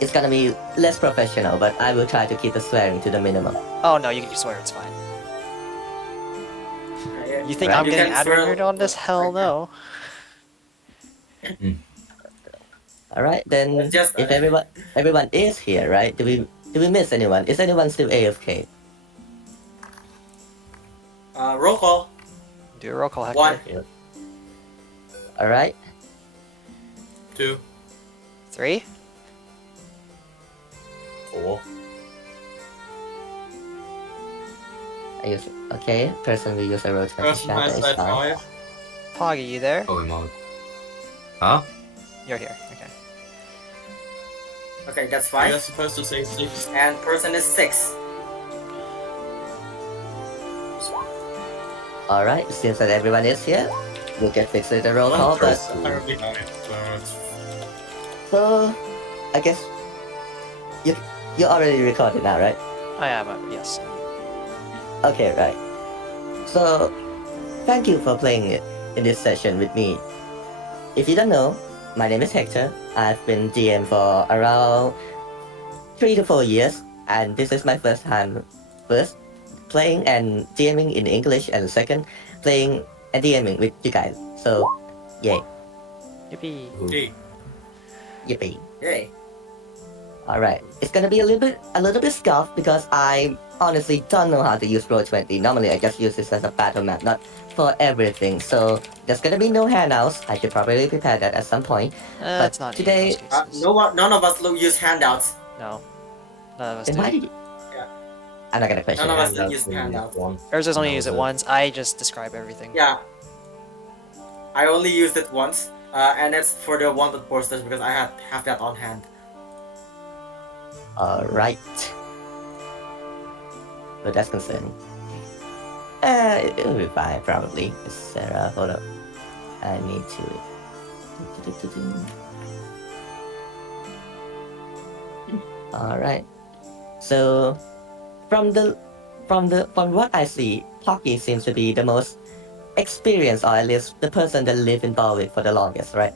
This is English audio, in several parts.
it's gonna be less professional, but I will try to keep the swearing to the minimum. Oh no, you can swear, it's fine. You think Right. I'm You getting can swear ad-rendered on this? Hell no. All right, then Just if everyone is here, right? Do we miss anyone? Is anyone still AFK? roll call. Do a roll call, Hector. 1, All right. 2, 3? 4. Are you okay? Person will use a roll 20 Person shot. has That is that fine. 5. Poggy, you there? Holy moly. Huh? You're here, okay. Okay, that's You're 5. supposed to say 6. And person is 6. All right. Seems that everyone is here. We'll get fixed with the roll One call, but person apparently died, so it's... so I guess you already recorded now, right? I am, yes. Okay, right. So, thank you for playing it in this session with me. If you don't know, my name is Hector. I've been DM for around 3 to 4 years, and this is my first playing and DMing in English, and second, playing and DMing with you guys. So, yay, Yippee. Hey, yippee. Yay. All right, it's gonna be a little bit scuffed because I honestly don't know how to use Roll20. Normally, I just use this as a battle map, not for everything. So there's gonna be no handouts. I should probably prepare that at some point. But It's not today- needed in most cases. None of us use handouts. No. None of us Then why do. did you? Yeah. I'm not gonna question None of it. us use handouts. Ours is only No, use it the- once. I just describe everything. Yeah. I only used it once, and it's for the wanted posters because I have that on hand. All right. But that's concerning. It'll be fine, probably. Sarah, hold up. I need to. All right. So, from what I see, Pocky seems to be the most experienced, or at least the person that lived in Balwick for the longest, right?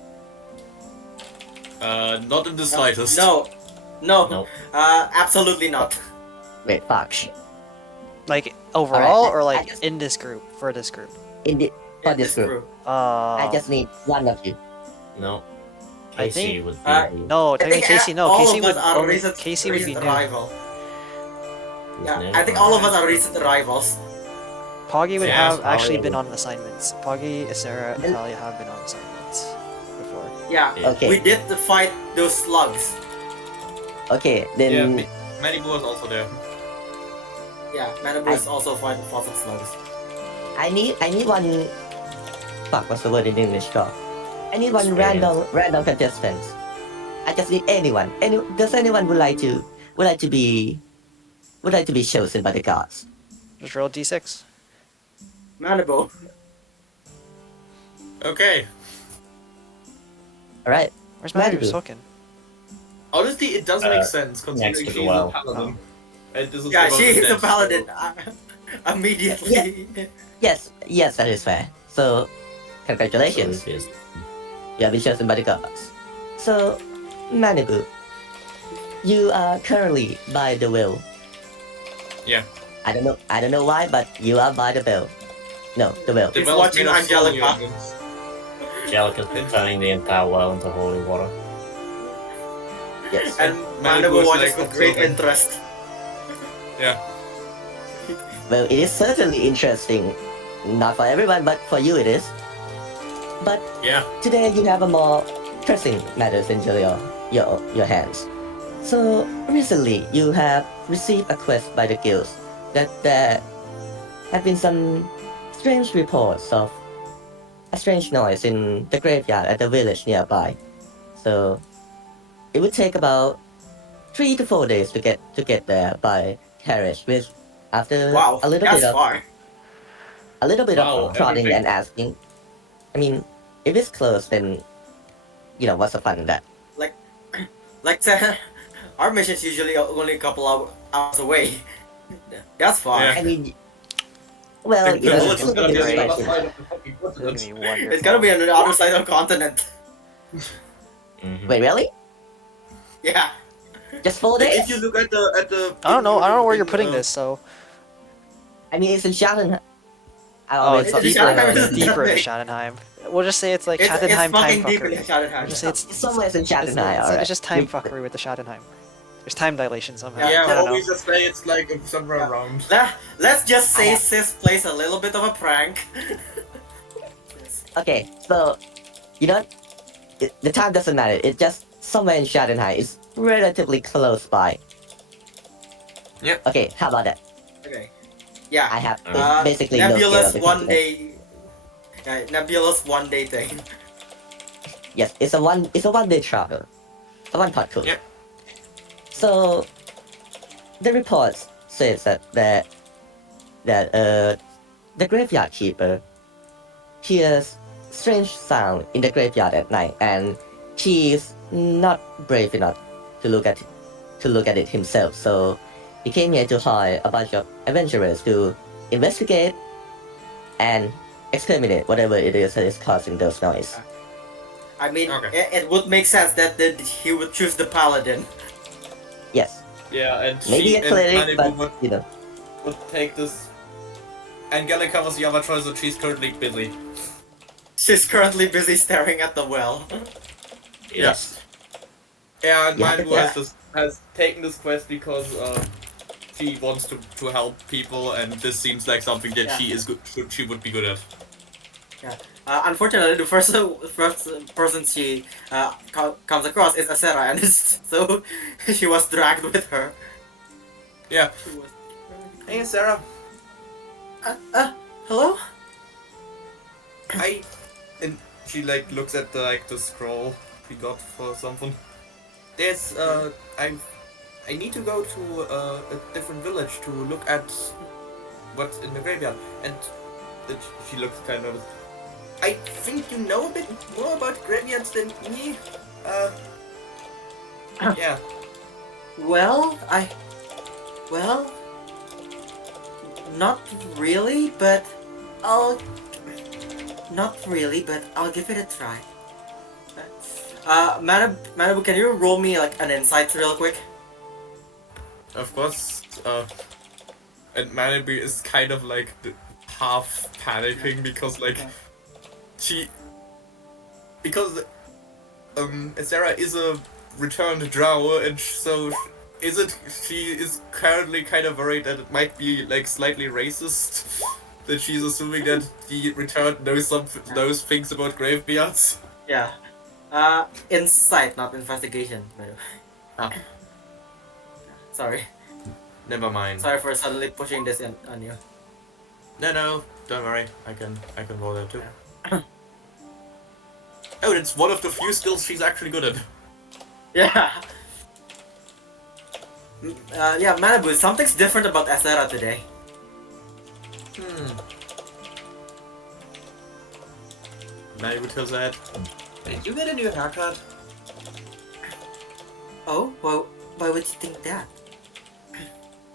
not in the slightest. No. Nope. Absolutely not. Wait, fuck. Like, overall, Alright, or I like just- in this group? For this group? For this group, I just need one of you. No. I Casey think- would be. No, I technically think Casey, no. all Casey of would, us are recent, Casey would be recent new. arrival. who's Yeah, new. I think all of us are recent arrivals. Poggy would Yeah, have actually Poggy been would- on assignments. Poggy, Sarah, and And- Talia have been on assignments before. Yeah, Yeah. Okay. we did fight those slugs. Okay, then Yeah, Manny was also there. Yeah, Manabus also fought the slugs. I need one. Fuck, what's the word in English called? I need one Experience. random contestant. I just need anyone. Does anyone would like to be chosen by the gods? Just roll d6. Manabu. Okay. All right. Where's my Manabu. token? Honestly, it does make sense considering next to she's the well. a paladin. And this is Yeah, about she the is a death, paladin. so- Immediately. Yes, that is fair. So, congratulations, Yes. you have been chosen by the gods. So, Manibu, you are currently by the will. Yeah. I don't know why, but you are by the will. No, the will. The He's well is watching made of soul Angelica. organs. Angelica's been turning the entire well into holy water. Yes. And Manabu Manabu is watches like with great observing. interest. Yeah. Well, it is certainly interesting. Not for everyone, but for you it is. But Yeah. today you have a more pressing matters into your hands. So recently you have received a quest by the guilds that there have been some strange reports of a strange noise in the graveyard at the village nearby. So it would take about 3 to 4 days to get there by carriage, with after Wow, a little that's bit of far. Wow, of prodding everything. and asking. I mean, if it's close, then what's the fun in that? Like our mission's usually only a couple hours away. That's far. Yeah. I mean, well, The village is it's gonna be on the great. other side of the fucking It's gonna continent. be wonderful. It's gonna be on the other side of the continent. Mhm. wait, really? Yeah. Just 4 Like, days? if you look at the. I don't know. I don't know where you're in, putting this. So. I mean, it's in Shattenheim. Oh, it's It's deeper. Shattenheim, It's isn't deeper into it? Shattenheim. We'll just say it's like It's Shattenheim time fucking deep in fuckery. Shattenheim. We'll just say It's somewhere in Shattenheim, it's alright. just time fuckery with the Shattenheim. There's time dilation somehow. Yeah, I Yeah, don't or we know. just say it's like somewhere Yeah. around. Let's just say I have- Sis plays a little bit of a prank. Okay, so you know, the time doesn't matter. It's just somewhere in Shattenheim. It's relatively close by. Yep. Okay, how about that? Okay. Yeah. I have basically Nebula's no skill. one day. Yeah, Nebula's 1 day thing. Yes, it's a one-day travel. A one-pot tour. Yep. So the reports says that the graveyard keeper hears strange sound in the graveyard at night, and he is not brave enough to look at it himself. So he came here to hire a bunch of adventurers to investigate and exterminate whatever it is that is causing those noise. I mean, Okay. it would make sense that he would choose the paladin. Yes, Yeah, and maybe she a and cleric, Malibu but you know. would take this. Angelica was the other choice, and she's currently busy. She's currently busy staring at the well. Yes. Yeah, and Yeah, Malibu yeah. has taken this quest because she wants to help people, and this seems like something that Yeah. she is good. She would be good at. Yeah. Unfortunately, the first person she comes across is Asera, and so she was dragged with her. Yeah. She was... Hey, Sarah. Hello? And she like looks at the scroll she got for something. There's I need to go to a different village to look at what's in the graveyard, and she looks kind of. I think you know a bit more about graveyards than me. Yeah. Well, not really, but I'll give it a try. Manabu, can you roll me like an insight real quick? Of course. And Manabu is kind of like half panicking because like because Sarah is a returned drow, and so she is currently kind of worried that it might be like slightly racist, that she's assuming that the returned knows things about graveyards. Yeah. Insight, not investigation, by the way. Ah, Sorry. never mind. Sorry for suddenly pushing this in on you. No, don't worry. I can roll that too. Oh, it's one of the few skills she's actually good at. Yeah. Yeah, Manabu, something's different about Asera today. Manabu tells that. Did you get a new haircut? Oh, well, why would you think that?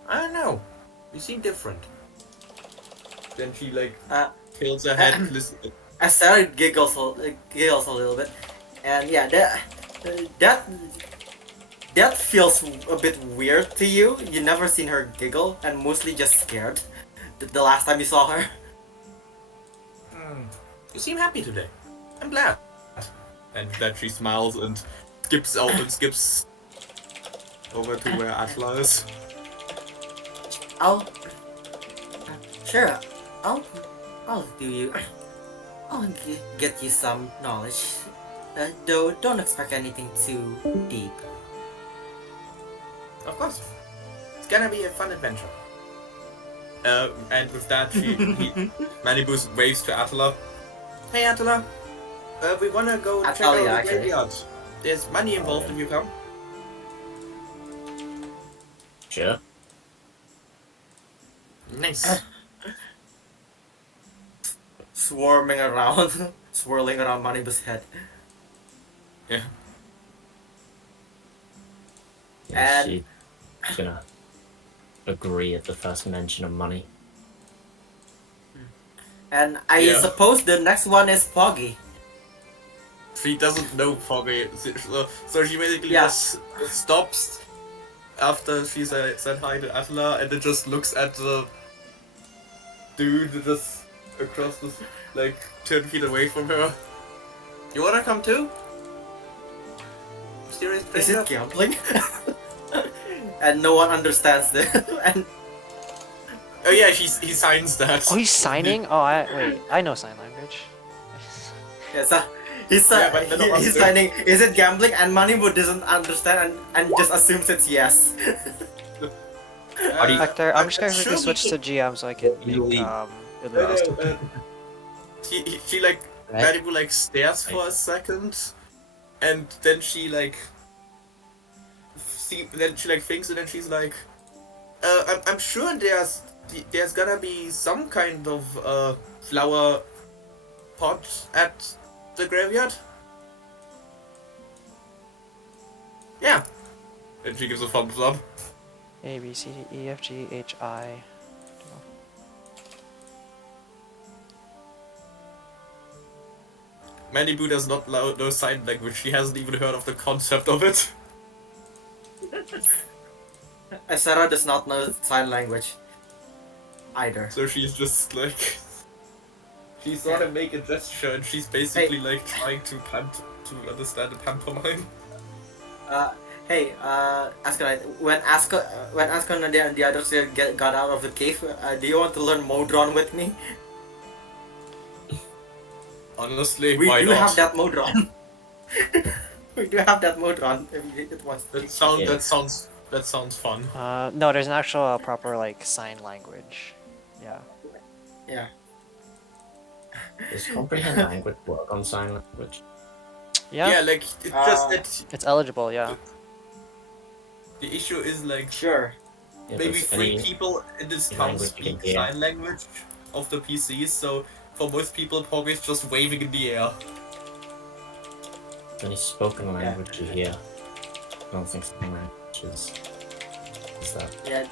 I don't know. You seem different. Then she like tilts her uh, head. Listen. Asera giggles a little bit, and yeah, that feels a bit weird to you. You never seen her giggle, and mostly just scared. The last time you saw her. You seem happy today. I'm glad. And then she smiles and skips out and skips over to where Atla is. Sure, I'll do you. I'll get you some knowledge. Though don't expect anything too deep. Of course. It's gonna be a fun adventure. And with that, Malibu waves to Atla. Hey Atla, we wanna go check out Atalia, the actually. graveyard. There's money involved if you come. Sure. Nice. Swirling around Manibu's head. Yeah. Yeah, And- she's gonna agree at the first mention of money. And I Yeah. suppose the next one is Poggy. She doesn't know Foggy, so she basically Yeah. just stops after she said hi to Atla, and then just looks at the dude just across the, like, 10 feet away from her. You wanna come too? Mysterious Is stranger? it gambling? And no one understands this. And Oh yeah, he signs that. Oh, he's signing? Oh, wait. I know sign language. yes, he's Yeah, but they're not he's understood. signing. Is it gambling? And Manibu doesn't understand and just assumes it's yes. Hector, I'm just gonna quickly sure switch we to GM so I can make You leave. Illuminous. she like Right. Malibu like stares for a second, and then she like then she like thinks, and then she's like, I'm sure there's gonna be some kind of flower pot at the graveyard. Yeah. And she gives a thumbs up. A, B, C, D, E, F, G, H, I. Malibu does not know sign language. She hasn't even heard of the concept of it. Sarah does not know sign language either. So she's just like, she saw him make a gesture, and she's basically like trying to understand the pantomime. Hey, Asconite, when Ascon and the others got out of the cave, do you want to learn Modron with me? Honestly, We why do not? have that Modron. We do have that Modron if you it wants to. That sounds fun. No, there's an actual proper like sign language. Yeah. Yeah. Does comprehend language work on sign language? Yeah. Like it's just that It's eligible. Yeah. the issue is like Sure. Yeah, maybe does 3 any people in this any town language speak you can hear? sign language of the PCs, so for most people, probably it's just waving in the air. Any spoken language you hear? I don't think sign language is that. Yeah.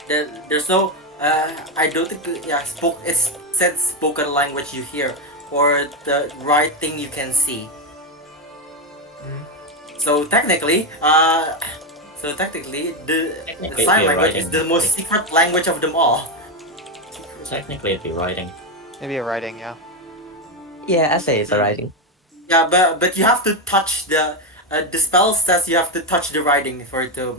There's no. I don't think. Yeah. It said spoken language you hear, or the writing you can see. So technically, the Technically, sign it'd be language is writing, the most secret language of them all. Technically, it'd be writing. Maybe a writing. Yeah. Yeah, I say it's a writing. Yeah, but you have to touch the spell says you have to touch the writing for it to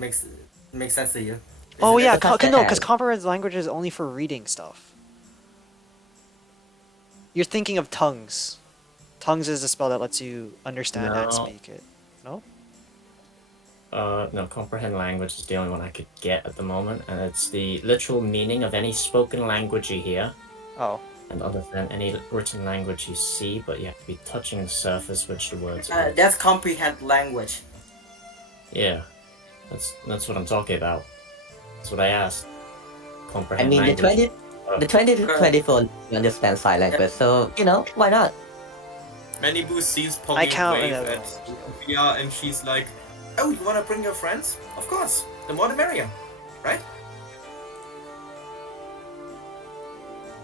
make sense to you. Oh Isn't yeah. it? Touch the No, hand. because comprehend language is only for reading stuff. You're thinking of tongues. Tongues is a spell that lets you understand and No. speak it. No. No, comprehend language is the only one I could get at the moment, and it's the literal meaning of any spoken language you hear, Oh. and other than any written language you see, but you have to be touching the surface which the words are. That's comprehend language. Yeah, that's what I'm talking about. That's what I asked. I Comprehend mean, language. the 20 to 24 understand sign language, so, why not? Manibu sees I Polly count wave another at Sophia, and she's like, "Oh, you wanna bring your friends? Of course. The more the merrier, right?"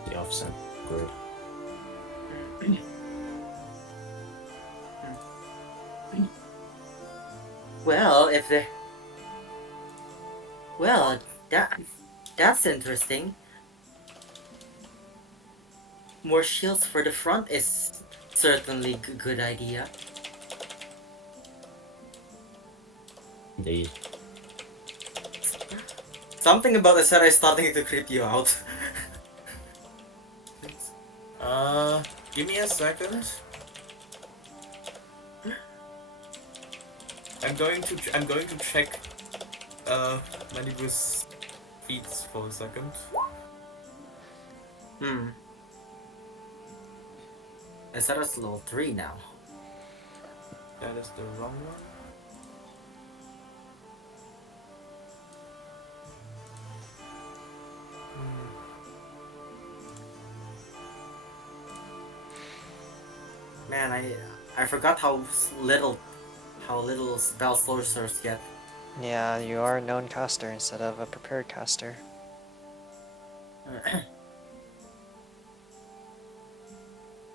The offset group. Well, if they well, that's interesting. More shields for the front is certainly a good idea. Indeed. Something about the set is starting to creep you out. Give me a second. I'm going to check Manibu's feats for a second. Sarah's level 3 now. That is the wrong one. Man, I forgot how little spell sorcerers get. Yeah, you are a known caster instead of a prepared caster.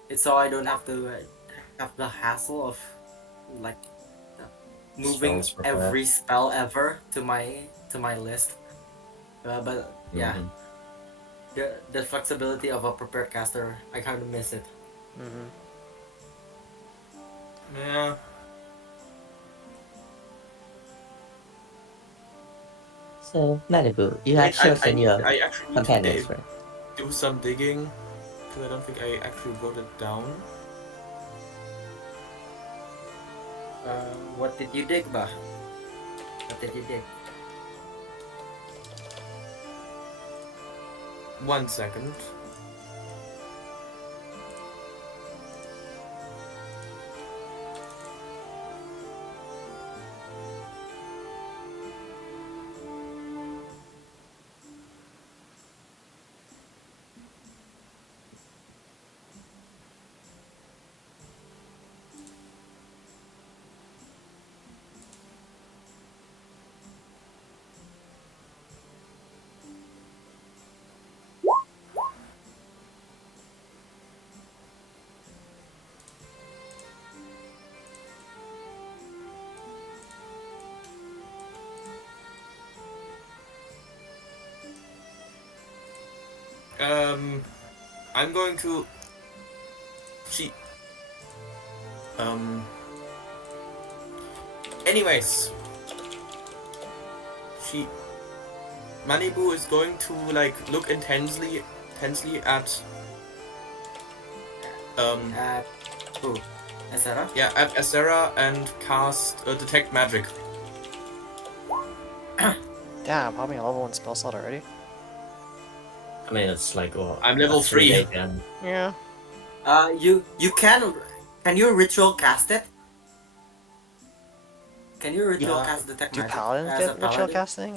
It's so I don't have to have the hassle of like moving Spells prepared. every spell ever to to my list. But yeah, Mhm. the flexibility of a prepared caster, I kind of miss it. Mm-hmm. Yeah. So, Malibu, you I have chosen your I actually need to companions, right? do some digging, because I don't think I actually wrote it down. What did you dig, Bah? What did you dig? 1 second. I'm going to see. Anyways, Manibu is going to like look intensely at Who? Sarah? yeah, at Asera and cast detect magic. Damn, popping a level 1 spell slot already? I mean, it's like what, I'm level a 3 3. again. Yeah. You can you ritual cast it? Can you ritual Yeah. cast detect Do magic paladins as a get ritual paladin? casting?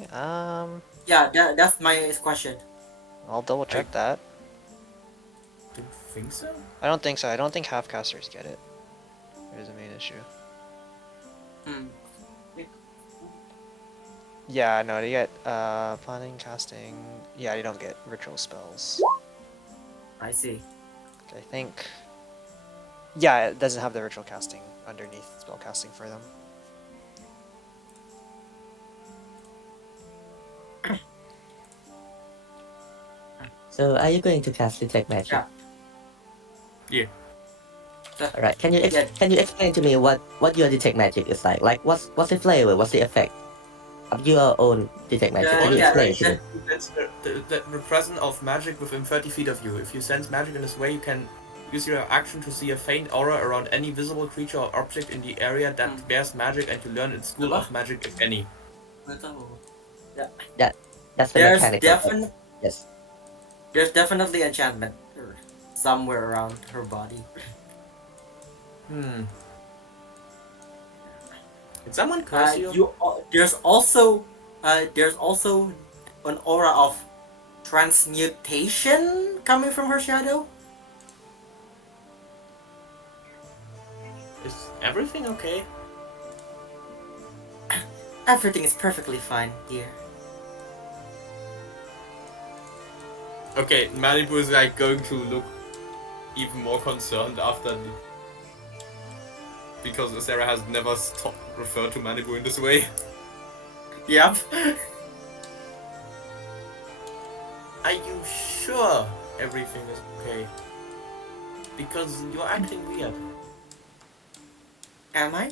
Yeah, that's my question. I'll double check that. Don't think so. I don't think so. I don't think half casters get it. There's a main issue. Hmm. Yeah, no, you get planning, casting. Yeah, you don't get ritual spells. I see. I think. Yeah, it doesn't have the ritual casting underneath spell casting for them. So, are you going to cast detect magic? Yeah. Yeah. All right. Can you Yeah. can you explain to me what your detect magic is like? Like, what's the flavor? What's the effect of your own detect magic? Can you yeah, explain it to me? That's the presence of magic within 30 feet of you. If you sense magic in this way, you can use your action to see a faint aura around any visible creature or object in the area that bears magic, and you learn its school of magic, if any. Yeah. That's the There's mechanic of it. Yes. There's definitely enchantment somewhere around her body. Did someone curse you? There's also an aura of transmutation coming from her shadow. Is everything okay? Everything is perfectly fine, dear. Okay, Malibu is like going to look even more concerned after because Sarah has never stopped referred to Malibu in this way. Yep. Are you sure everything is okay? Because you're acting weird. Am I?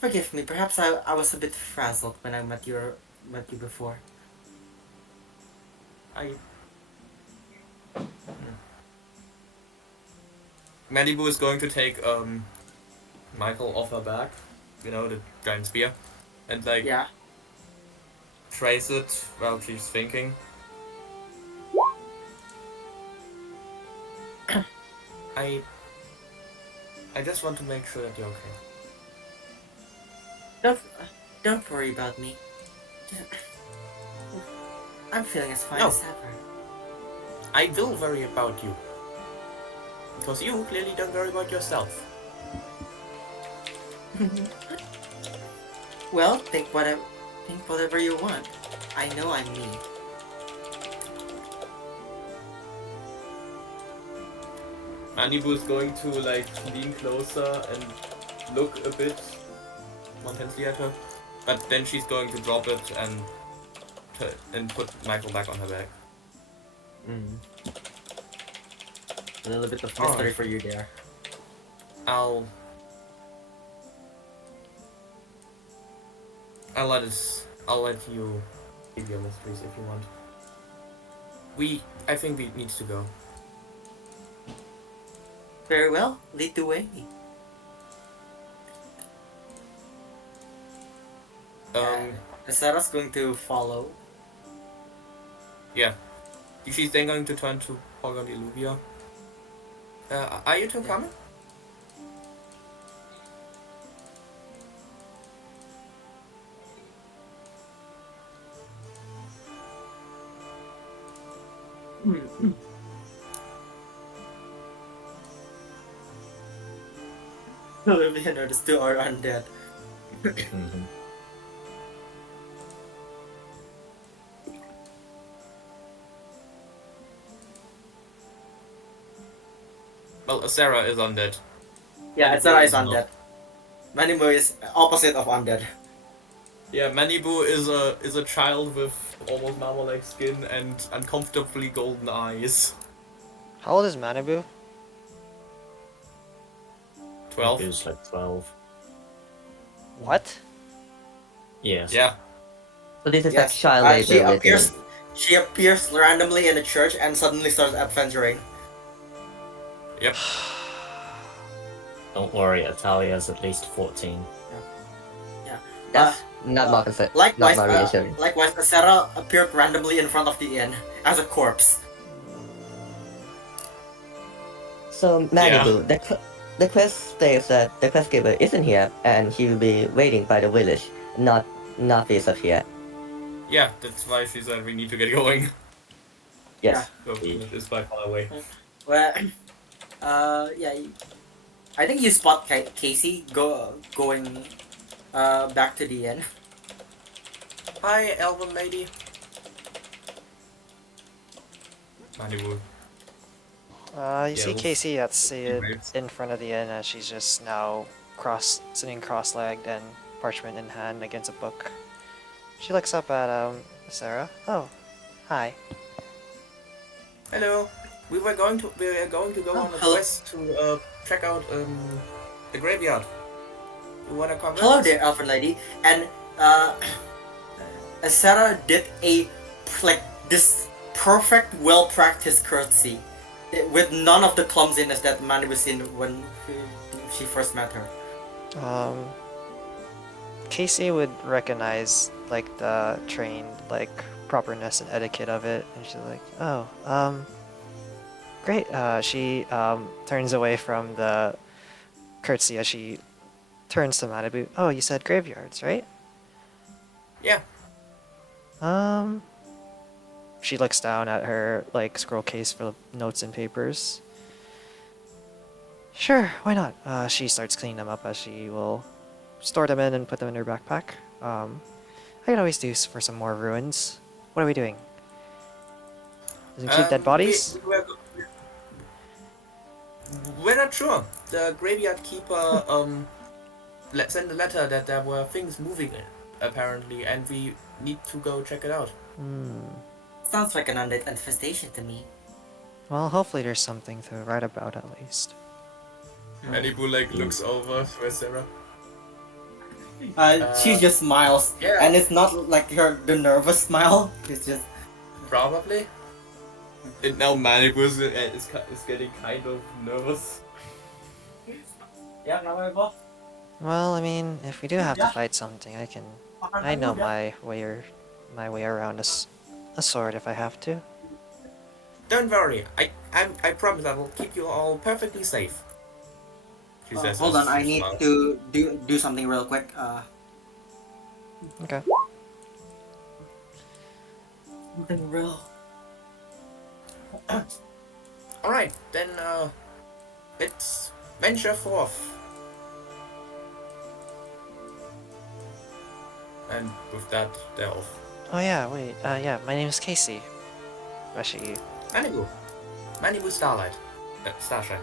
Forgive me. Perhaps I was a bit frazzled when I met you before. Malibu is going to take Michael off her back, you know, the giant spear, and like Yeah. trace it while she's thinking. I just want to make sure that you're okay. Don't worry about me. I'm feeling as fine No. as ever. I will worry about you. Because you clearly don't worry about yourself. Well, think whatever you want. I know I'm me. Manibu is going to like lean closer and look a bit more intensely at her. but then she's going to drop it and put Michael back on her back. A little bit of Alright. mystery for you there. I'll let you give your mysteries if you want. I think we need to go. Very well, lead the way. Sarah's going to follow. Yeah. She's then going to turn to Holger and Illuvia. Are you two coming? Olivia noticed two are undead. Mhm. Well, Sarah is undead. Yeah, Sarah is undead. Manimu is opposite of undead. Yeah, Manibu is a child with almost marble-like skin and uncomfortably golden eyes. How old is Manabu? 12. It was like 12. What? Yes. Yeah. So this is Yes, a child labor she with appears. She appears randomly in a church and suddenly starts adventuring. Yep. Don't worry, Italia's at least 14. That's not Marcus. Likewise, not reassuring. likewise, Sarah appeared randomly in front of the inn as a corpse. So Malibu, the quest states that the quest giver isn't here, and he will be waiting by the village, not northeast of here. Yeah, that's why she said we need to get going. Yes. So it is by far away. Well, yeah, I think you spot Casey going back to the inn. Hi, elven lady. Manibu. You see we'll- Casey that's Right. in front of the inn as she's just now sitting cross-legged and parchment in hand against a book. She looks up at Sarah. Oh, hi. Hello. We are going to go on a hello. quest to check out the graveyard. You wanna come with Hello us? there, elven lady. And Sarah did this perfect, well-practiced courtesy, with none of the clumsiness that Mandy was in when she first met her. Casey would recognize like the trained like properness and etiquette of it, and she's like, "Oh, great." She turns away from the curtsy as she turns to Manabu. Oh, you said graveyards, right? Yeah. She looks down at her like scroll case full of notes and papers. Sure, why not? She starts cleaning them up as she will store them in and put them in her backpack. I could always do for some more ruins. What are we doing? Does it include dead bodies? We're not sure. The graveyard keeper sent a letter that there were things moving apparently, and we need to go check it out. Sounds like an undead infestation to me. Well, hopefully there's something to write about at least. Manibu looks over to Sarah. She just smiles, yeah. and it's not like the nervous smile. It's just Probably. And now Manibu is getting kind of nervous. yeah, however. Well, I mean, if we do have to fight something, I know my way around a sword if I have to. Don't worry. I promise I will keep you all perfectly safe. She says Hold as on, I she need smiles. to do something real quick. Okay. Something real. Alright, then let's venture forth. And with that, they're off. Oh yeah, wait. Yeah, my name is Casey. Actually, Manibu Starlight. Starshine.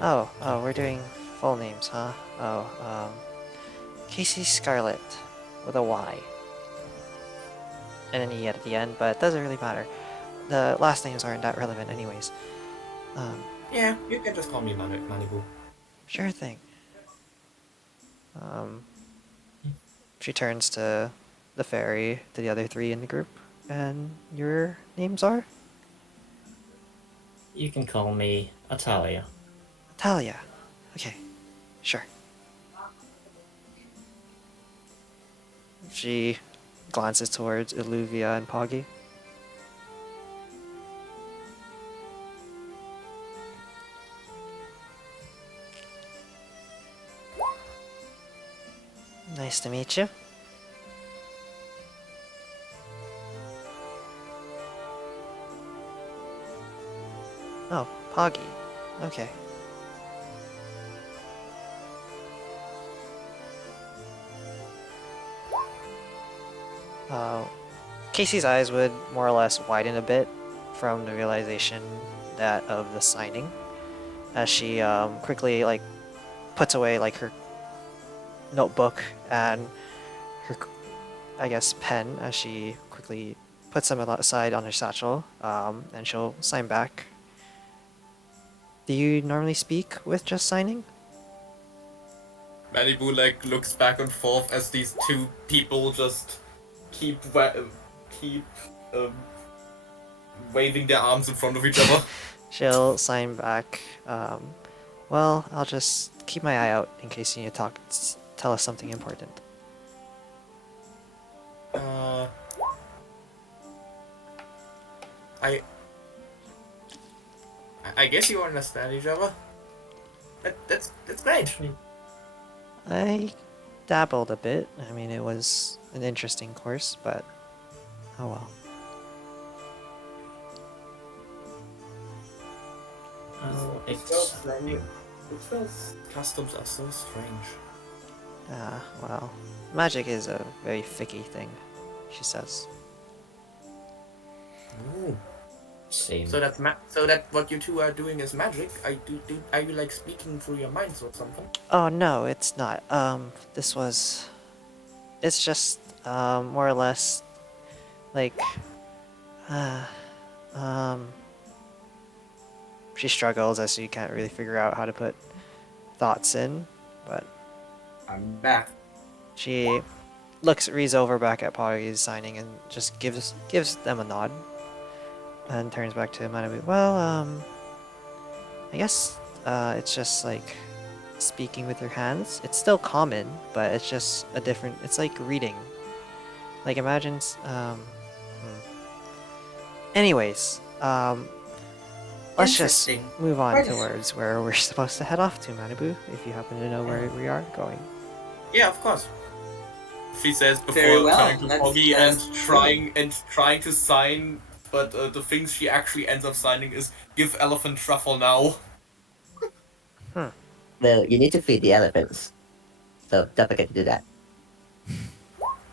oh, we're doing full names, huh? Oh, Casey Scarlet. with a Y. And an E at the end, but it doesn't really matter. The last names aren't that relevant anyways. Yeah, you can just call me Malibu. Sure thing. She turns to the fairy, to the other three in the group, and your names are? You can call me Atalia. Talia. Okay, sure. She glances towards Illuvia and Poggy. Nice to meet you. Oh, Poggy. Okay. Casey's eyes would more or less widen a bit from the realization that of the signing, as she quickly like puts away like her notebook and her, I guess, pen, as she quickly puts them aside on her satchel, and she'll sign back. Do you normally speak with just signing? Malibu like looks back and forth as these two people just keep um, waving their arms in front of each other. She'll sign back. Well, I'll just keep my eye out in case you need to tell us something important. I guess you understand each other. That's great. I dabbled a bit. I mean, it was an interesting course, but oh well. Oh, Customs are so strange. Well, magic is a very ficky thing, she says. Ooh. same. So that what you two are doing is magic. Are you like speaking through your minds or something? Oh no, it's not. It's just more or less like she struggles as she can't really figure out how to put thoughts in, but I'm back. she reads over back at Poggy's signing and just gives them a nod and turns back to Manabu. Well, I guess it's just like speaking with your hands. It's still common, but it's just a different. It's like reading. Like imagine. Anyways, let's just Interesting. move on Right. towards where we're supposed to head off to, Manabu. If you happen to know where we are going. Yeah, of course. She says before Very well. turning to Let's- Foggy and let's- trying to sign, but the things she actually ends up signing is give elephant truffle now. Well, you need to feed the elephants. So don't forget to do that.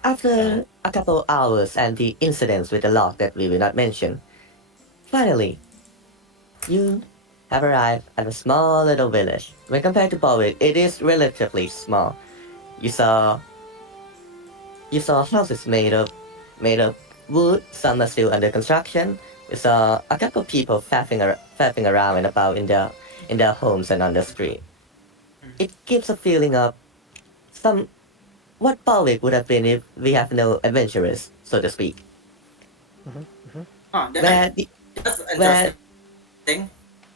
After a couple hours and the incidents with the lock that we will not mention, finally, you have arrived at a small little village. When compared to Borwick, it is relatively small. You saw houses made of wood. Some are still under construction. You saw a couple people faffing around and about in their homes and on the street. It gives a feeling of what Borwick would have been if we have no adventurers, so to speak. Ah, Where the, that's where interesting.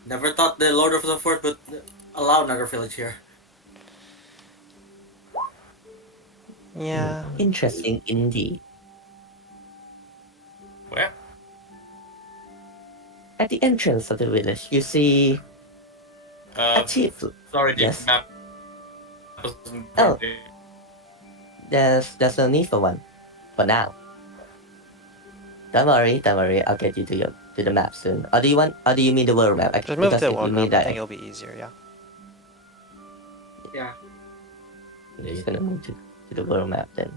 Never thought the Lord of the Fort would allow another village here. Yeah. interesting indeed. Where? At the entrance of the village, you see a chief. Sorry, the Yes. map doesn't. Oh. There's no need for one, for now. Don't worry. I'll get you to the map soon. Or do you mean the world map? Just move to Because the if you world mean map. I that, think it'll be easier. Yeah. Yeah. you're just gonna move to the world map then.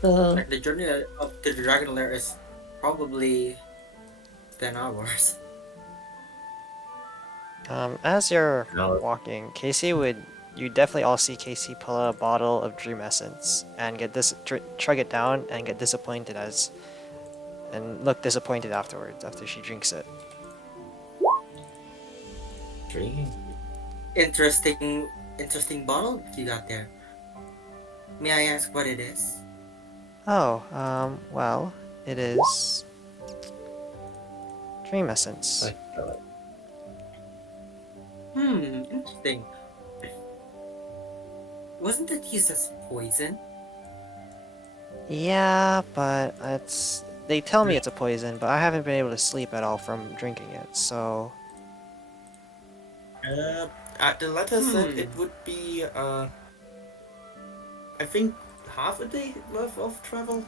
So Like the journey up to the Dragon Lair is probably 10 hours. As you're No. walking, you definitely all see Casey pull out a bottle of Dream Essence and chug it down and get disappointed and look disappointed afterwards after she drinks it. Intriguing. Interesting bottle you got there. May I ask what it is? Oh, well, it is Dream Essence. Like, Interesting. Wasn't it used as poison? Yeah, but they tell me it's a poison, but I haven't been able to sleep at all from drinking it, so The letter said it would be, I think half a day worth of travel.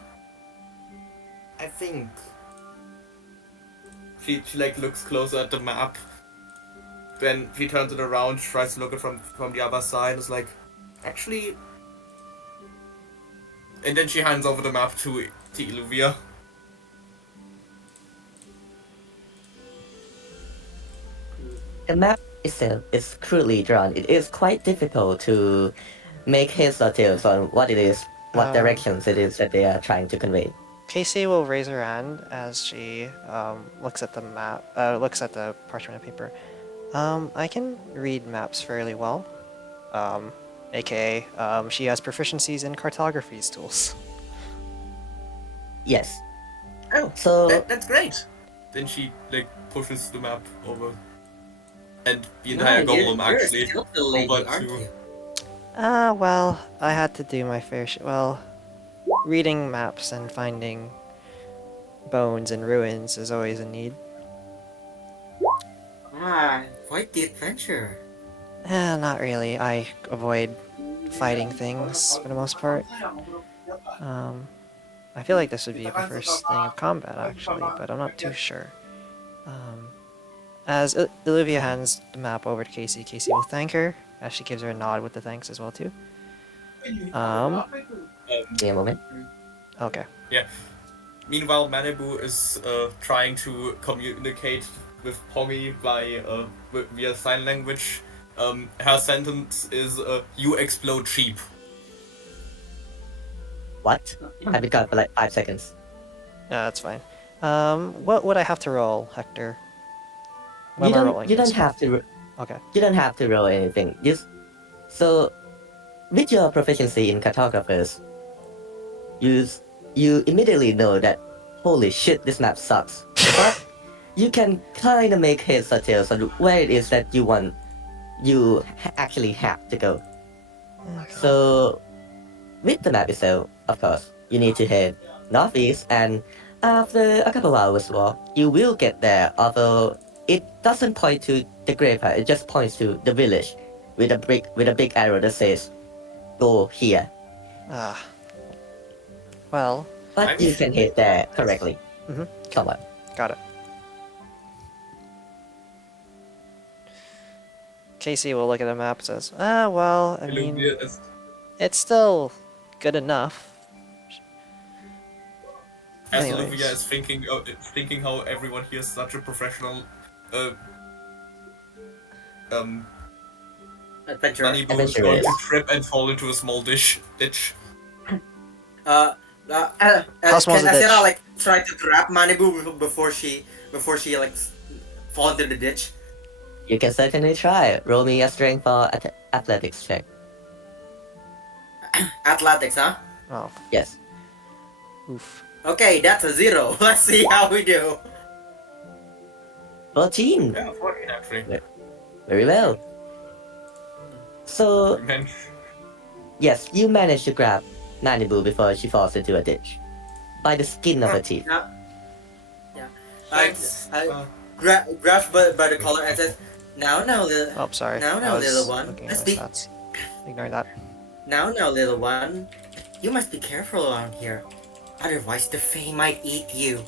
I think. She like looks closer at the map. Then she turns it around, tries to look at from the other side. It's like, actually. And then she hands over the map to Illuvia. The map itself is crudely drawn. It is quite difficult to make heads or tails on what it is, what directions it is that they are trying to convey. Casey will raise her hand as she looks at the map, looks at the parchment paper. I can read maps fairly well. AKA, she has proficiencies in cartography tools. Yes. Oh, So that's great. Then she like pushes the map over, and the entire golem actually You're still the lady, over aren't to. you? Well, I had to do my fair share. Well, reading maps and finding bones and ruins is always a need. Quite the adventure. Not really. I avoid fighting things for the most part. I feel like this would be the first thing of combat, actually, but I'm not too sure. As Olivia hands the map over to Casey, Casey will thank her, as she gives her a nod with the thanks as well, too. give me a moment. Okay. Yeah. Meanwhile, Manabu is trying to communicate with Poggy by via sign language. Her sentence is "You explode cheap." What? I've been gone for like 5 seconds. That's fine. What would I have to roll, Hector? What am I rolling You don't this have to. Okay. You don't have to roll anything. So, with your proficiency in cartographers, you immediately know that holy shit, this map sucks. But you can kind of make heads or tails on where it is that you actually have to go. So, with the map itself, of course, you need to head northeast, and after a couple hours walk, you will get there. Although it doesn't point to the graveyard, it just points to the village with a big arrow that says, "Go here." Well, But you can head there correctly. Mhm. Come on. got it. Casey will look at the map and says, well, I mean, Illuvia is it's still good enough. As Anyways. Olivia is thinking how everyone here is such a professional. Adventure. Manabu is going to trip and fall into a small ditch. How small is the Can Asera ditch? like try to grab Manabu before she like fall into the ditch? You can certainly try. Roll me a strength or athletics check. Athletics, huh? Oh, Yes. oof. Okay, that's a 0. Let's see how we do. 14. Yeah, 14 actually. Very well. So, Man, yes, you managed to grab Nanibu before she falls into a ditch. By the skin of her teeth. Yeah. thanks. Grabs by the collar and says, "Now, little. Oh, sorry. Now, I was little one. looking at Let's my be. stats. Ignore that. Now, little one. You must be careful around here. Otherwise, the Fae might eat you."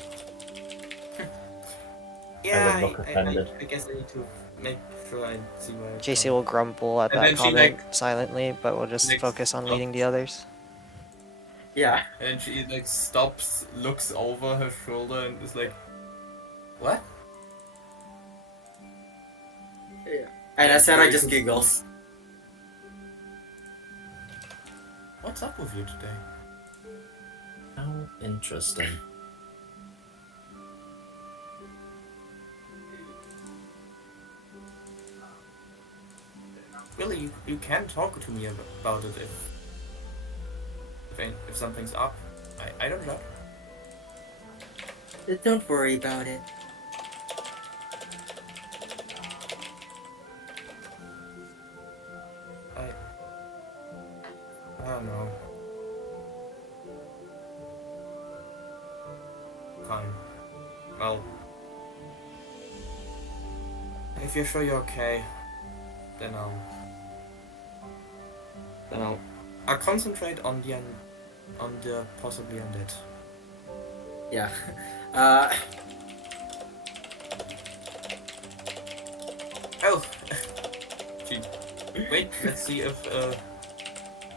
Yeah, would look offended. I guess I need to make sure I see where. Casey will grumble at And that then she, comment like, silently, but will just like, focus on leading the others. Yeah. And she like stops, looks over her shoulder, and is like, "What?" Yeah. And Yeah, Sarah very just good. giggles. What's up with you today? How interesting. Really, you can talk to me about it if something's up. I don't know. Don't worry about it. I don't know. Fine. Well, if you're sure you're okay, then I'll concentrate on the possibly undead. Yeah. Oh, gee. Wait. Let's see if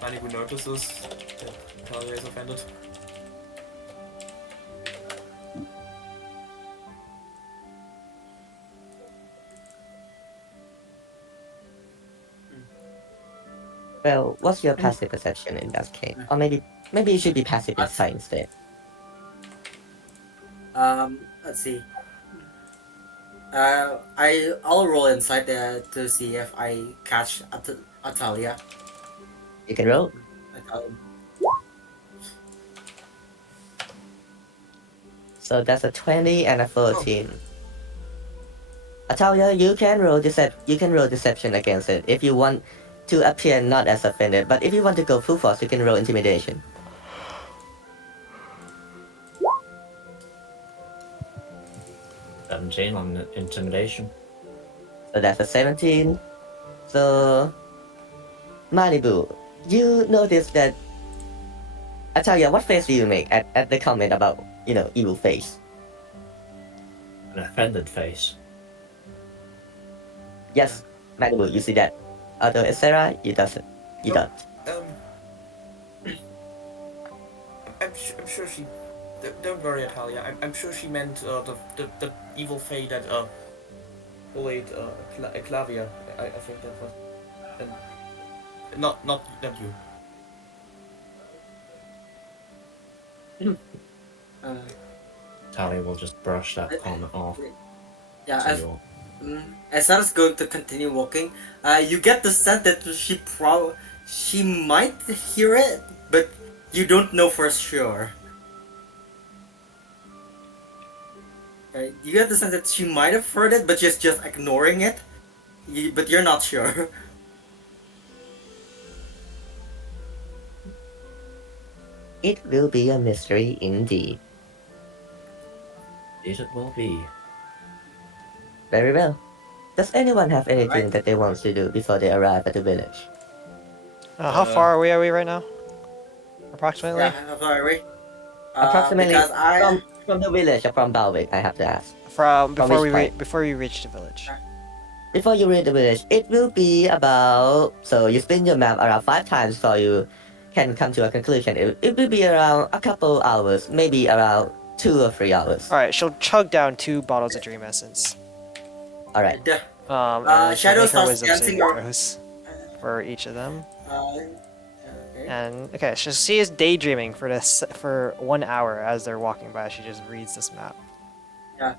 Malibu notices that Talia is offended. Well, what's your passive perception in that case? Or maybe you should be passive insight instead. Let's see. I'll roll inside to see if I catch Atalia. You can roll. So that's a 20 and a 14. Atalia, you can roll deception against it if you want to appear not as offended. But if you want to go full force, you can roll intimidation. 17 on intimidation. So that's a 17. So Malibu, you notice that Atalia, what face do you make at the comment about, evil face? An offended face. Yes, Malibu, you see that. Although Sarah, you don't. I'm sure she. Don't worry, Atalia. I'm sure she meant the evil fae that bullied Clavia. I think that was, and not you. Talia will just brush that comment off. Yeah, as Sarah's going to continue walking, you get the sense that she might hear it, but you don't know for sure. You get the sense that she might have heard it, but just ignoring it. But you're not sure. It will be a mystery indeed. Yes, it will be. Very well. Does anyone have anything that they want to do before they arrive at the village? How far away are we right now? Approximately? Yeah, how far away? Approximately Because from the village or from Balwick, I have to ask. Before which we reach the village. Before you reach the village, it will be about. So you spin your map around 5 times so you can come to a conclusion. It will be around a couple hours, maybe around 2 or 3 hours. Alright, she'll chug down 2 bottles of Dream Essence. Alright. And she'll Shadow make her starts wisdom dancing saving throws for each of them. And okay, so she is daydreaming for 1 hour as they're walking by. She just reads this map. Yeah.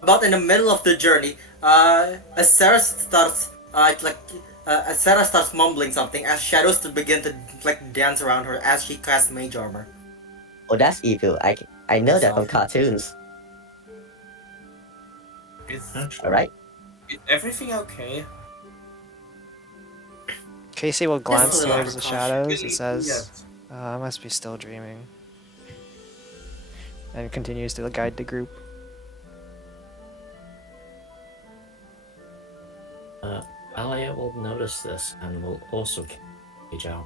About in the middle of the journey, as Sarah starts mumbling something, as shadows begin to dance around her as she casts mage armor. Oh, that's evil. I know that from cartoons. Alright. Is everything okay? Casey will glance little towards the precaution. shadows and says, I must be still dreaming. And continues to guide the group. Alia will notice this and will also cage out.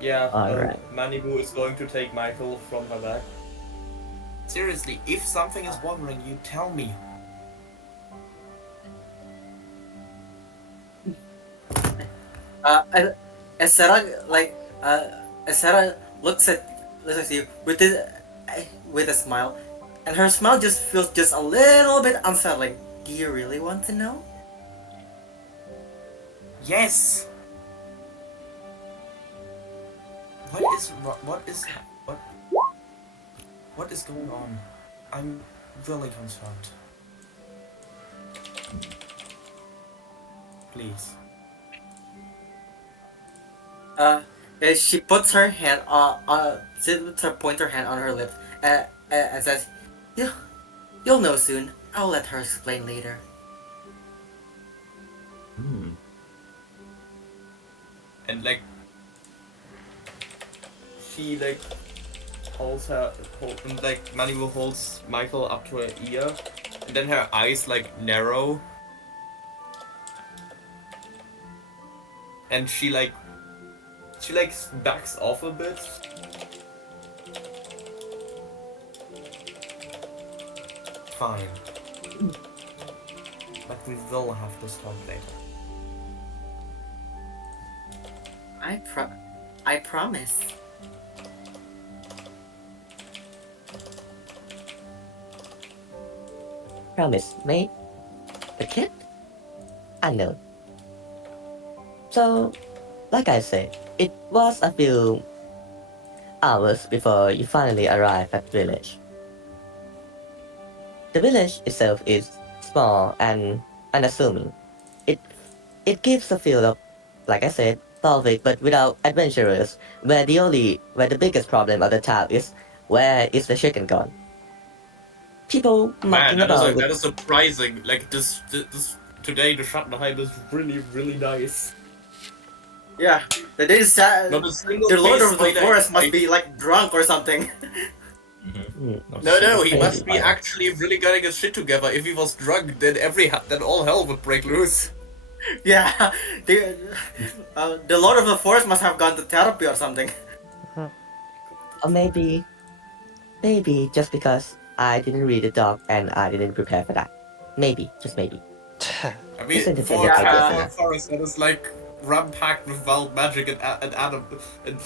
Yeah, Alright. Manibu is going to take Michael from her back. Seriously, if something is bothering you, tell me. As Sarah Sarah looks at you with a smile, and her smile just feels just a little bit unsettling. Do you really want to know? Yes. What is going on? I'm really concerned. Please. She puts her hand she puts her pointer hand on her lips and says, You'll know soon. I'll let her explain later. Hmm. And like she like holds her and like Manu holds Michael up to her ear, and then her eyes like narrow, and she backs off a bit. Fine. But we will have to stop later. I promise. Promise, mate. The kid? Unknown. So, like I said, it was a few hours before you finally arrived at the village. The village itself is small and unassuming. It gives a feel of, like I said, Balvic, but without adventurers, where the biggest problem of the town is, where is the chicken gone? People Man, mucking about with that is surprising. Like this today, the Schattenheim is really nice. Yeah, the days Not a single the Lord face of the spider Forest must I- be like drunk or something. No, he Crazy must be spider. actually really getting his shit together. If he was drunk, then then all hell would break loose. Yeah, the Lord of the Forest must have gone to therapy or something. Or maybe just because I didn't read the dog and I didn't prepare for that. Maybe, just maybe. I mean, Listen to for Philip, I guess, a yeah. forest that is like ram-packed with wild magic and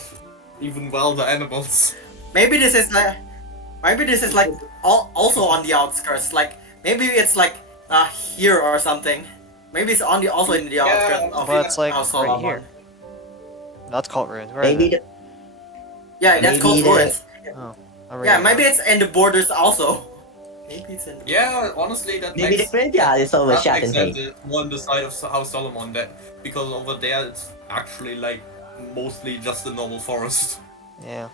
even wilder animals. Maybe this is like also on the outskirts. Like maybe it's like here or something. Maybe it's also in the Yeah, outskirts of But it's like House right Solomon. here. That's called ruins. Where is Maybe it? Yeah, that's Maybe called the- ruins. Oh, I'm Yeah, reading maybe now. it's in the borders also. Maybe it's in. Yeah, honestly, that maybe the makes graveyard is over that makes sense. Schattenheim. It's more on the side of House Solomon, that because over there it's actually like mostly just a normal forest. Yeah.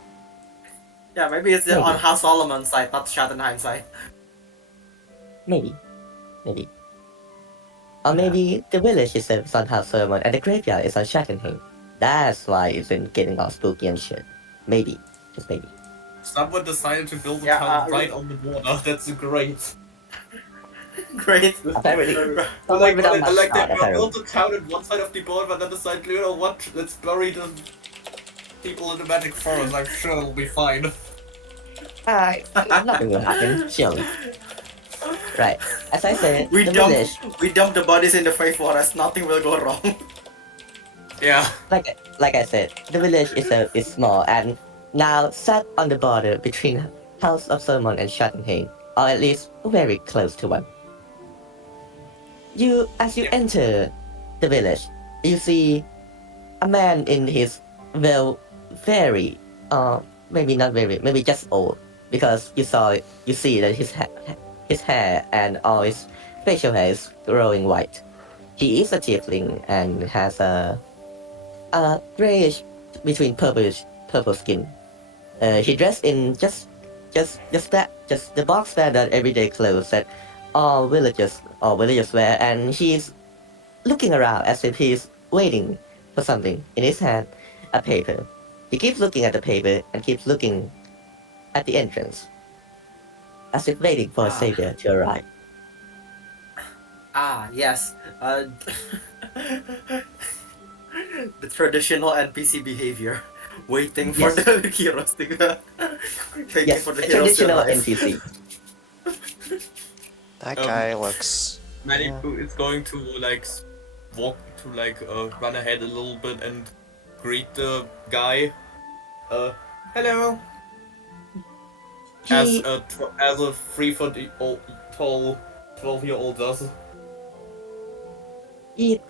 Yeah, maybe it's Maybe. on House Solomon side, not Schattenheim side. Maybe. Or maybe the village itself is on House Solomon and the graveyard is on Schattenheim. That's why it's been getting all spooky and shit. Maybe. Just maybe. Someone decided to build a Yeah, town right on the border. That's great. Great. Apparently. I Someone like, without I much like thought, that we apparently. built a town on one side of the border, but then decided, you know what? Let's bury the people in the magic forest. I'm sure it'll be fine. Nothing will happen, surely. Right. As I said, We the village, dump the bodies in the Fey Forest. Nothing will go wrong. Yeah. like I said, the village itself is small and now sat on the border between House of Solomon and Schattenheim, or at least very close to one. As you Yeah. enter the village, you see a man in his very, maybe not very, maybe just old, because you see that his hair and all his facial hair is growing white. He is a tiefling and has a grayish between purple skin. He dressed in just the box standard everyday clothes that all villagers wear, and he's looking around as if he's waiting for something. In his hand, a paper. He keeps looking at the paper and keeps looking at the entrance, as if waiting for a savior to arrive. Yes. The traditional NPC behavior. Waiting for Yes. the heroes to waiting Yes, for the a heroes to traditional arrive. NPC. That Um, guy looks. Manipu is going to like walk to like run ahead a little bit and greet the guy. Hello. He As a 3 foot tall 12-year-old does. he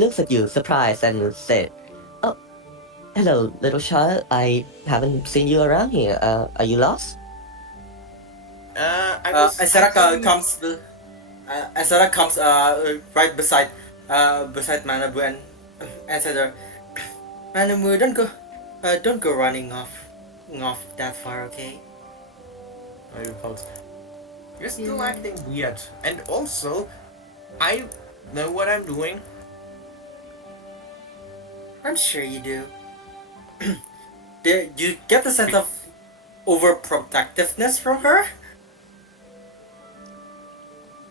looks at you surprised and said, "Oh, hello, little child. I haven't seen you around here. Are you lost?" I was. Asara comes right beside Manabu and said, Manabu, don't go running off that far, okay? I repulse. You're still acting weird, and also, I know what I'm doing. I'm sure you do. You get the sense of overprotectiveness from her?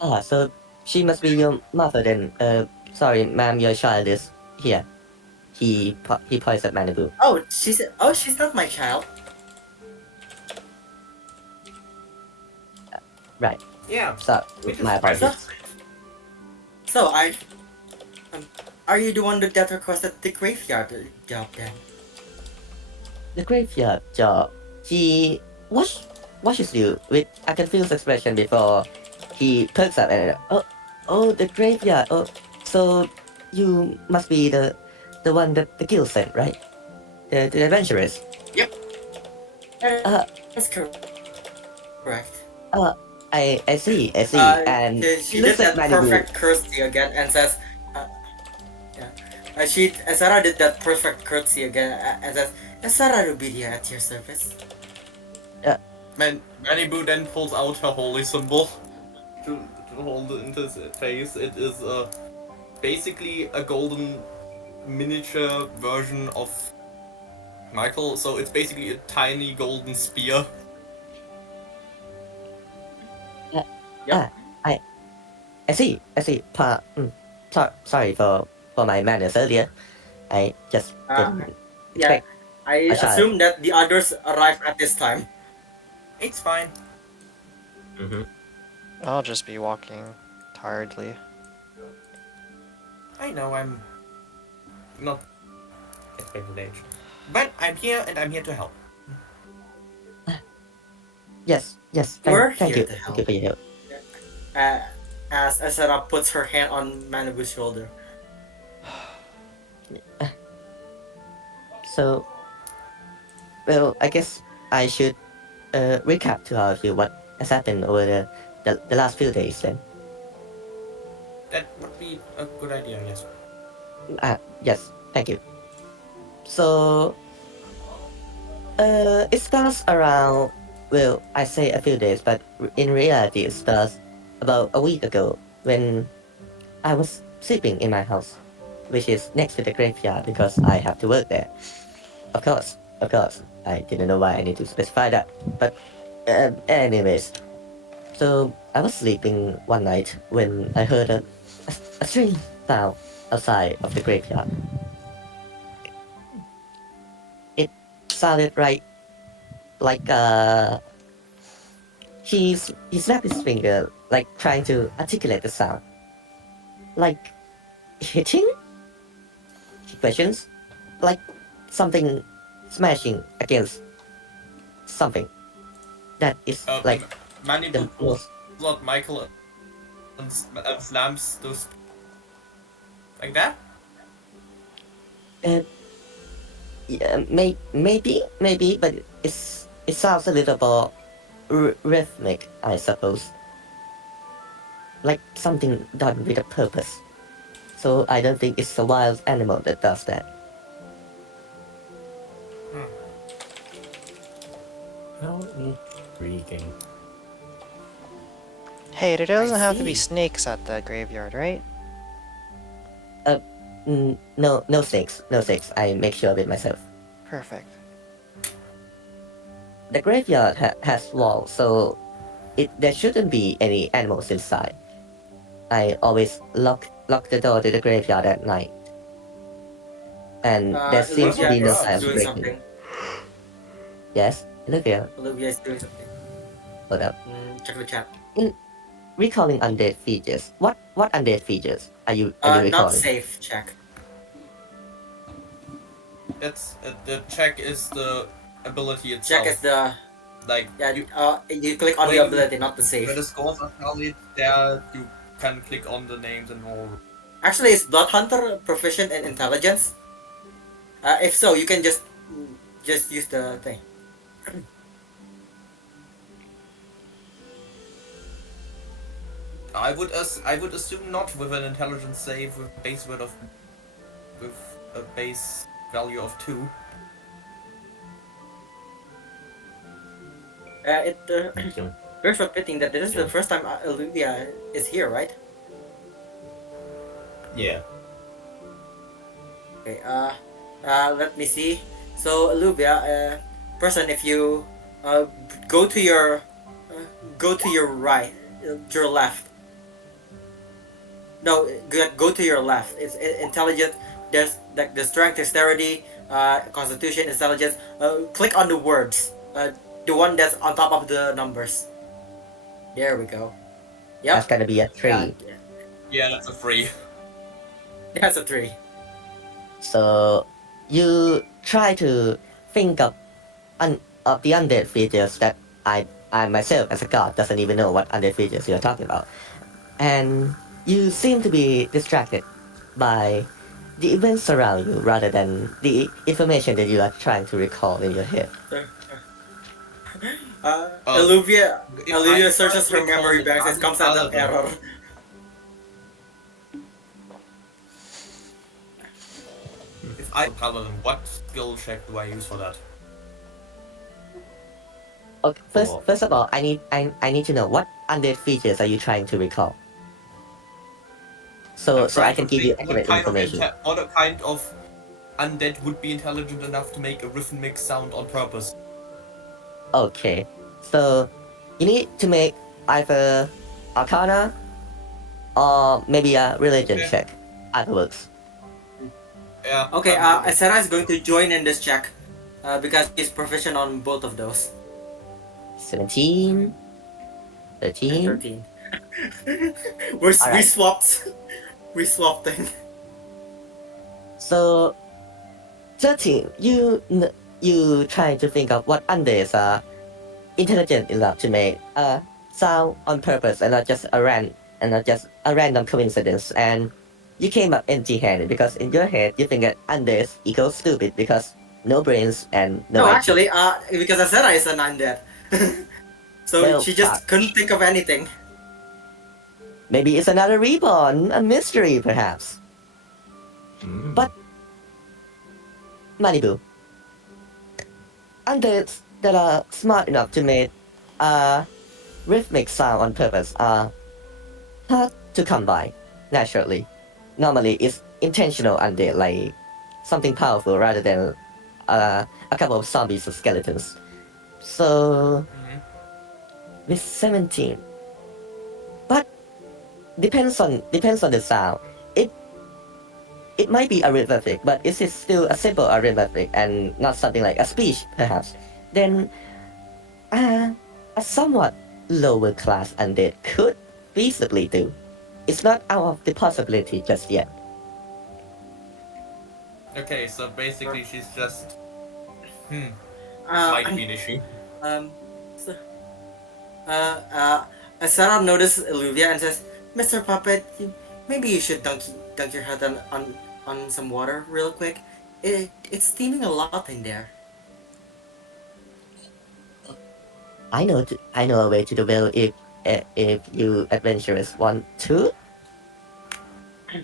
Ah, so she must be your mother then. Sorry, ma'am, your child is here. He points at Manabu. She's not my child. Right. Yeah. So Which is my apologies. So are you the one that requested the graveyard job then? The graveyard job. He watches you with a confused expression before he perks up and the graveyard. Oh, so you must be the one that the guild sent, right? The adventurers. That's correct. I see. And She he did looks at that Malibu. perfect curtsy again and says, Sarah did that perfect curtsy again and says, Sarah will be here at your service. Manibu then pulls out her holy symbol to hold it into his face. It is basically a golden miniature version of Michael, so it's basically a tiny golden spear. I see. Sorry for my manners earlier. I just didn't expect. I a child. assume that the others arrive at this time. It's fine. Mm-hmm. I'll just be walking tiredly. I know I'm not at privilege, but I'm here and I'm here to help. Yes. We're Thank here you. to Thank you for your help. As Sarah puts her hand on Manabu's shoulder. So, well, I guess I should recap to all of you what has happened over the last few days then. That would be a good idea, yes. Yes, thank you. So, it starts around, well, I say a few days, but in reality it starts about a week ago when I was sleeping in my house, which is next to the graveyard because I have to work there. Of course. I didn't know why I need to specify that. But anyways, so I was sleeping one night when I heard a strange sound outside of the graveyard. It sounded like he snapped his finger like trying to articulate the sound. Like hitting? He questions. Like something smashing against something. That is like Manibu the pulls most. out Michael and slams those like that. Yeah, maybe, but it sounds a little more rhythmic, I suppose. Like something done with a purpose. So I don't think it's a wild animal that does that. How intriguing. Hey, there doesn't have to be see. snakes at the graveyard, right? No snakes. I make sure of it myself. Perfect. The graveyard has walls, so there shouldn't be any animals inside. I always lock the door to the graveyard at night, and there seems to be no sign of doing breaking. something. Yes, Olivia, Olivia is doing something. hold up. Check the chat. Recalling undead features. What undead features are you recalling? Not safe check. It's the check is the ability itself. Check is the like you click on the when ability, not the save. when the scores are tallied, there you can click on the names and all. Actually, is Blood Hunter proficient in intelligence? If so, you can just use the thing. I would assume not with an intelligence save with a base value of 2. Thank you. We're forgetting that this is the Yeah. first time Olivia is here, right? Yeah. Okay. Let me see. So Olivia, person, if you go to your right, your left. No, go to your left. It's intelligent. There's like the strength, dexterity, constitution, intelligence. Click on the words. The one that's on top of the numbers. There we go. That's Yep. gonna be a 3. Yeah, that's a 3. That's a 3. So you try to think of the undead features that I myself as a god doesn't even know what undead features you're talking about, and you seem to be distracted by the events around you rather than the information that you are trying to recall in your head. Olivia If I searches her recall memory the banks and comes out an paladin- error. If I paladin, what skill check do I use for that? Okay, Cool. first of all, I need to know what undead features are you trying to recall, so I'm I trying can to give you think accurate information. what kind of undead would be intelligent enough to make a rhythmic sound on purpose. Okay, so you need to make either Arcana or maybe a religion Okay. check. Either works. Yeah. Okay, Sarah is going to join in this check because she's proficient on both of those. 17, 13. 13. we Alright. swapped. We swapped thing. So 13, you try to think of what undeads are intelligent enough to make a sound on purpose and not just a random coincidence, and you came up empty-handed because in your head you think that undeads equals stupid because no brains and no No, IQ. actually, because Sarah is an undead. So Well, she just fuck. couldn't think of anything. Maybe it's another reborn, a mystery perhaps. Mm. But Malibu, undeads that are smart enough to make a rhythmic sound on purpose are hard to come by naturally. Normally, it's intentional undead, like something powerful rather than a couple of zombies or skeletons. So with 17, but depends on the sound. It might be arithmetic, but is it still a simple arithmetic and not something like a speech, perhaps? Then a somewhat lower class undead could feasibly do. It's not out of the possibility just yet. Okay, so basically she's just Uh, might be an issue. so, Sarah notices Olivia and says, "Mr. Puppet, maybe you should dunk your head on some water real quick. It's steaming a lot in there." I know a way to the well if you adventurers want to.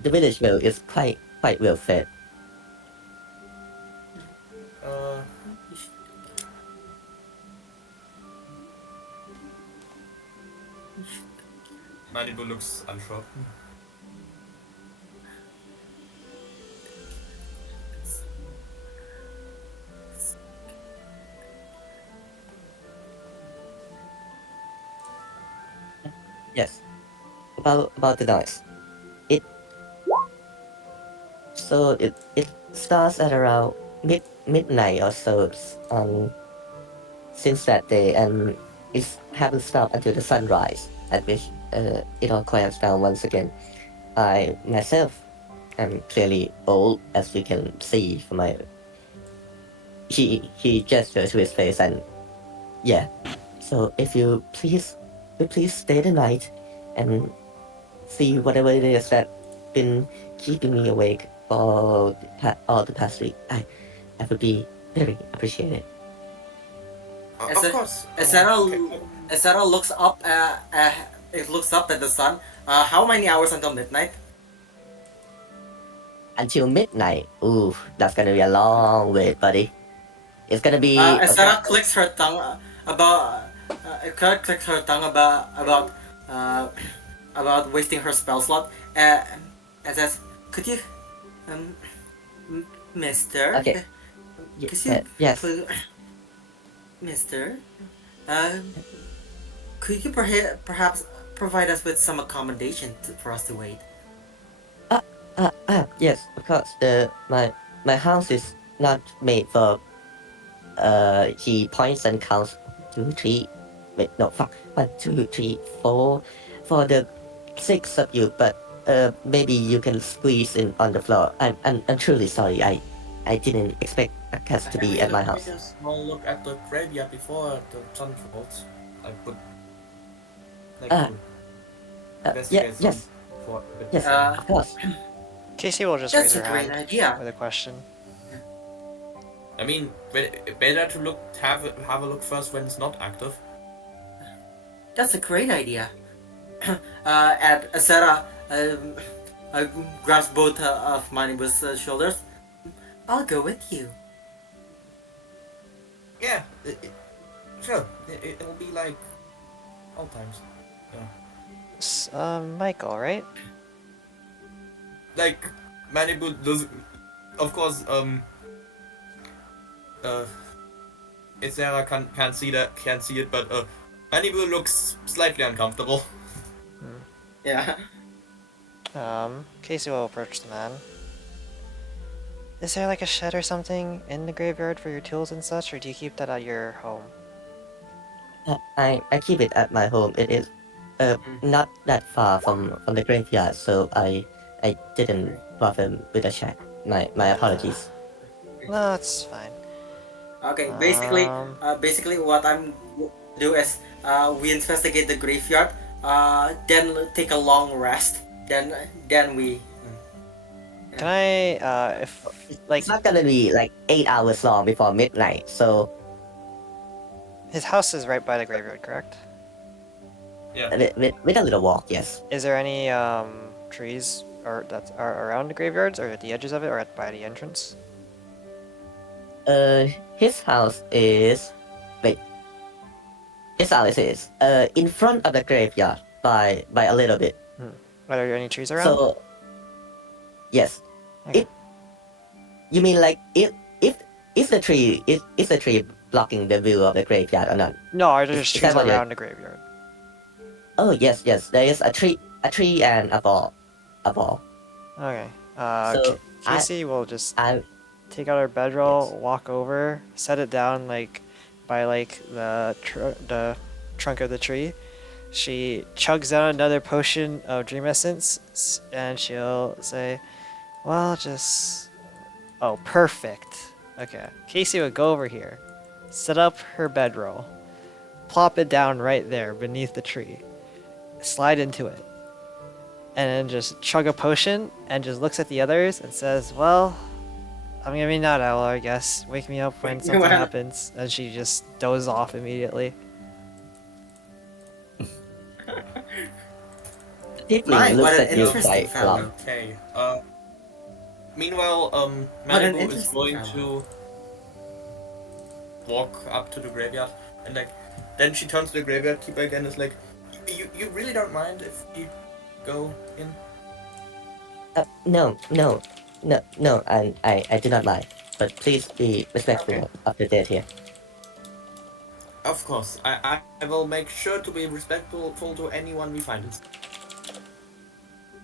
The village well is quite well fed. Malibu looks unsure. Yes. About the noise. It starts at around midnight or so since that day, and it haven't stopped until the sunrise, at which it all quiets down once again. I myself am clearly old, as you can see from my he gestured to his face and yeah. So if you please stay the night and see whatever it is that been keeping me awake for all the past week. I would be very appreciated. As Of a- course. As Sarah, Okay. as Sarah looks up, it looks up at the sun. How many hours until midnight? Until midnight. Ooh, that's gonna be a long wait, buddy. It's gonna be As okay. Sarah clicks her tongue clicks her tongue about wasting her spell slot, and says, "Could you, um, Mister? Okay. Could you, Yes. Mister? Could you perhaps provide us with some accommodation for us to wait?" Yes, of course. My house is not made for. He points and counts 2, 3. Wait, no, fuck. 1, 2, 3, 4. For the 6 of you, but maybe you can squeeze in on the floor. I'm truly sorry. I didn't expect a guest to be at my house. Take a small look at the graveyard before the sun falls. I would like Ah, to Yeah, investigate some yes, for a bit. yes, of course. Casey will just That's raise a her great hand idea. with a question. I mean, better to have a look first when it's not active. That's a great idea. And Sarah grabs both of Manibu's shoulders. I'll go with you. Yeah, sure. It'll be like all times. Michael, right? Like Manibu does, of course. Sarah can't see it, but Manibu looks slightly uncomfortable. Yeah. Casey will approach the man. Is there like a shed or something in the graveyard for your tools and such, or do you keep that at your home? I keep it at my home. It is not that far from the graveyard, so I didn't bother with a check. My apologies. No, it's fine. Okay. Basically, what I'm do is we investigate the graveyard. Then take a long rest. Then we. Can I, if, like, It's not gonna be like 8 hours long before midnight, so his house is right by the graveyard, correct? Yeah. with a little walk, yes. Is there any, trees or that are around the graveyards, or at the edges of it, or by the entrance? His house is his house is in front of the graveyard by a little bit. Are there any trees around? So yes, Okay. you mean like if the tree is the tree blocking the view of the graveyard or not? No, are there just is that trees what you're- around the graveyard? Oh yes, there is a tree and a ball. Okay. So, Casey will just I take out her bedroll, Yes. walk over, set it down like by like the trunk of the tree. She chugs down another potion of dream essence, and she'll say, "Well, just oh, perfect. Okay." Casey would go over here, set up her bedroll, plop it down right there beneath the tree, slide into it, and then just chug a potion and just looks at the others and says, "Well, I'm gonna be Night Owl, I guess. Wake me up when something Well. happens." And she just dozes off immediately. Tiefling Right, what looks an at you interesting quite fellow. long. Okay. Meanwhile, What an Malibu is interesting going fellow. to walk up to the graveyard, and like, then she turns to the graveyard keeper again. Is like, you really don't mind if you go in? No, and I do not mind. But please be respectful Okay. of the dead here. Of course, I will make sure to be respectful to anyone we find.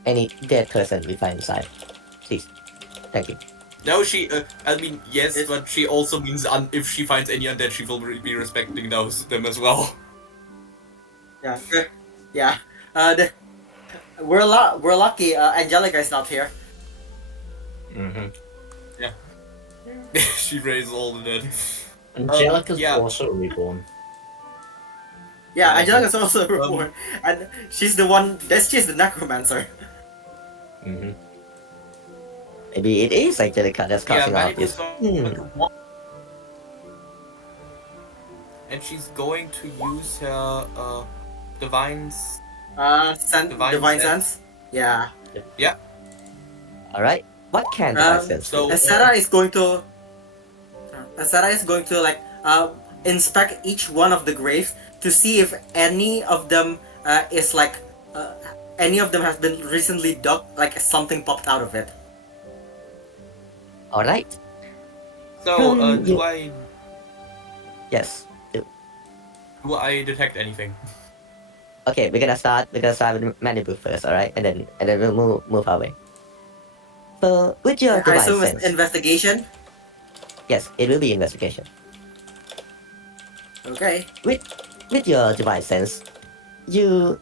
Any dead person we find inside. Please. Thank you. No, she. I mean, yes, Yes. but she also means if she finds any undead, she will be respecting them as well. Yeah. Good. Yeah. We're lucky. Angelica is not here. Mm-hmm. She raises all the dead. Angelica's yeah. also reborn. Yeah, Yeah, Angelica's also reborn, and she's the one. She's the necromancer. Mm-hmm. Maybe it is Angelica that's Yeah, causing all of Malibu's this. going to walk, and she's going to use her divines. Divine Divine sense. sense. Yeah. Yeah. Alright. What can the sense do? So Asera is going to. Asera is going to like inspect each one of the graves to see if any of them is like any of them has been recently dug, like something popped out of it. Alright. So, Hmm, do I Yes. detect anything? Okay, we're gonna start with Malibu first, alright? And then we'll move our way. So with your I divine assume it's sense. investigation. Yes, it will be investigation. Okay. With your divine sense, you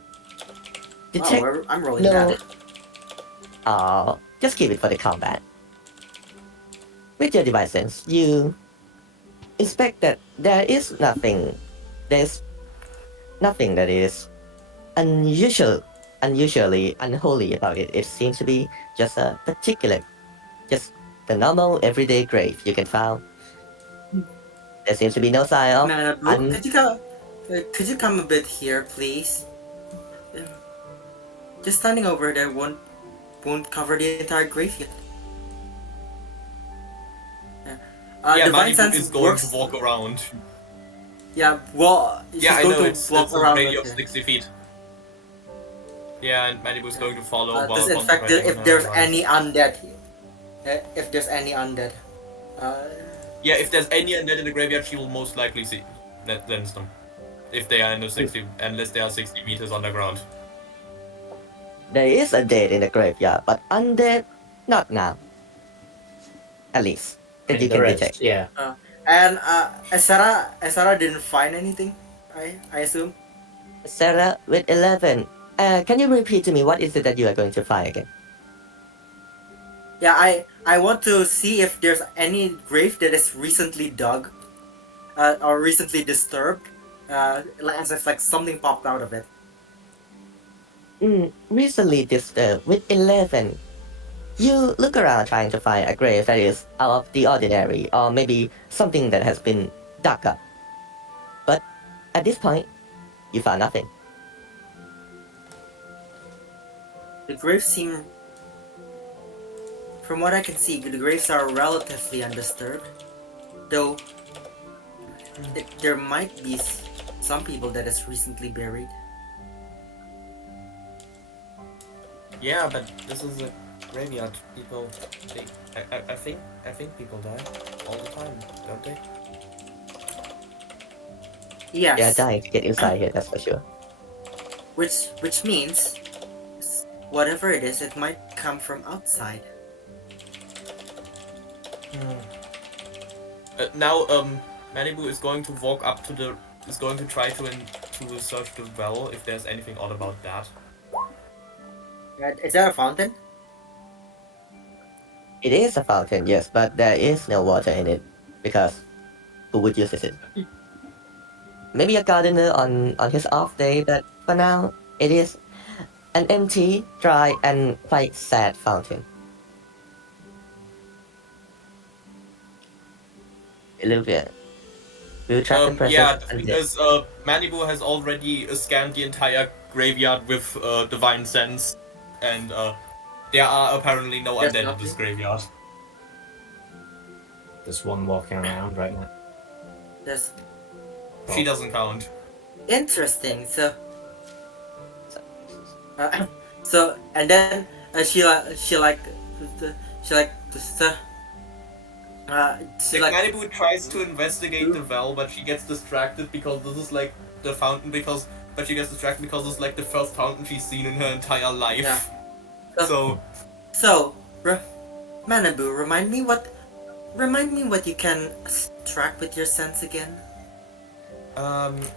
detect I'm rolling no that. just keep it for the combat. With your divine sense, you inspect that there's nothing that is unusually unholy about it. It seems to be just a particular, just the normal everyday grave you can find. There seems to be no sign of Manabu, could you come a bit here, please? Um, Just standing over there won't cover the entire graveyard. Yeah. Yeah, Divine Malibu sense is going works. to walk around. Yeah, well, she's Yeah, I going know to it's walk a around radius with of it. 60 feet. Yeah, and Malibu's going to follow while Disinfect concentrating if on there's her any undead. If there's any undead. Uh, Yeah, if there's any undead in the graveyard, she will most likely see cleanse them. If they are in the 60, unless they are 60 meters underground. There is a dead in the graveyard, but undead, not now. At least that you And the can detect. rest, yeah. and Asara didn't find anything. I assume. Sarah with 11. Can you repeat to me what is it that you are going to find again? Yeah, I want to see if there's any grave that is recently dug, or recently disturbed, as if like something popped out of it. Recently disturbed with 11. You look around trying to find a grave that is out of the ordinary, or maybe something that has been dug up. But at this point, you found nothing. The graves seem, from what I can see, the graves are relatively undisturbed, though there might be some people that is recently buried. Yeah, but this is a graveyard. People, I think people die all the time, don't they? Yes. They are dying to get inside here, that's for sure. Which means, whatever it is, it might come from outside. Now, Malibu is going to walk up to the. Is going to try to search the well if there's anything odd about that. Is that a fountain? It is a fountain, yes, but there is no water in it because who would use it? Maybe a gardener on his off day, but for now, it is an empty, dry, and quite sad fountain. Olivia, will track the presence Yeah, and because Malibu has already scanned the entire graveyard with divine sense, and there are apparently no There's undead in this nothing? graveyard. There's one walking around right now. That's She doesn't count. interesting. So and then she like Malibu tries to investigate the well, but she gets distracted because this is like the fountain but she gets distracted because it's like the first fountain she's seen in her entire life. Yeah. So Manabu, remind me what you can track with your sense again.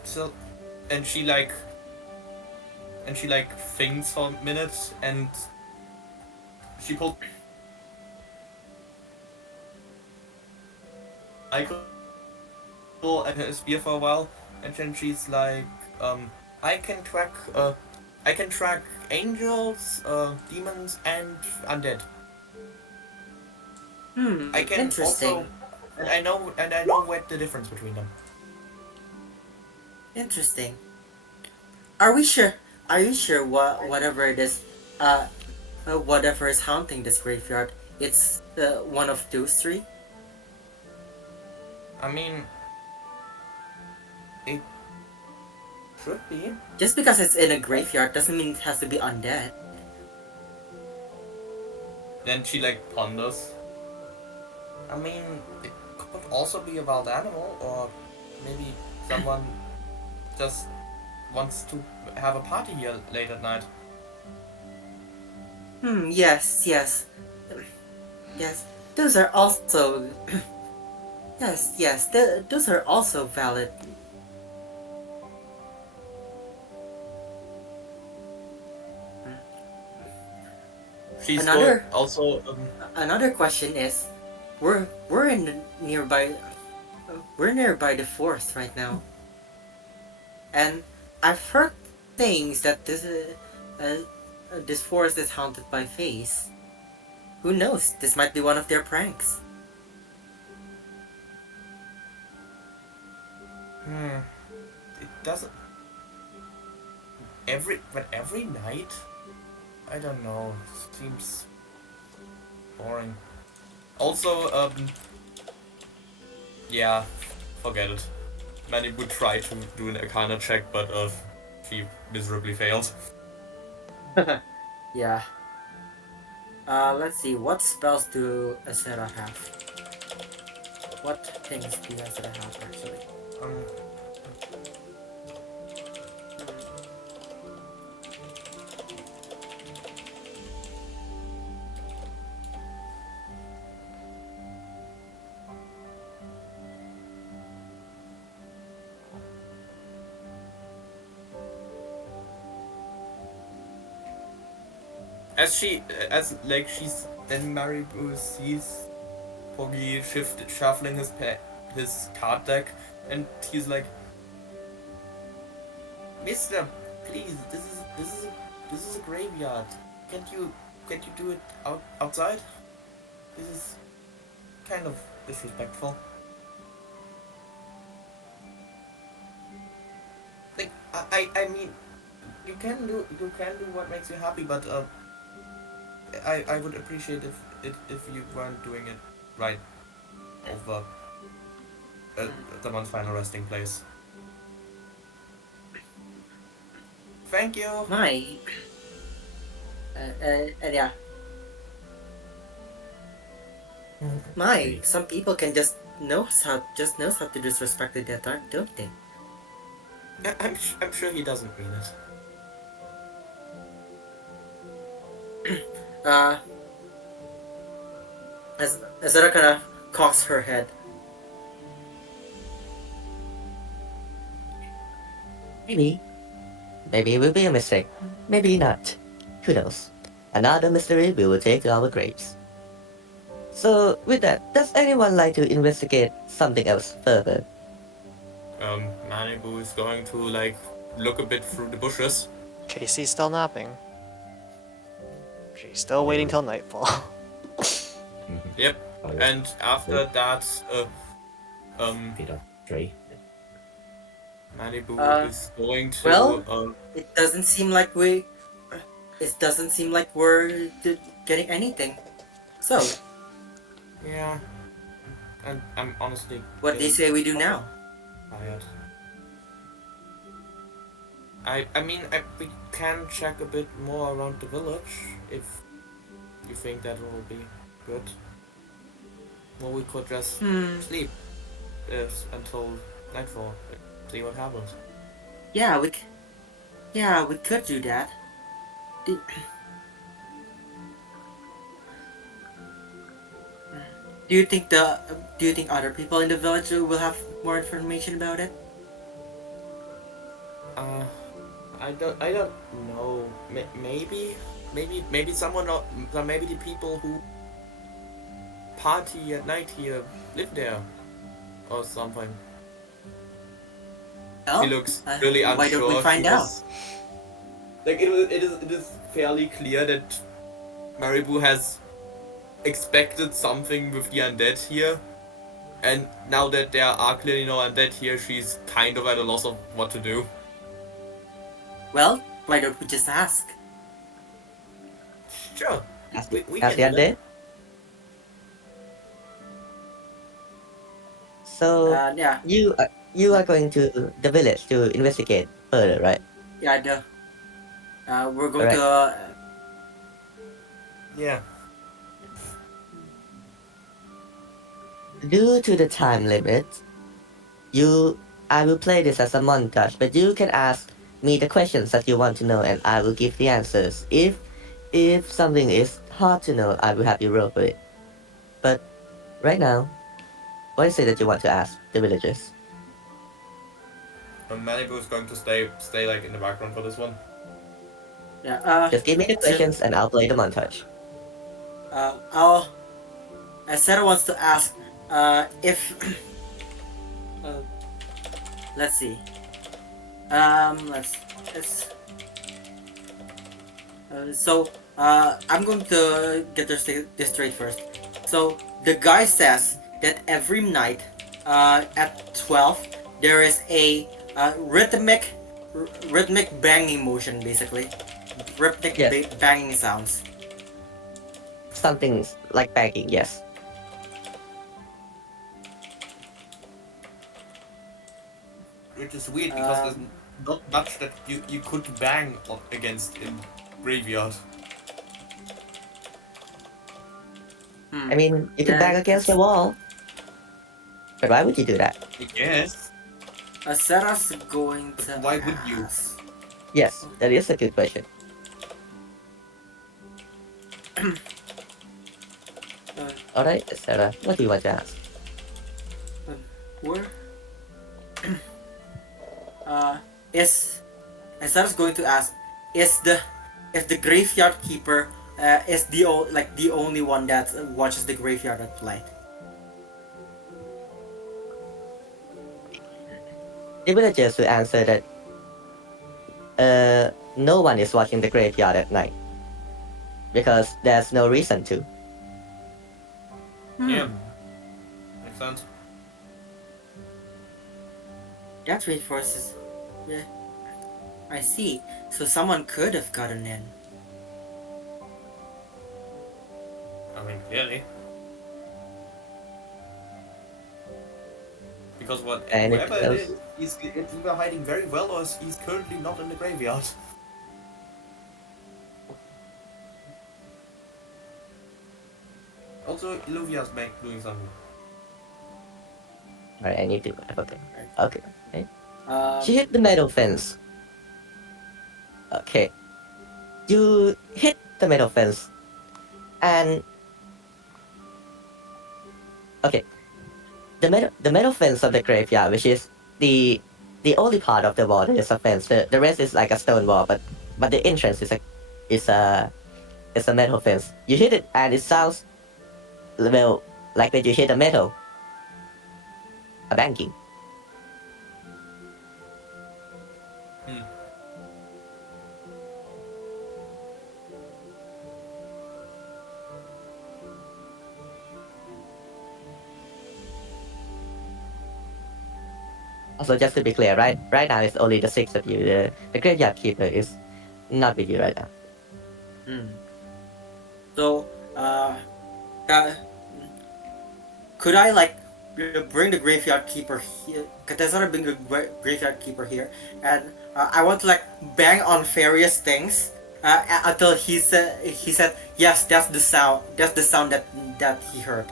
so and she like thinks for a minute and she pulls I go at her spear for a while, and then she's like, I can track angels, demons, and undead. I can Interesting. also, and I know what the difference between them. Interesting. Are we sure? Are you sure whatever it is, whatever is haunting this graveyard, it's one of those three? I mean, it should be. Just because it's in a graveyard doesn't mean it has to be undead. Then she like ponders. I mean, it could also be a wild animal, or maybe someone just wants to have a party here late at night. Yes, yes. Yes, those are also... yes, those are also valid. She's Another- going also. Another question is, we're in the nearby... We're nearby the forest right now. And I've heard things that this forest is haunted by fays. Who knows? This might be one of their pranks. It doesn't. Every night. I don't know. Seems boring. Also, yeah, forget it. Manny would try to do an Arcana check, but she miserably failed. Yeah. Let's see. What spells do Azera have? What things do Azera have actually? She's then Maribu sees Poggy shuffling his card deck, and he's like, Mister, please, this is a graveyard. Can't you do it outside? This is kind of disrespectful. Like I mean, you can do what makes you happy, but I would appreciate if you weren't doing it right over the one's final resting place. Thank you. My. And yeah. My. Some people can just knows how to disrespect the dead, don't they? I'm sure he doesn't mean it. Azera kind of cocks her head. Maybe. Maybe it will be a mistake. Maybe not. Who knows? Another mystery we will take to our graves. So, with that, does anyone like to investigate something else further? Manibu is going to like look a bit through the bushes. Casey's still napping. She's still waiting till nightfall. Yep. And after that, Feet up tree. Manibu Uh, is going to. well- It doesn't seem like we're getting anything. So, Yeah. And I'm honestly. what do you say we do now? Tired. I mean, we can check a bit more around the village if you think that will be good. Or we could just sleep until nightfall. See what happens. Yeah, we could do that. Do you think other people in the village will have more information about it? I don't know. Maybe someone or maybe the people who party at night here live there. or something. Well, She looks really unsure. why don't we find out? Like it is fairly clear that Maribu has expected something with the undead here, and now that there are clearly no undead here, she's kind of at a loss of what to do. Well, why don't we just ask? Sure, Ask we the can do that. undead. So Yeah, you are going to the village to investigate further, right? yeah. We're going Alright. to. Yeah. Due to the time limit, I will play this as a montage, but you can ask me the questions that you want to know, and I will give the answers. If something is hard to know, I will have you roll for it. But right now, what is it that you want to ask the villagers? Malibu is going to stay like in the background for this one. Yeah. Just give me the questions, and I'll play the montage. Sarah wants to ask if let's see. Let's I'm going to get this straight first. So the guy says that every night at 12 there is a rhythmic banging motion, basically rhythmic Yes. banging sounds. Something like banging, yes. Which is weird because there's not much that you could bang against in graveyard. I mean, you can Yeah, bang against the wall. But why would you do that? I guess. Sarah's going to Why would you? ask. Yes, that is a good question. Alright, Sarah, what do you want to ask? Where is and Sarah's going to ask, is the graveyard keeper is the only one that watches the graveyard at night? The villagers will answer that no one is watching the graveyard at night because there's no reason to. Yeah. Makes sense. That reinforces. Yeah, I see. So someone could have gotten in. I mean, clearly. Because Anything whoever it else? is, he's either hiding very well or he's currently not in the graveyard. Also, Illuvia's doing something. Alright, I need to. Okay. Okay. She Um, hit the metal fence. Okay. You hit the metal fence. And. Okay. The metal fence of the graveyard, which is the only part of the wall that is a fence. The rest is like a stone wall, but the entrance is a metal fence. You hit it and it sounds well like that you hit a metal. A banging. Also, just to be clear, right now it's only the 6 of you. The graveyard keeper is not with you right now. So, could I bring the graveyard keeper here? Could I sort of bring the graveyard keeper here, and I want to bang on various things until he said yes, that's the sound. That's the sound that he heard.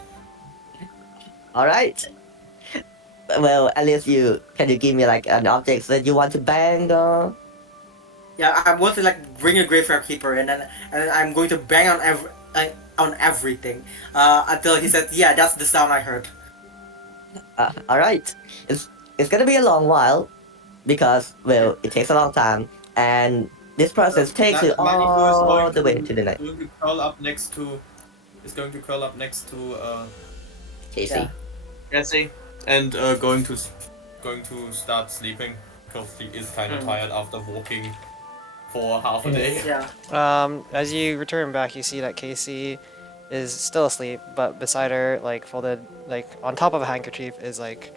All right. Well, at least can you give me an object that you want to bang or? Yeah, I want to bring a graveyard keeper, and I'm going to bang on everything until he said, yeah, that's the sound I heard. All right. It's gonna be a long while because it takes a long time, and this process takes you all the way to the night. Going to curl up next to. Is going to curl up next to. Casey. Yeah. Jesse. and going to start sleeping because she is kind of tired after walking for half a day. Yeah. As you return back, you see that Casey is still asleep, but beside her, like folded, like on top of a handkerchief, is like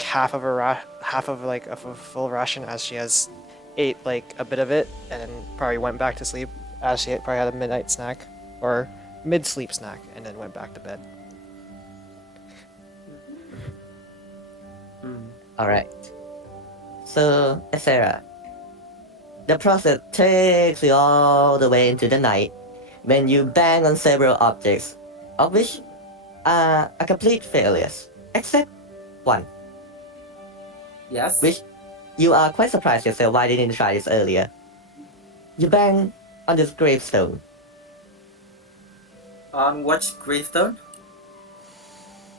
half of a full ration, as she has ate like a bit of it and probably went back to sleep, as she probably had a midnight snack or mid-sleep snack and then went back to bed. Alright. So, Sarah, the process takes you all the way into the night when you bang on several objects, of which are a complete failures, except one, Yes. which you are quite surprised yourself why didn't you try this earlier. You bang on this gravestone. On which gravestone?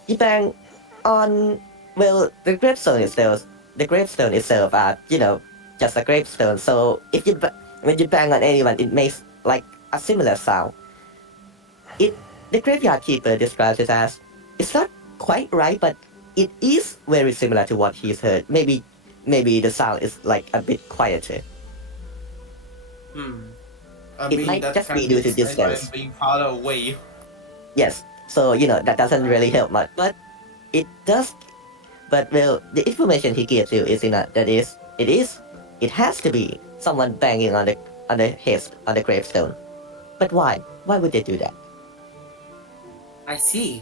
You bang on, well, the gravestone itself, just a gravestone. So if when you bang on anyone, it makes like a similar sound. The graveyard keeper describes it as, it's not quite right, but it is very similar to what he's heard. Maybe the sound is like a bit quieter. I It mean, might that just can be due to explain why distance. I'm being farther away. Yes, so that doesn't really help much, but it does. But well, the information he gives you is it has to be someone banging on the gravestone. But why? Why would they do that? I see.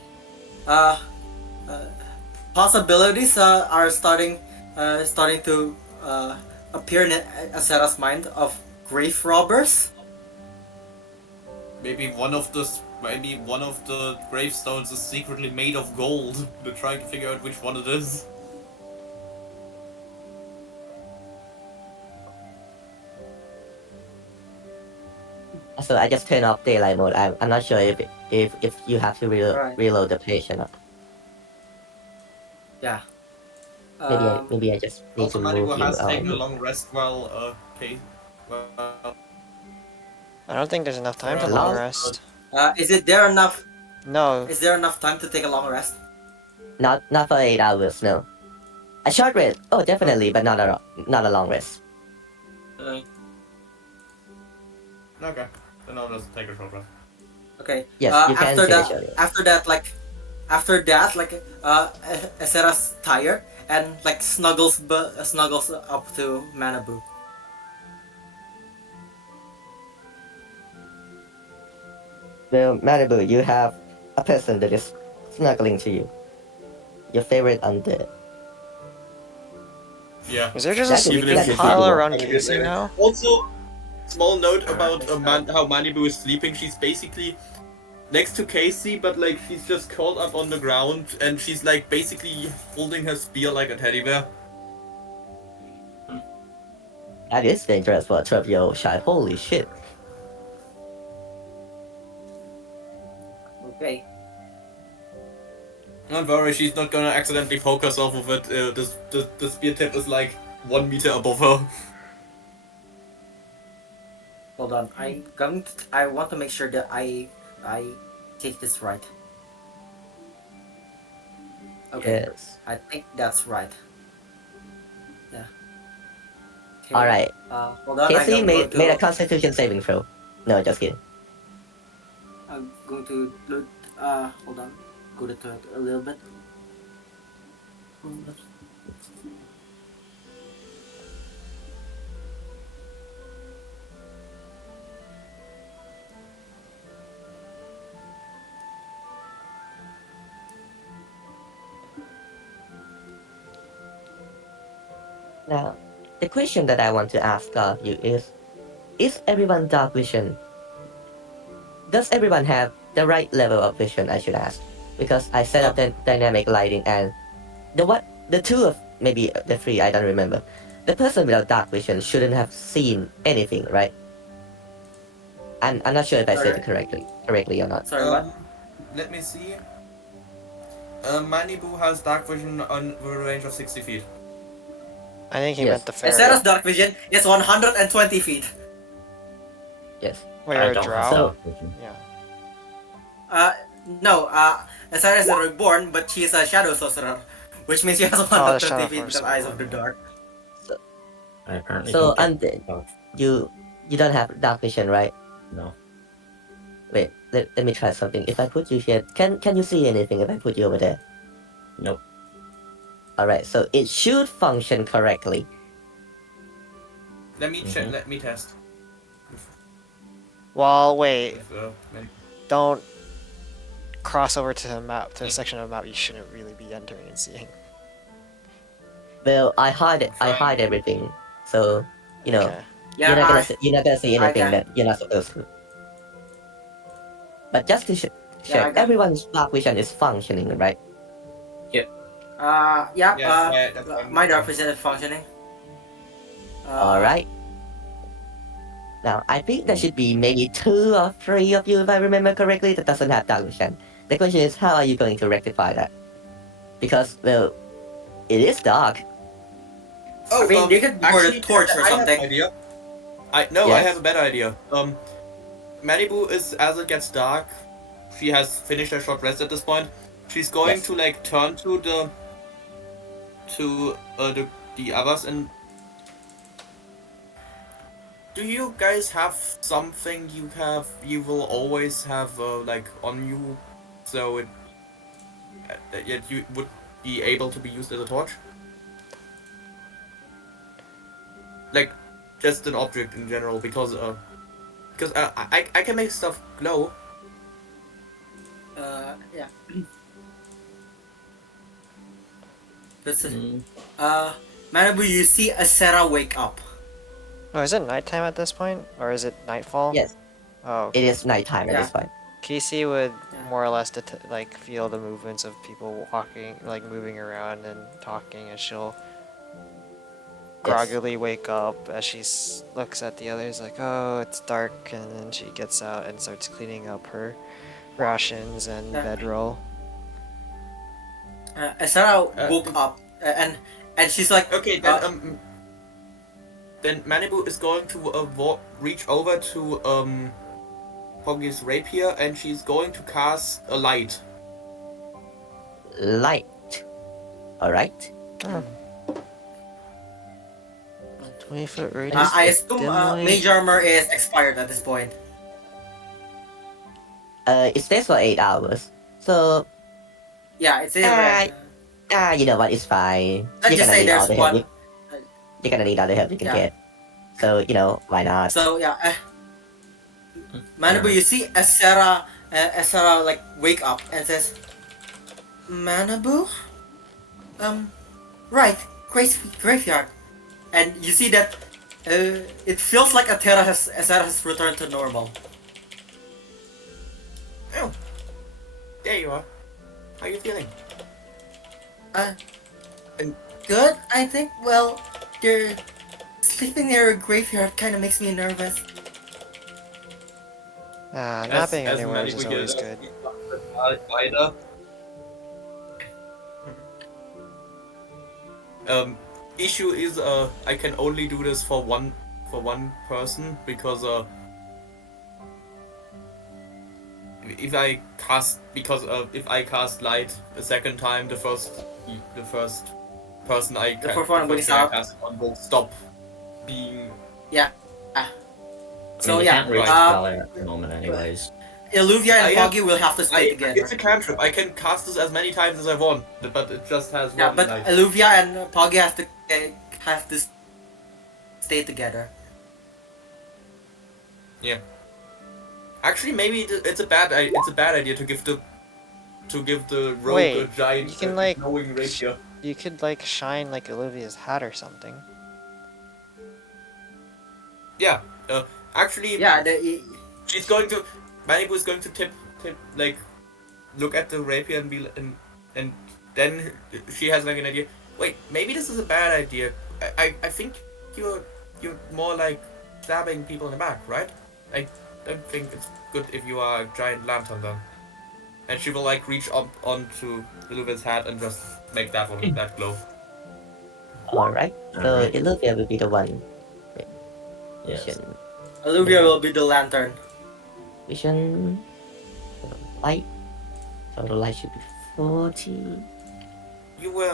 Possibilities are starting to appear in Asera's mind of grave robbers. Maybe one of the gravestones is secretly made of gold. They're trying to figure out which one it is. So I just turn off daylight mode. I'm not sure if you have to Right. reload the page or not. Yeah. Maybe I just need Also, to move Manibu you has taken a out. long rest while I don't think there's enough time to Hello? long rest. Is it there enough? No, Is there enough time to take a long rest? Not for 8 hours, no. A short rest, oh definitely, but not a long rest. Okay, then I'll just take a short rest. Okay. Yes, you can after take a that, short rest. after that, Asera's tired and like snuggles up to Manabu. Well, Malibu, you have a person that is snuggling to you. Your favorite undead. Yeah. is there just That's a even sleeping if you pile do around it. Casey now? Also, small note about how Manibu is sleeping. She's basically next to Casey, but like she's just curled up on the ground, and she's like basically holding her spear like a teddy bear. That is dangerous for a 12-year-old child. Holy shit. Okay. Don't worry, she's not gonna accidentally poke herself with it. The spear tip is like 1 meter above her. Hold on. I want to make sure that I take this right. Okay. Yes. I think that's right. Yeah. Okay. Alright. Hold on. Casey I'm made going a to. constitution saving throw. No, just kidding. I'm going to look. Hold on. Go to it a little bit. Now, the question that I want to ask of you is everyone dark vision? Does everyone have the right level of vision, I should ask? Because I set up the dynamic lighting and the two of, maybe the three, I don't remember. The person without dark vision shouldn't have seen anything, right? I'm not sure if I said it correctly or not. Sorry, what? Let me see. Manibu has dark vision on a range of 60 feet. I think he Yes. meant the fairy. Asera's dark vision is 120 feet. Yes. Wait, I you're a don't have drow? dark vision. Yeah. No. Asera is a reborn, but she is a shadow sorcerer. which means you have Oh, the 130 shadow feet force because eyes will of the work. dark. I apparently So don't get. Undead, you don't have dark vision, right? No. Wait, let me try something. If I put you here, can you see anything if I put you over there? Nope. Alright, so it should function correctly. Let me check. Mhm. Let me test. Well, wait. If, Don't cross over to a map, to a section of the map you shouldn't really be entering and seeing. Well, I hide it. I Fine. hide everything. So you know, Okay. Yeah, you're not gonna see I anything got- that you're not supposed to. But just to check, Yeah, I got- everyone's dark vision is functioning, right? yeah. Yes, that's fine. My dark vision is functioning. All right. Now I think there should be maybe 2 or 3 of you, if I remember correctly, that doesn't have dark vision. The question is, how are you going to rectify that? Because well, it is dark. Oh, I mean, they could pour the torch or I have something. an idea. I Yes? have a better idea. Malibu is, as it gets dark, she has finished her short rest at this point. She's going Yes. to like turn to the others and. Do you guys have something you will always have like on you, so it yet you would be able to be used as a torch? Like, just an object in general, because I can make stuff glow. Yeah. This is, Mm, Manabu, you see Asera wake up. Oh, is it nighttime at this point? Or is it nightfall? Yes. Oh, It is nighttime at Yeah. this point. Casey would Yeah. more or less like feel the movements of people walking, like moving around and talking, and she'll groggily wake up as she looks at the others like, oh, it's dark, and then she gets out and starts cleaning up her rations and Yeah. bedroll. Asera woke up and she's like, Okay, then Malibu is going to reach over to Poggy's rapier, and she's going to cast a light. Light. Alright. 20-foot radius. I assume dim light. mage armor is expired at this point. It stays for 8 hours. So Yeah, it's you know what, it's fine. Let's just say there's one. You're gonna need all the help you can Yeah. get. So, you know, why not? So yeah, Manabu, you see Asera like wake up and says, Manabu, right, graveyard, and you see that it feels like Asera has returned to normal. Oh, there you are. How are you feeling? Good, I think. Well, you're sleeping near a graveyard kind of makes me nervous. Napping anywhere is always good. Issue is I can only do this for one person, because if I cast light a second time, the first person I The fourth one will cast on will stop being. I So mean, you yeah, can't reach Valley at the moment, anyways. Illuvia and I have- Foggy will have to stay together. It's a cantrip. I can cast this as many times as I want, but it just has Yeah, one but light. Illuvia and Poggy have to stay together. Actually, maybe it's a bad idea to give the rogue Wait, a giant you can, like, glowing rapier. You could like shine like Olivia's hat or something. Yeah. Actually, Yeah, she's going to. Malibu is going to tip like look at the rapier and and then she has like an idea. Wait, maybe this is a bad idea. I think you're more like stabbing people in the back, right? I don't think it's good if you are a giant lantern then. And she will like reach up onto Luva's hat and just make that one that glow. Alright. So Alright. Illuvia will be the one. Yes. Vision. Illuvia will be the lantern. Vision. Light. So the light should be 40. You were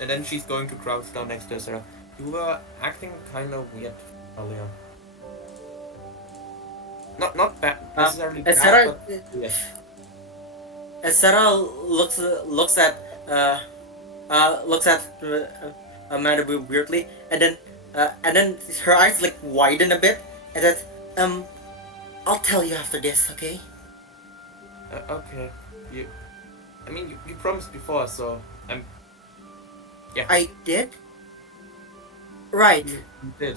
and then she's going to crouch down next to Sarah. You were acting kind of weird earlier. Not bad necessarily As bad, Sarah, but weird. as Sarah looks at Manabu weirdly, and then her eyes like widen a bit, and then I'll tell you after this, okay? Okay. You promised before, so I'm. Yeah. I did. Right. You did.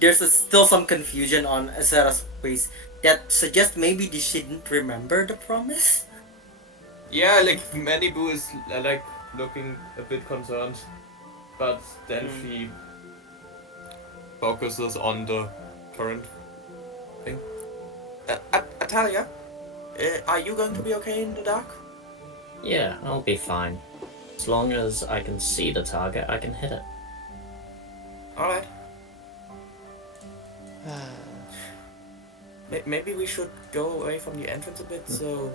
There's still some confusion on Sarah's face that suggests maybe she didn't remember the promise. Yeah, like Manibu is like looking a bit concerned, but then she focuses on the current thing. Atalia, are you going to be okay in the dark? Yeah, I'll be fine. As long as I can see the target, I can hit it. Alright. Maybe we should go away from the entrance a bit, so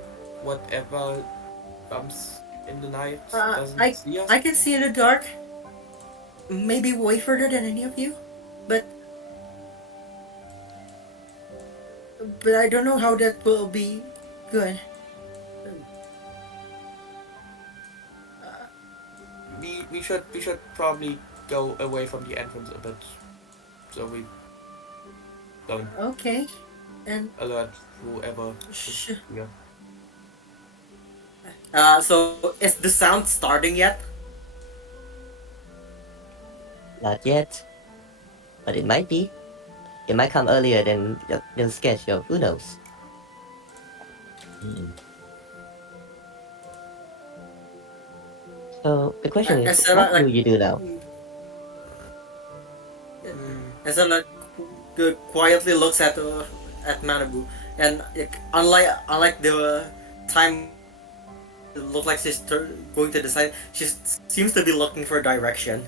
whatever bumps in the night doesn't see us. I can see in the dark. Maybe way further than any of you, but I don't know how that will be good. We should probably go away from the entrance a bit, so we don't Okay, and alert whoever is Sure. here. So is the sound starting yet? Not yet, but it might be. It might come earlier than scheduled. Who knows? Hmm. So the question is, Sarah, what like, do you do now? As like quietly looks at Manabu, and unlike the time, it looks like she's going to decide. She seems to be looking for direction.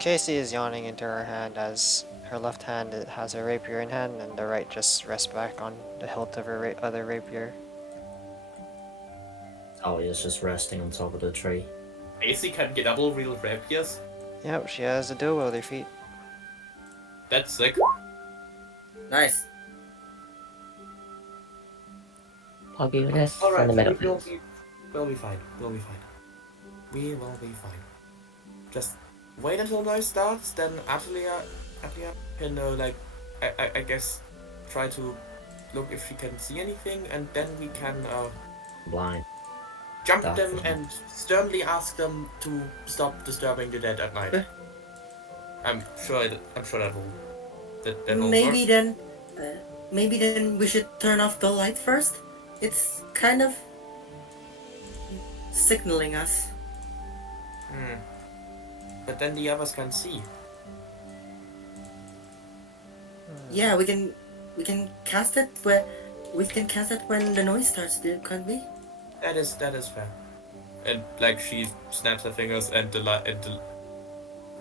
Casey is yawning into her hand as her left hand has a rapier in hand and the right just rests back on the hilt of her other rapier. Talia's just resting on top of the tree. Macy can get double real rapiers. Yep, she has a dual wielder feat. That's sick. Nice. Probably that's Alright, fundamental. we'll be fine. We'll be fine. We will be fine. Just wait until noise starts, then Atlia can I guess try to look if she can see anything, and then we can Blind. jump Dark them vision. and sternly ask them to stop disturbing the dead at night. Yeah. I'm sure that will will Maybe work. then we should turn off the light first. It's kind of signaling us. But then the others can see. Yeah, we can cast it when the noise starts, can't we? That is fair. And like she snaps her fingers and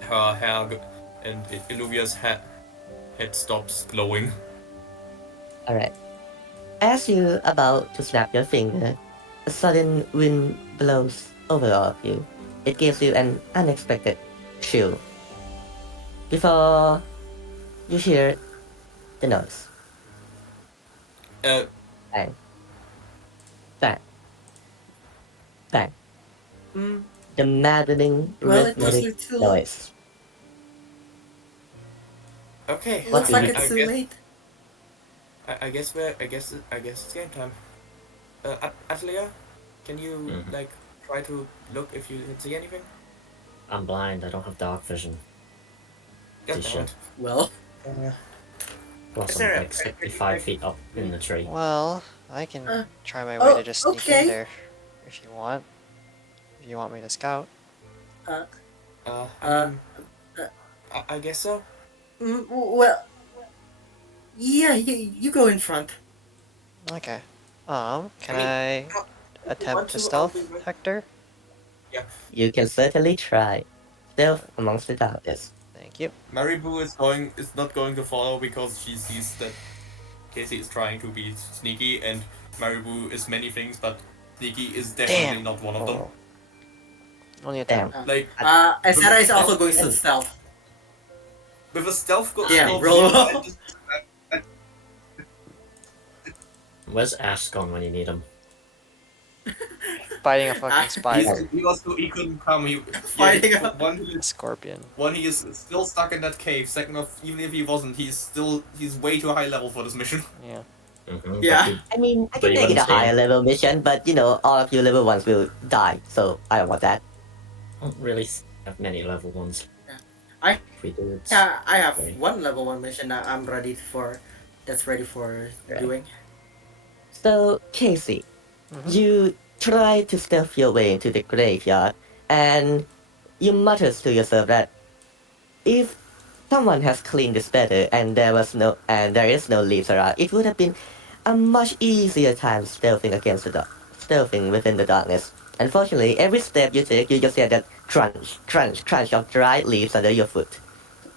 her hair and Illuvia's head stops glowing. Alright. As you're about to snap your finger, a sudden wind blows over all of you. It gives you an unexpected chill. Before you hear the noise. Bang. Bang. Bang. The maddening Well, it looks rhythmic like too noise. Okay. Looks like do you it's I too guess- late. I guess it's game time. Atlia, can you Mhm. like try to look if you can see anything? I'm blind, I don't have dark vision. God Shit. damn it. Well, Plus Is I'm there like 65 feet up in the tree. Well, I can Uh, try my way oh, to just sneak okay. in there if you want. If you want me to scout. I guess so. well, yeah, you go in front. Okay. Can I mean, I you want attempt to to, stealth, I'll be right- Hector? You can certainly try. Stealth amongst the darkness. Thank you. Maribu is not going to follow because she sees that Casey is trying to be sneaky, and Maribu is many things, but sneaky is definitely Damn. not one of them. Oh. Only a Damn. 10. Like Asera is also going Damn. to stealth. with a stealth Damn, score of bro. 0 and this, Where's Ash gone when you need him? Fighting a fucking spider. he couldn't come. Fighting a- Scorpion. One, he is still stuck in that cave. Second off, even if he wasn't, he's way too high level for this mission. Yeah. Mm-hmm, Yeah. I mean, I But can you make it a wouldn't say- higher level mission, but all of you level ones will die, so I don't want that. I don't really have many level ones. Yeah. I- If we do, it's Yeah, I have okay. one level 1 mission that I'm ready for. That's ready for Right. doing. So, Casey, Mhm. you try to stealth your way into the graveyard, and you mutter to yourself that if someone has cleaned this better and there is no leaves around, it would have been a much easier time stealthing within the darkness. Unfortunately, every step you take, you just hear that crunch, crunch, crunch of dried leaves under your foot.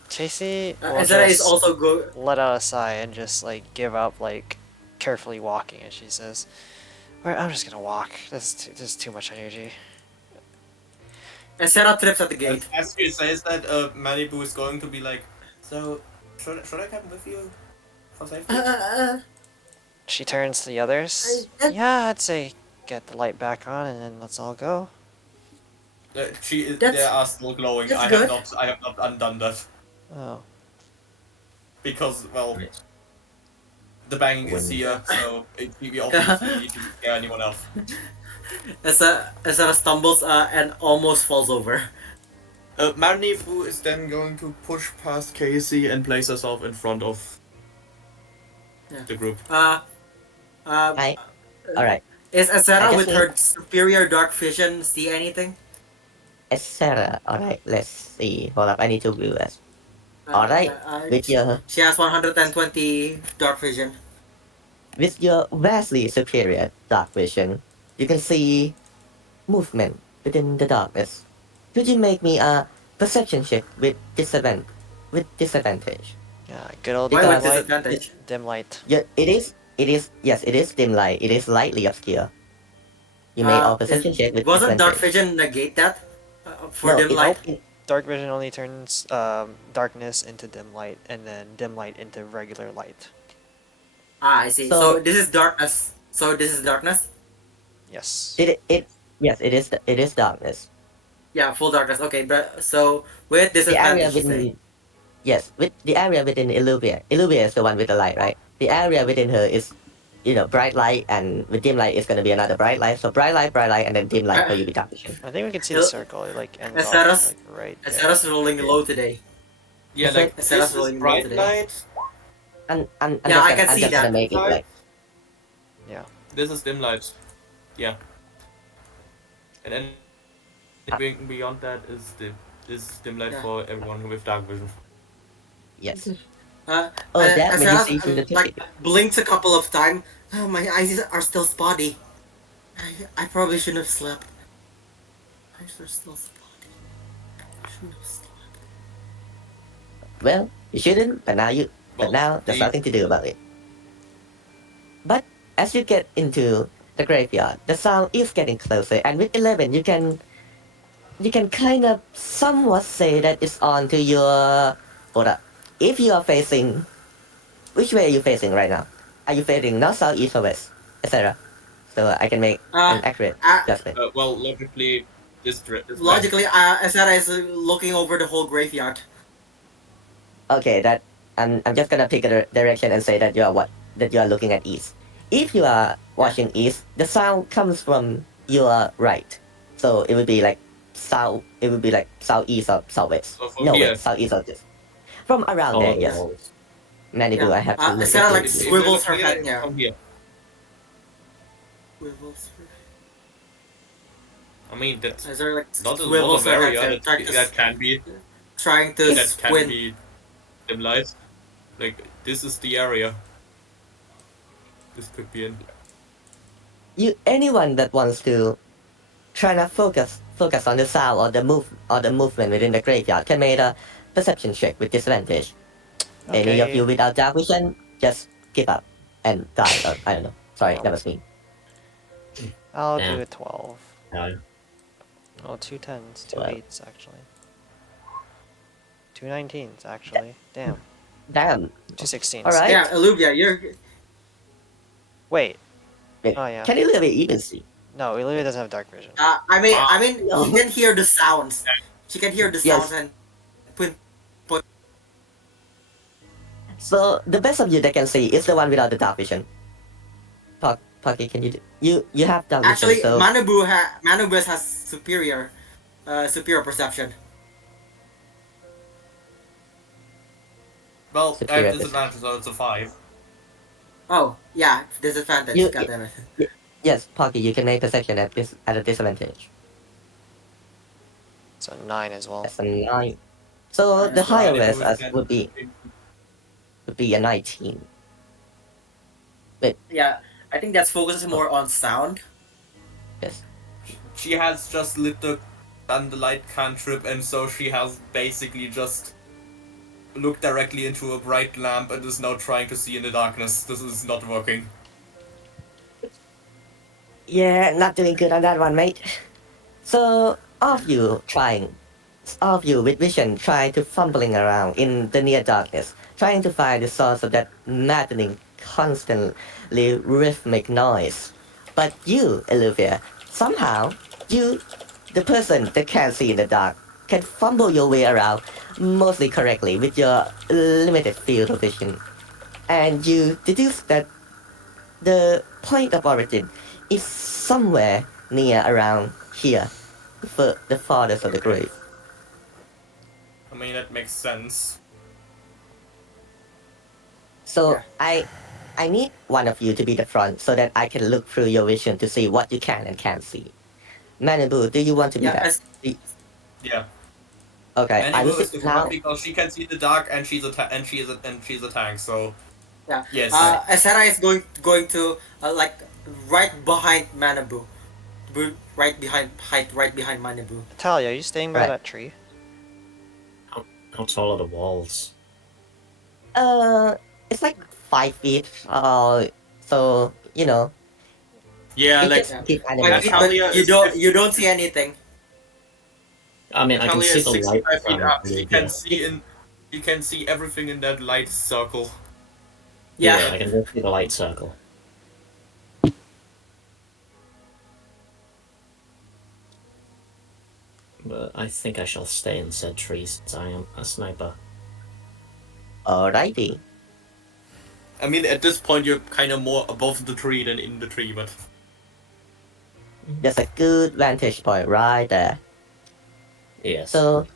Chasey will Asera is just also go. let out a sigh and just like give up, like carefully walking, and she says, "Alright, I'm just gonna walk. This is too much energy." Asera trips at the gate. As he says that, Malibu is going to be like, so should I come with you for safety? She turns to the others. Yeah, I'd say get the light back on and then let's all go. They That's- are still glowing. that's I good. have not undone that Oh. because well, Right. the banging is When- here, so we obviously need to scare anyone else. Asera stumbles and almost falls over. Maribu is then going to push past Casey and place herself in front of Yeah. the group. Hi. Alright, Is I Asera just with her superior dark vision see anything? Sarah, alright, let's see. Hold up, I need to view this. Alright, with your She has 120 dark vision. With your vastly superior dark vision, you can see movement within the darkness. Could you make me a perception check with disadvantage? Yeah, good old Why dim with light. disadvantage? Dim light. Yeah, yes, it is dim light. It is lightly obscure. You may all perception check with Wasn't dark disadvantage. vision negate that? For No, dim it light? only- Dark vision only turns darkness into dim light, and then dim light into regular light. Ah, I see. So- So this is darkness. So this is darkness? Yes. Yes, it is darkness. Yeah, full darkness. Okay, but so with The area disadvantage, you say. within Yes, with the area within Illuvia. Illuvia is the one with the light, right? The area within her is bright light, and with dim light is gonna be another bright light. So bright light, and then dim light for you with dark vision. I think we can see the It'll- circle. It like ends As off that us- like right there. Asera's rolling low today. Yeah, Is like that- this is rolling bright today? light. I'm Yeah, just I gonna, can I'm see just gonna that. make it like This is dim light. Yeah. And then beyond that is dim light Yeah. for everyone with dark vision. yes. Uh, Oh, that when you Asera's, see through the like ticket. blinks a couple of times. Oh, my eyes are still spotty. I probably shouldn't have slept. My eyes are still spotty. I shouldn't have slept. Well, you shouldn't, but now there's the- nothing to do about it. But as you get into the graveyard, the sound is getting closer, and with 11, you can kind of somewhat say that it's on to your. Hold up. If you are facing, which way are you facing right now? Are you facing north, south, east, or west, etc.? So I can make an accurate judgment. Well, logically, this Logically, Asera is looking over the whole graveyard. Okay, that I'm just gonna pick a direction and say that you are looking at east. If you are watching east, the sound comes from your right, so it would be like south. It would be like southeast or southwest. So from No, here. wait, southeast or this. From around there, yes. Malibu, Yeah. I have to look Sarah, at like, it. swivels her head, yeah. From here. I mean, that's Asera like not a lot swivels of her area head, that can be trying to that can squint. be dim light. Like this is the area. This could be in. Anyone that wants to try to focus on the sound or the movement within the graveyard can make a perception check with disadvantage. Any of Okay. you without dark vision, just give up and die. I don't know. Sorry, that was me. I'll Damn. do a 12. No. Oh, 2 10s, 2 Well. 8s actually. 2 19s actually. Damn. Damn. 2 16s. All right. Yeah, Olivia, you're. Wait. Wait, Oh yeah. can you really even see? No, Olivia doesn't have dark vision. I mean, No. she can hear the sounds. She can hear the sounds Yes. and put. So the best of you that can see is the one without the dark vision. Pocky, can you have dark vision? Actually, So Manabu has superior perception. Well, I Superior have disadvantage, so it's a 5. Oh yeah, disadvantage. You- God damn it. yes, Pocky, you can make perception at a disadvantage. So 9 as well. That's a 9. So Nine the as well. higher Manabu risk is 10. would be a 19. Yeah, I think that focuses more on sound. Yes. She has just done the light cantrip, and so she has basically just looked directly into a bright lamp and is now trying to see in the darkness. This is not working. Yeah, not doing good on that one, mate. So all of you with vision trying to fumbling around in the near darkness, trying to find the source of that maddening, constantly rhythmic noise. But you, Olivia, somehow, the person that can't see in the dark, can fumble your way around mostly correctly with your limited field of vision. And you deduce that the point of origin is somewhere near around here, the farthest of the grave. I mean, that makes sense. So Yeah. I need one of you to be the front so that I can look through your vision to see what you can and can't see. Manabu, do you want to be Yeah. that? Yeah. Okay, I will Manabu is the now. front because she can see the dark, and she's a tank. So Yeah. yes. Asera is going to like right behind Manabu, right behind Manabu. Talia, are you staying by Right. that tree? How tall are the walls? It's like 5 feet. So you know, Yeah, it like just keep Like, animating. Natalia but you don't see anything. I mean, I can Natalia see is the light 65 feet from up. She Olivia. can see you can see everything in that light circle. Yeah, Yeah. I can just see the light circle. But I think I shall stay in said tree since I am a sniper. Alrighty. I mean, at this point, you're kind of more above the tree than in the tree, but That's a good vantage point right there. Yes. So,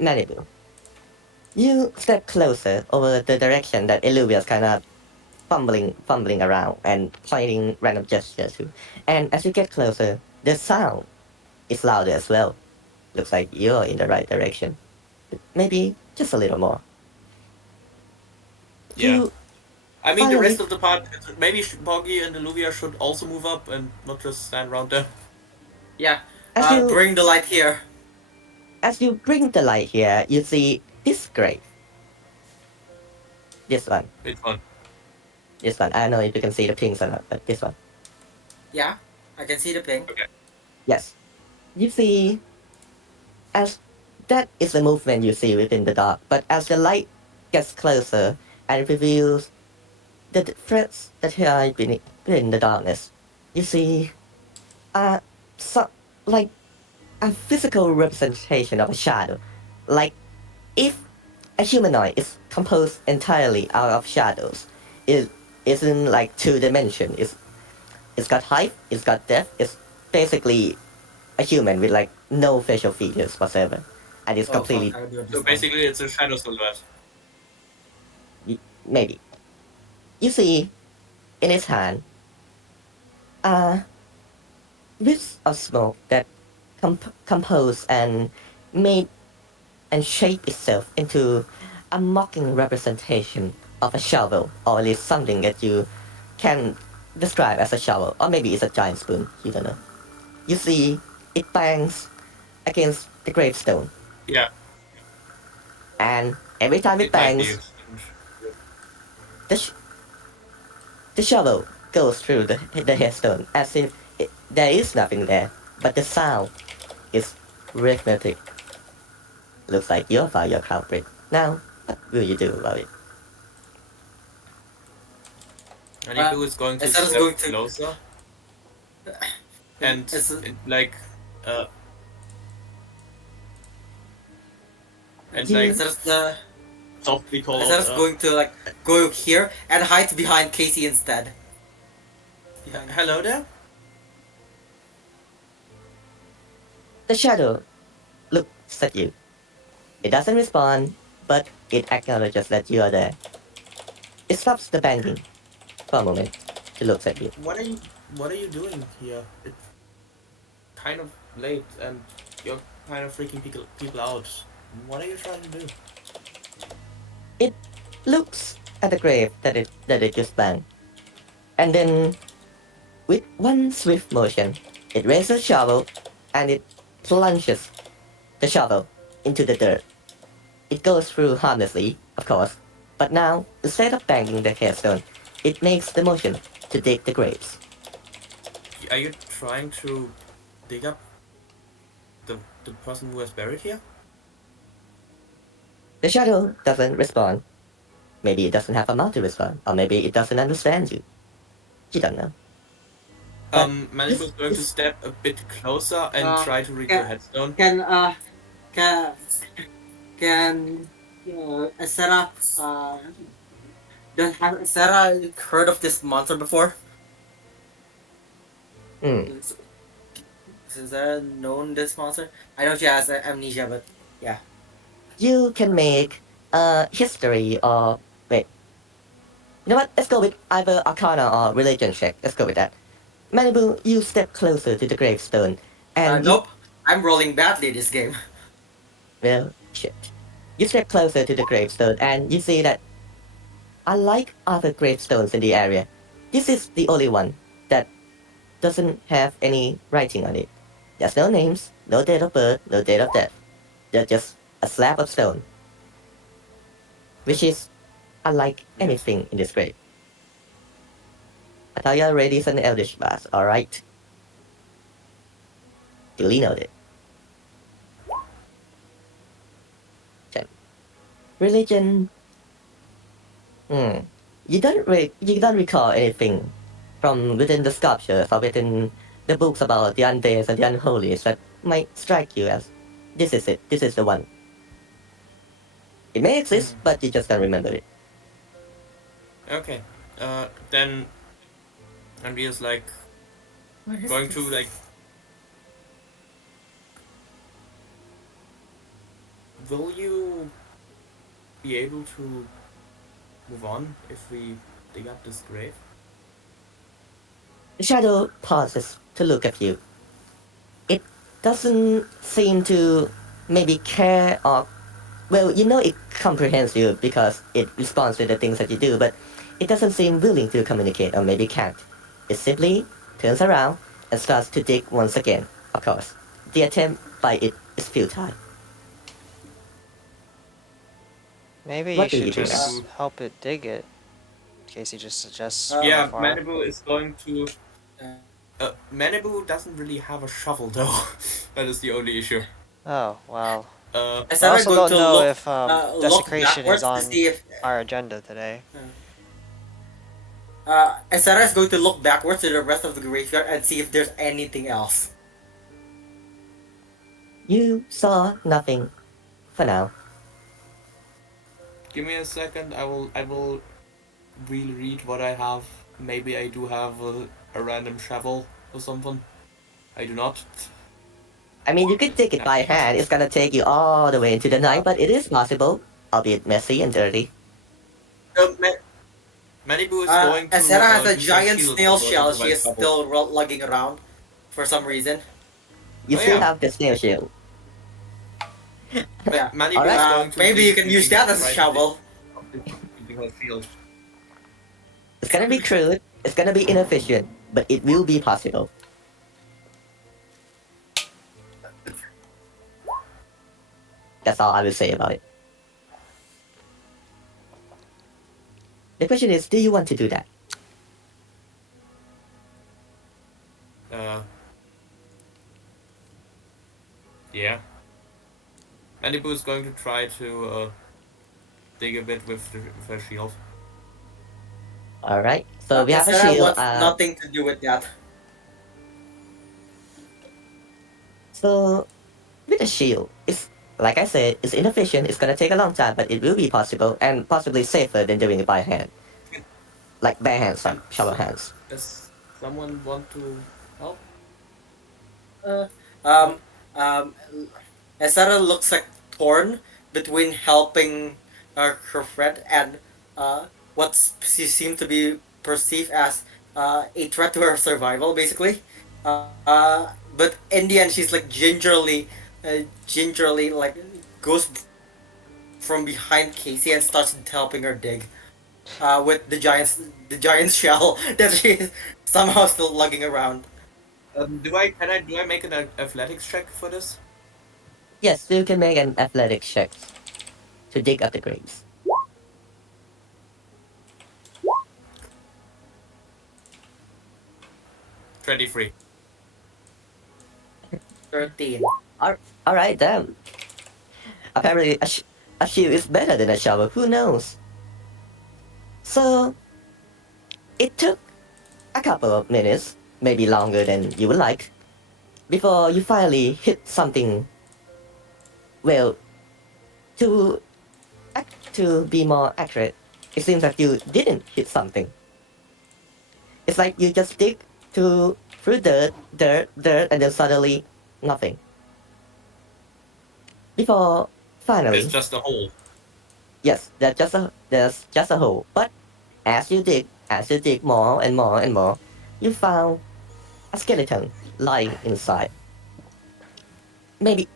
Malibu, you step closer over the direction that Illuvia's kind of fumbling around and pointing random gestures to. And as you get closer, the sound is louder as well. Looks like you're in the right direction. Maybe just a little more. yeah. You I mean, the finally- rest of the part, maybe Boggy and Illuvia should also move up and not just stand around there. Yeah. As you Bring the light here. as you bring the light here, you see this grave. This one. It's fun. This one. I don't know if you can see the pinks or not, but this one. Yeah, I can see the ping. Yes. You see, as that is the movement you see within the dark, but as the light gets closer and reveals the threads that hide within the darkness, you see, like a physical representation of a shadow. Like if a humanoid is composed entirely out of shadows, it isn't like two dimension. It's got height, it's got depth, it's basically a human with like no facial features whatsoever. And it's Oh, fuck, completely I will do it this So time. basically, it's a shadow silhouette. maybe. You see in his hand wisps of smoke that compose and made and shape itself into a mocking representation of a shovel, or at least something that you can describe as a shovel, or maybe it's a giant spoon, you don't know. You see, it bangs against the gravestone, Yeah. and every time it might be. bangs, the shovel goes through the headstone, as if There is nothing there, but the sound is rhythmic. Looks like you found your culprit. Now, what will you do about it? Manibu is going to Sarah's step going to- closer and It's- like and You- like Sarah's softly call out. Sarah's going to like go here and hide behind Casey instead. Hello there. The shadow looks at you. It doesn't respond, but it acknowledges that you are there. It stops the banging for a moment to look at you. What are you doing here? It's kind of late and you're kind of freaking people out. What are you trying to do? It looks at the grave that it just banged. And then, with one swift motion, it raises a shovel and it plunges the shovel into the dirt. It goes through harmlessly, of course, but now, instead of banging the headstone, it makes the motion to dig the graves. Are you trying to dig up the person who was buried here? The shadow doesn't respond. Maybe it doesn't have a mouth to respond, or maybe it doesn't understand you. You don't know. Manibu is going to step a bit closer and try to reach your headstone. Can Sarah has Sarah heard of this monster before? Hmm. Has Sarah known this monster? I know she has amnesia, but yeah. You can make a history or wait. You know what? Let's go with either Arcana or Religion check. Let's go with that. Malibu, you step closer to the gravestone, and Nope. I'm rolling badly this game. well, shit. You step closer to the gravestone, and you see that, unlike other gravestones in the area, this is the only one that doesn't have any writing on it. There's no names, no date of birth, no date of death. There's just a slab of stone, which is unlike anything in this grave. I thought you already is an Eldritch Blast, alright? Duly noted. 10. Religion. You don't recall anything from within the sculptures or within the books about the undead and the unholy that might strike you as this is it, this is the one. It may exist, but you just don't remember it. Okay. Then I'm just like going to like. Will you be able to move on if we dig up this grave? The shadow pauses to look at you. It doesn't seem to maybe care or, well, you know it comprehends you because it responds to the things that you do, but it doesn't seem willing to communicate or maybe can't. It simply turns around and starts to dig once again, of course. The attempt by it is futile. Maybe What do you you should do just now? help it dig it. Casey just suggests. Yeah, far. Manibu is going to. Manibu doesn't really have a shovel though. That is the only issue. Oh wow. Uh, I Sarah also going don't to know look, if look desecration backwards is on to see if our agenda today. Sarah is going to look backwards to the rest of the graveyard and see if there's anything else. You saw nothing for now. give me a second. I will reread what I have. Maybe I do have a random shovel or something. I do not. I mean, you could take it by hand. It's gonna take you all the way into the night, but it is possible, albeit messy and dirty. Manibu is going to. And Sarah has a use her giant shield snail as well shell to she is provide cover. still lugging around for some reason. You Oh, still yeah. have the snail shield. Yeah. Manibu Alright. is going to. Maybe dig you can use using that as a right shovel. using her shield. It's gonna be crude, it's gonna be inefficient, but it will be possible. That's all I will say about it. The question is, do you want to do that? Manibu is going to try to dig a bit with her shield. All right. So we have a Sarah shield. wants nothing to do with that. So with a shield, it's like I said, it's inefficient. It's gonna take a long time, but it will be possible and possibly safer than doing it by hand, like bare hands, like shovel hands. Does someone want to help? Uh, um, um, Sarah looks like torn between helping her friend and what she seemed to be perceived as a threat to her survival, basically. But in the end, she's like gingerly like goes from behind Casey and starts helping her dig. With the giant shell that she's somehow still lugging around. Do I make an athletics check for this? Yes, you can make an athletic check to dig up the graves. 23. 13. All right, then. Apparently, a shield is better than a shovel. Who knows? So it took a couple of minutes, maybe longer than you would like, before you finally hit something. Well, to to be more accurate, it seems that you didn't hit something. It's like you just dig through dirt, and then suddenly nothing. Before finally, It's just a hole. yes, there's just a hole. But as you dig more and more and more, you found a skeleton lying inside. Maybe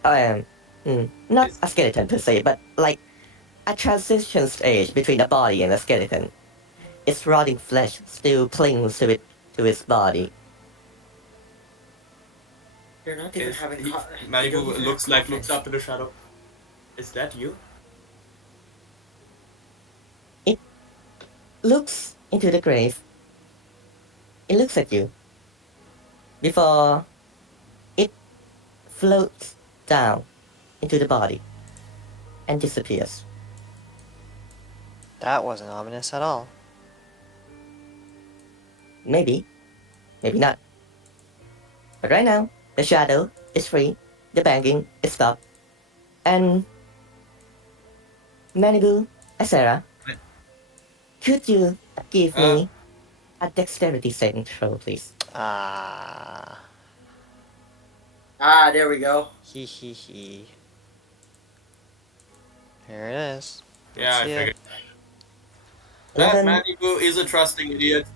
not a skeleton per se, but like a transition stage between a body and a skeleton. Its rotting flesh still clings to its body. You're not even having. You don't Malibu even looks have looks confidence. up in the shadow. Is that you? Looks into the grave. It looks at you. Before it floats down into the body and disappears. That wasn't ominous at all. Maybe, maybe not. But right now, the shadow is free, the banging is stopped, and Malibu, Sarah, could you give me a dexterity saving throw, please? Ah. There we go. Hee hee hee. Here it is. Yeah, Let's I see it. figured. That 11. Malibu is a trusting idiot.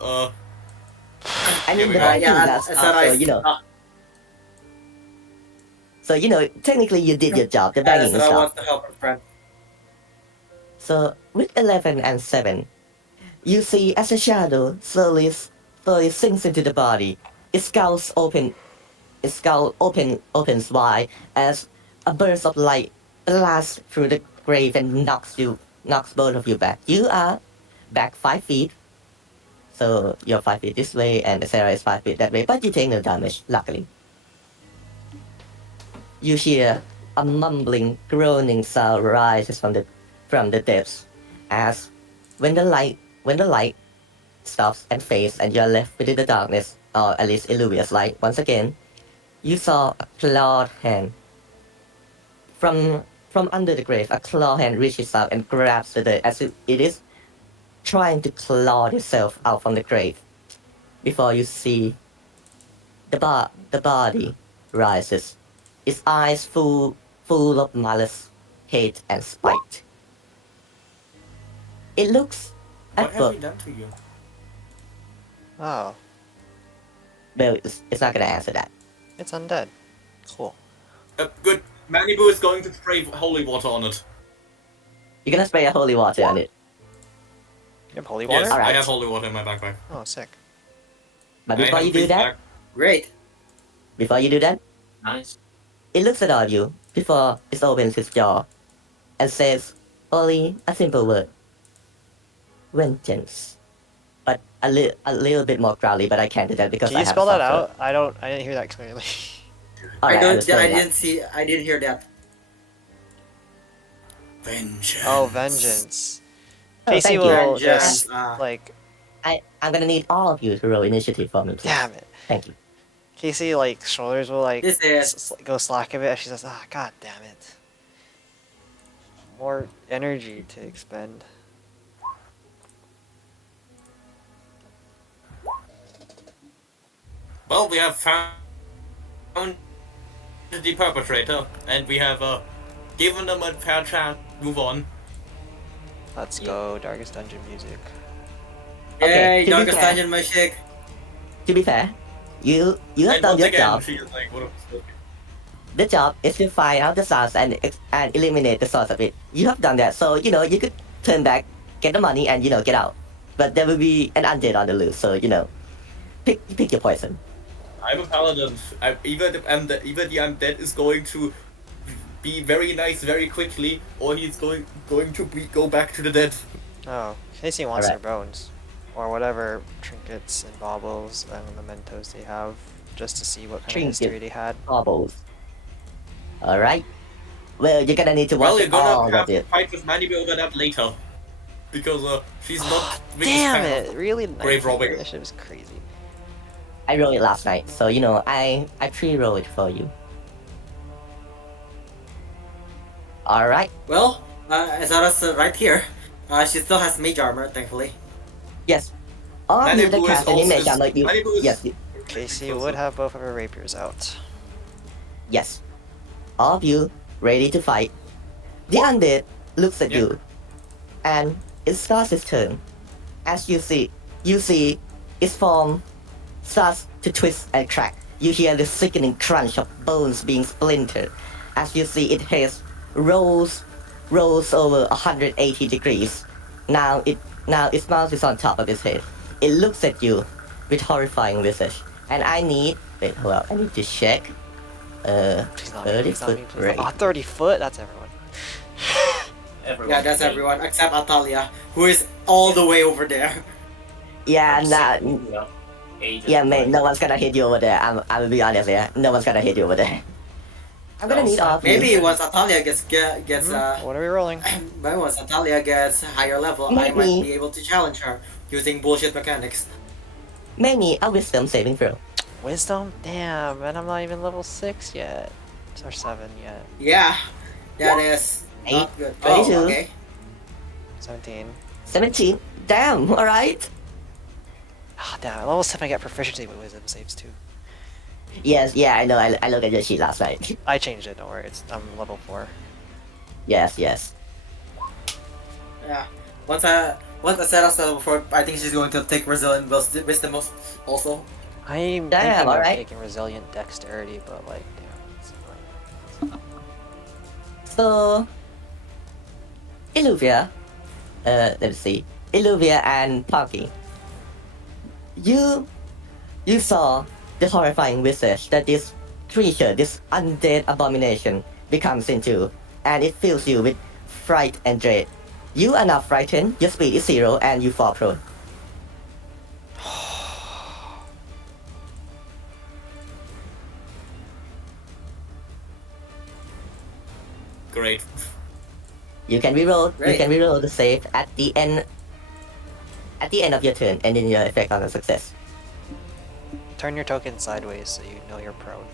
I Here mean, we the go. banking Yeah, does Sarah so is. So technically you did your job. The banging is Sarah stopped. wants to help her friend. So with 11 and 7, you see as a shadow slowly sinks into the body. Its skull opens wide as a burst of light blasts through the grave and knocks both of you back. You are back 5 feet. So you're 5 feet this way and Sarah is 5 feet that way, but you take no damage, luckily. You hear a mumbling, groaning sound rises from the depths as when the light stops and fades and you're left within the darkness, or at least illustrious light once again, you saw a clawed hand. From under the grave, a claw hand reaches out and grabs the dirt as if it is trying to claw itself out from the grave. Before you see the body rises, its eyes full of malice, hate, and spite. It looks What at have both. we done to you? Oh, Well, it's not gonna answer that. it's undead. Cool. Good. Malibu is going to spray holy water on it. You're gonna spray a holy water on it. You have holy water? Yes, Alright. I have holy water in my backpack. Oh, sick. But I before have you do that, Great. Nice. it looks at all of you before it opens its jaw and says only a simple word. Vengeance. But a little bit more growly, but I can't do that because Can I you have spell that software. out? I didn't hear that clearly. Alright, I will spell it out. didn't hear that. Vengeance. Oh, vengeance. Oh, Casey thank you. will Vengeance, just like, I'm gonna need all of you to roll initiative for me, please. damn it. Thank you. Casey like shoulders will like This is go slack a bit. And she says, "Ah, god damn it, more energy to expend." Well, we have found the perpetrator, and we have given them a fair chance to move on. Let's go, Darkest Dungeon music. Okay, yay, to be Darkest fair- Dungeon Magic. To be fair, you have And done once your again, job. she is like, what a... The job is to find out the source and eliminate the source of it. You have done that, so you know you could turn back, get the money, and get out. But there will be an undead on the loose, so pick your poison. I'm a paladin. Either the undead is going to be very nice very quickly, or he's going to go back to the dead. Oh, Casey wants Alright. their bones, or whatever trinkets and baubles and mementos they have, just to see what kind Trinkets. of history they had. Baubles. All right. Well, you're gonna need to Well, watch you're all gonna have of to it. fight with Manny over that later, because she's not. biggest Damn fan of it! Really, Grave robbing. This shit was crazy. I rolled it last night, so I pre-roll it for you. All right. Well, Azara's right here. She still has mage armor, thankfully. Yes. All of you that Manibu is cast any also- mage armor, you. Manibu is- Yes. Casey would have both of her rapiers out. Yes. All of you ready to fight. The undead looks at Yeah. you, and it starts its turn. As you see its form starts to twist and crack. You hear the sickening crunch of bones being splintered. As you see its head rolls over 180 degrees. Now its mouth is on top of its head. It looks at you with horrifying visage. And I need to check. Please not 30 me, please not me, foot please not- range. Oh, 30 foot? That's everyone. Yeah, that's everyone except Atalia, who is all the way over there. Yeah, mate, no one's gonna hit you over there. I'm gonna be honest here. No one's gonna hit you over there. I'm gonna need all of you. Maybe once Atalia gets What are we rolling? maybe once Atalia gets higher level, I might Maybe. be able to challenge her using bullshit mechanics. Make a wisdom saving throw. Wisdom? Damn, and I'm not even level 6 yet. Or 7 yet. Yeah, that is not good. Oh, 22. okay. 17. 17. Damn, alright. Ah, damn, at level 7 I get proficiency with wisdom saves too. Yes, yeah, I know. I looked at your sheet last night. I changed it, don't worry, I'm level 4. Yes. Yeah. Once I set us level 4, I think she's going to take resilient wisdom also. I'm Damn, thinking of alright. taking resilient dexterity, but like, damn, it's like... So, Illuvia, let's see, Illuvia and Punky, you saw the horrifying visage that this creature, this undead abomination, becomes into, and it fills you with fright and dread. You are not frightened, your speed is 0, and you fall prone. Great. You can reroll. Great. You can reroll the save at the end. At the end of your turn, and then your effect on a success. Turn your token sideways so you know you're prone.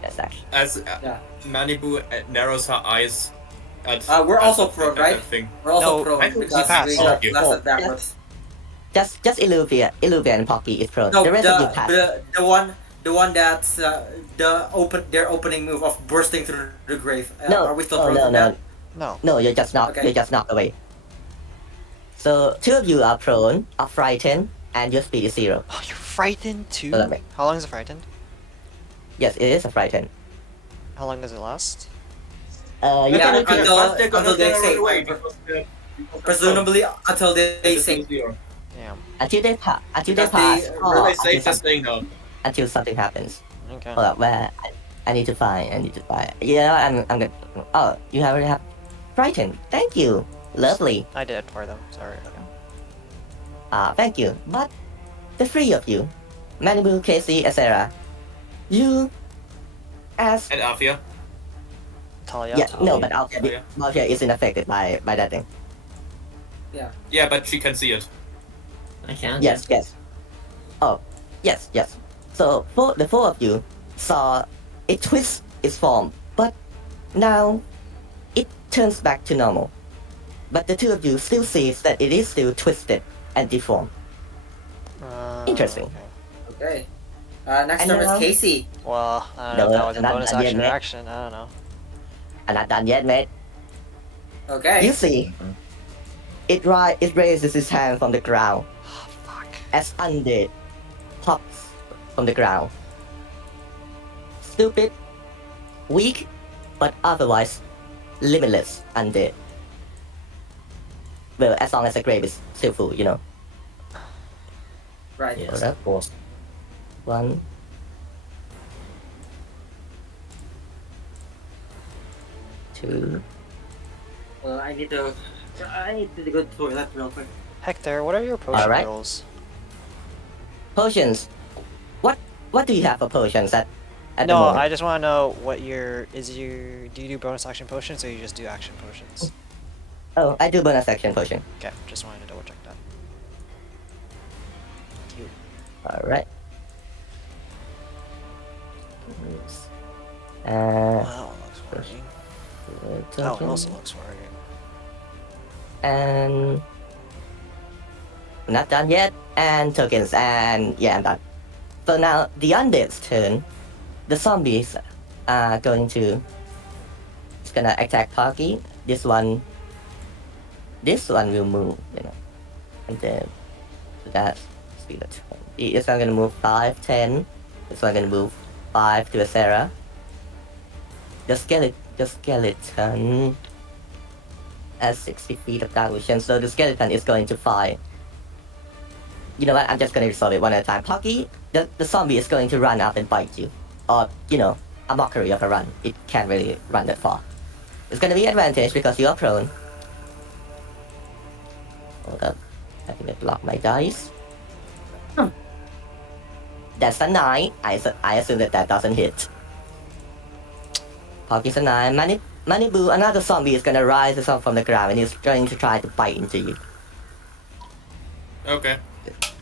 Yes, actually. As Yeah. Manibu narrows her eyes at. We're at also the- prone, at right? that thing. We're also No, prone I think because we passed. we Oh, got okay. blasted backwards. Just Illuvia and Pocky is prone. No, the rest of you pass. the one that's their opening move of bursting through the grave. No, Are we still oh, prone no, to no, that? No. no. You're just knocked. Okay. You're just knocked away. So 2 of you are prone, are frightened, and your speed is 0. Oh, you're frightened too? So that makes- How long is it frightened? Yes, it is a frightened. How long does it last? Yeah, They're until gonna they run say. away because they're- Presumably until they sink. Damn. Until they pass. Until they Because pass. they- or Really until, safe some- this thing now. until something happens. Okay. Hold up, where? I need to find. Yeah, I'm gonna. Oh, you already have frightened. Thank you. Lovely. I did for them, sorry. Thank you. But the 3 of you, Malibu, Casey, etc., you, as And Afia. Talia. Yeah, no, but Oh, yeah. Althea isn't affected by that thing. Yeah, but she can see it. I can. Yes, yes. Oh, yes, yes. So the four of you saw it twist its form, but now it turns back to normal. But the two of you still sees that it is still twisted and deformed. Interesting. Okay. Okay. Next And turn is now- Casey. Well, I don't know if No, that was a not bonus done yet, action or mate. action. I don't know. I'm not done yet, mate. Okay. You see, it raises its hand from the ground Oh, fuck. as undead pops from the ground. Stupid, weak, but otherwise limitless undead. Well, as long as the grave is still full, you know. Right. Yes, Alright. of course. 1, 2. I need to go to the toilet real quick. Hector, what are your potion Alright. rolls? Potions. What do you have for potions at the No, moment? I just want to know what do you do bonus action potions or you just do action potions? Oh, I do bonus action potion. Okay, just wanted to double check that. Thank you. Alright. That one looks working. That one also looks working. And not done yet. And tokens, and yeah, I'm done. So now the undead's turn. The zombies are going to. It's gonna attack Parky. This one will move, you know, and then that's speed of 20. It's not gonna move 5, 10. This one gonna move 5 to Sarah. The skeleton has 60 feet of dark vision, so the skeleton is going to fly. You know what? I'm just gonna resolve it one at a time. Pocky, the zombie is going to run up and bite you, or you know, a mockery of a run. It can't really run that far. It's gonna be advantage because you are prone. Hold up, I think I blocked my dice. That's a 9. I assume that doesn't hit. Pocky's a 9. Manibu, another zombie is gonna rise up from the ground and he's going to try to bite into you. Okay.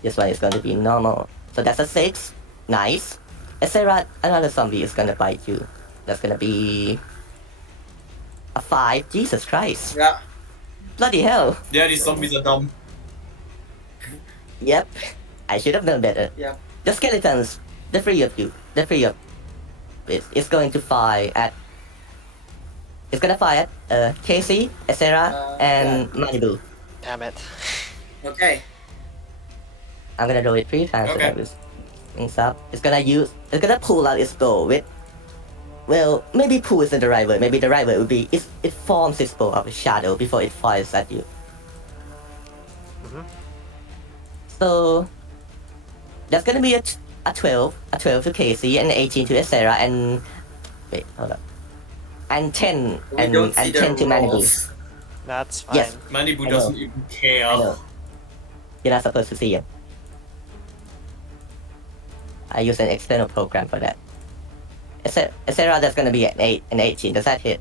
This one is going to be normal. So that's a 6. Nice. Sarah, another zombie is gonna bite you. That's gonna be a 5. Jesus Christ. Yeah. Bloody hell. Yeah, these zombies are dumb. Yep. I should have known better. Yeah. The skeletons, the three of it is going to fire at. It's gonna fire at Casey, Sarah, and Manibu. Damn it. Okay. I'm gonna roll it 3 times Okay. to have this things up. It's gonna pull out its bow with. Well, maybe pull isn't the right word. Maybe the right word would be it forms its bow of a shadow before it fires at you. Mhm. So that's gonna be a 12 to Casey, and 18 to Sarah, and wait, hold up, and 10 We don't see and the 10 to Manibu. rolls. That's fine. Yes. Manibu I doesn't know. even care. I know. You're not supposed to see it. I use an external program for that. Sarah, that's gonna be an 18. Does that hit?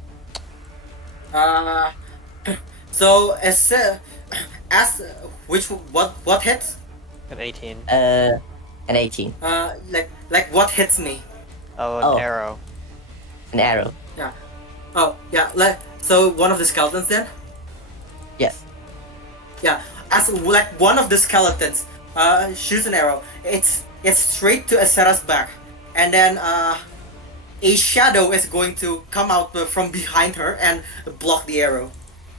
So as which what hits? An 18. An 18. Like what hits me? Oh, an Oh. arrow. An arrow. Oh yeah. So one of the skeletons then? Yes. Yeah. As like one of the skeletons shoots an arrow. It's straight to Asera's back, and then a shadow is going to come out from behind her and block the arrow.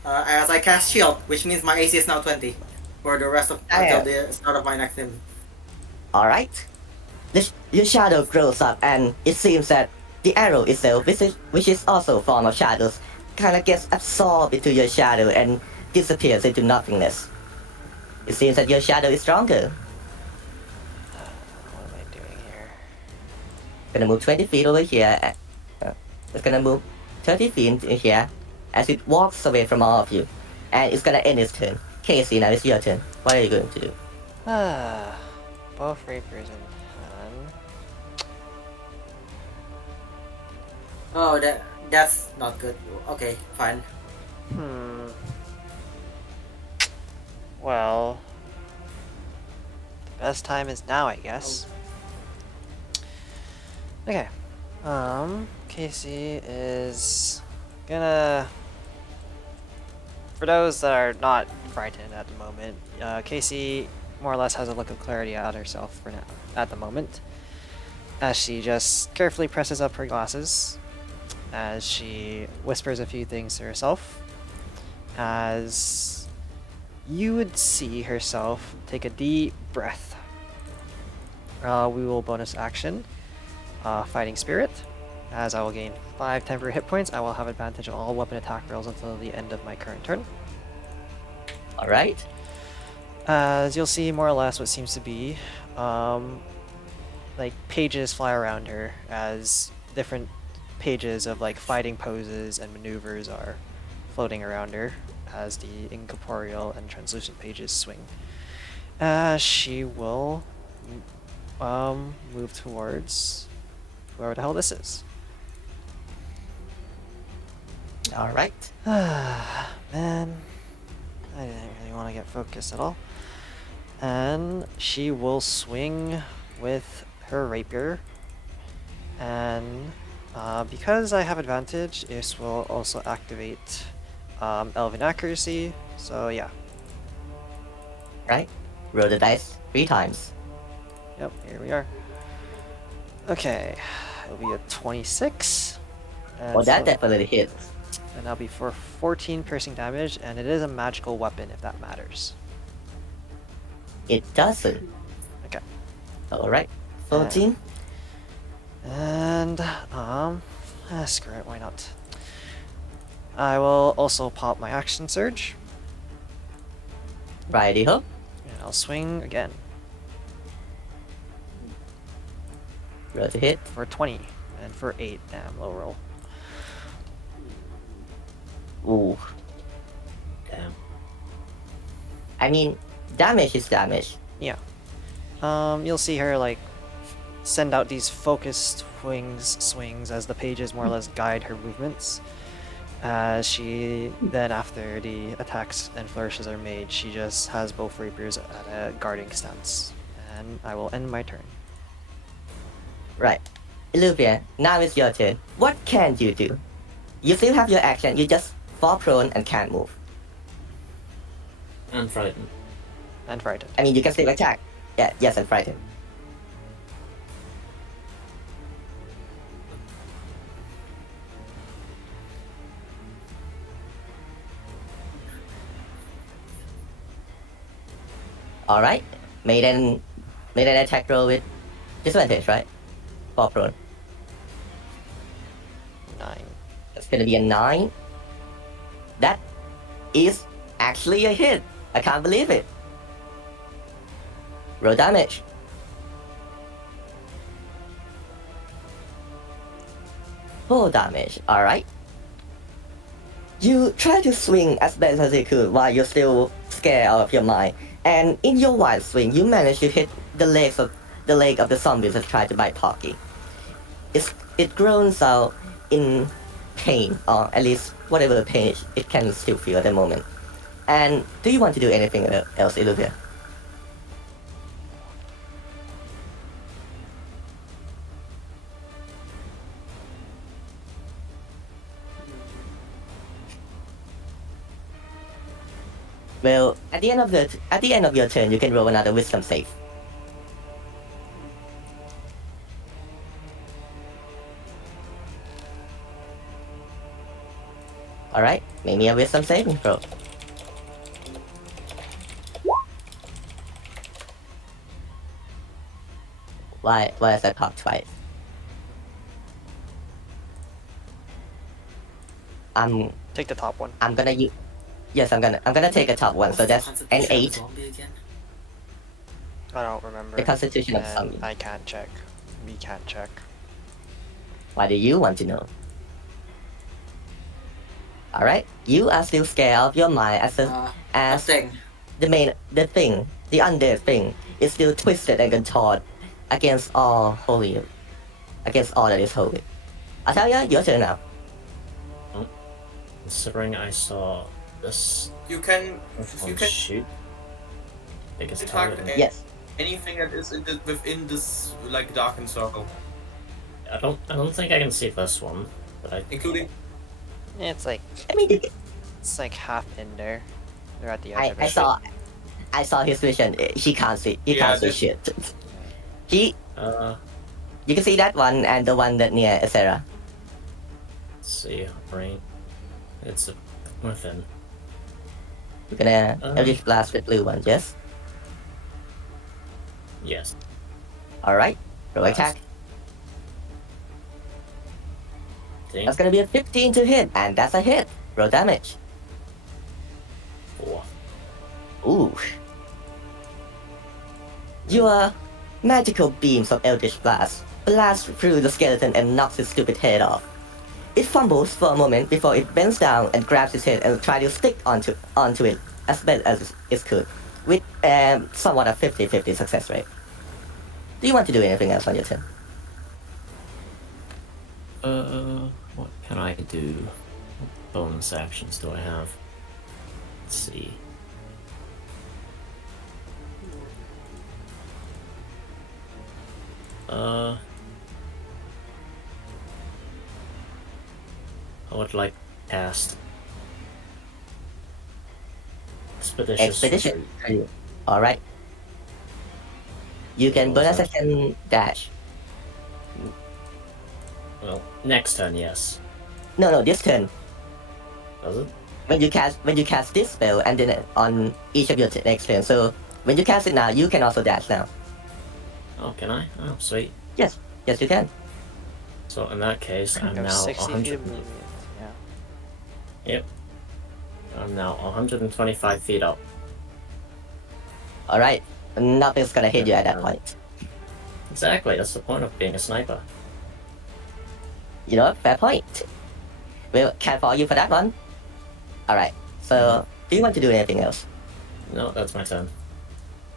As I cast shield, which means my AC is now 20 for the rest of until the start of my next game. All right. Your shadow grows up, and it seems that the arrow itself, which is also a form of shadows, kind of gets absorbed into your shadow and disappears into nothingness. It seems that your shadow is stronger. What am I doing here? Gonna move 20 feet over here. It's gonna move 30 feet in here as it walks away from all of you. And it's gonna end its turn. Casey, now it's your turn. What are you going to do? Both Reapers and Oh, That's not good. Okay, fine. Well, the best time is now, I guess. Okay. Casey is gonna. For those that are not frightened at the moment, Casey more or less has a look of clarity at herself for now, at the moment, as she just carefully presses up her glasses, as she whispers a few things to herself, as you would see herself take a deep breath. We will bonus action, Fighting Spirit. As I will gain 5 temporary hit points, I will have advantage on all weapon attack rolls until the end of my current turn. Alright. As you'll see more or less what seems to be like pages fly around her as different pages of like fighting poses and maneuvers are floating around her as the incorporeal and translucent pages swing. She will move towards whoever the hell this is. Alright. Man, I didn't really want to get focused at all. And she will swing with her rapier. And because I have advantage, this will also activate Elven Accuracy. So yeah. Right. Roll the dice 3 times. Yep, here we are. Okay, it'll be a 26. And Well, that so- definitely hits. and that'll be for 14 piercing damage, and it is a magical weapon if that matters. It doesn't. Okay. Alright. 14. And screw it, why not? I will also pop my action surge, Righty ho. and I'll swing again Roll to hit. for 20 and for 8. Damn, low roll. Ooh. Damn. I mean, damage is damage. Yeah. You'll see her like send out these focused swings as the pages more or less guide her movements. As she then, after the attacks and flourishes are made, she just has both rapiers at a guarding stance. And I will end my turn. Right. Illuvia, now it's your turn. What can you do? You still have your action, you just fall prone and can't move. I'm frightened. And frightened. I mean, you can still attack. Yeah, yes, and frightened. Alright. Made an attack roll with disadvantage, right? Fall prone. 9. That's gonna be a 9. That is actually a hit. I can't believe it. Roll damage. Full damage, alright. You try to swing as best as you could while you're still scared out of your mind. And in your wild swing, you manage to hit the leg of the zombies that try to bite Pocky. It groans out in pain, or at least whatever pain it can still feel at the moment. And do you want to do anything else, Illuvia? Well, at the end of your turn, you can roll another wisdom save. Alright, make me a wisdom saving throw. Why is that cocked twice? Take the top one. I'm gonna use. Yes, I'm gonna take a top one. So that's an 8. Zombie again? I don't remember. The Constitution of And Zombie. I can't check. We can't check. Why do you want to know? Alright, you are still scared of your mind as Thing. the undead thing is still twisted and contorted against all that is holy. I'll tell you, your turn now. Considering I saw this You can one shoot biggest attack target. Yes. anything that is within this like darkened circle, I don't think I can see this one, but I including. It's like I mean, it's like half in there. They're at the edge of I it. I saw his vision. He can't see. He Yeah, can't see this- shit. He. uh You can see that one and the one that near Sarah. let's see brain. It's within. You're gonna Um. Eldritch Blast with blue one, yes? Yes. Alright. Roll Blast. attack. Ding. That's gonna be a 15 to hit, and that's a hit. Roll damage. 4. Ooh. Your magical beams of Eldritch Blast blast through the skeleton and knocks his stupid head off. It fumbles for a moment before it bends down and grabs his head and tries to stick onto it as best as it could, with somewhat a 50-50 success rate. Do you want to do anything else on your turn? What can I do? What bonus actions do I have? Let's see. I would like cast Expedition. Alright. You can What was bonus that? action dash. Well, next turn, yes. No, this turn. Does it? When you cast this spell and then on each of your next turn. So when you cast it now, you can also dash now. Oh, can I? Oh, sweet. Yes, you can. So in that case, I'm Go now 60 feet 100. of movement. Yeah. Yep. I'm now 125 feet up. Alright. Nothing's gonna hit you at that point. Exactly. That's the point of being a sniper. You know what? Fair point. We'll count for you for that one. Alright. So do you want to do anything else? No, that's my turn.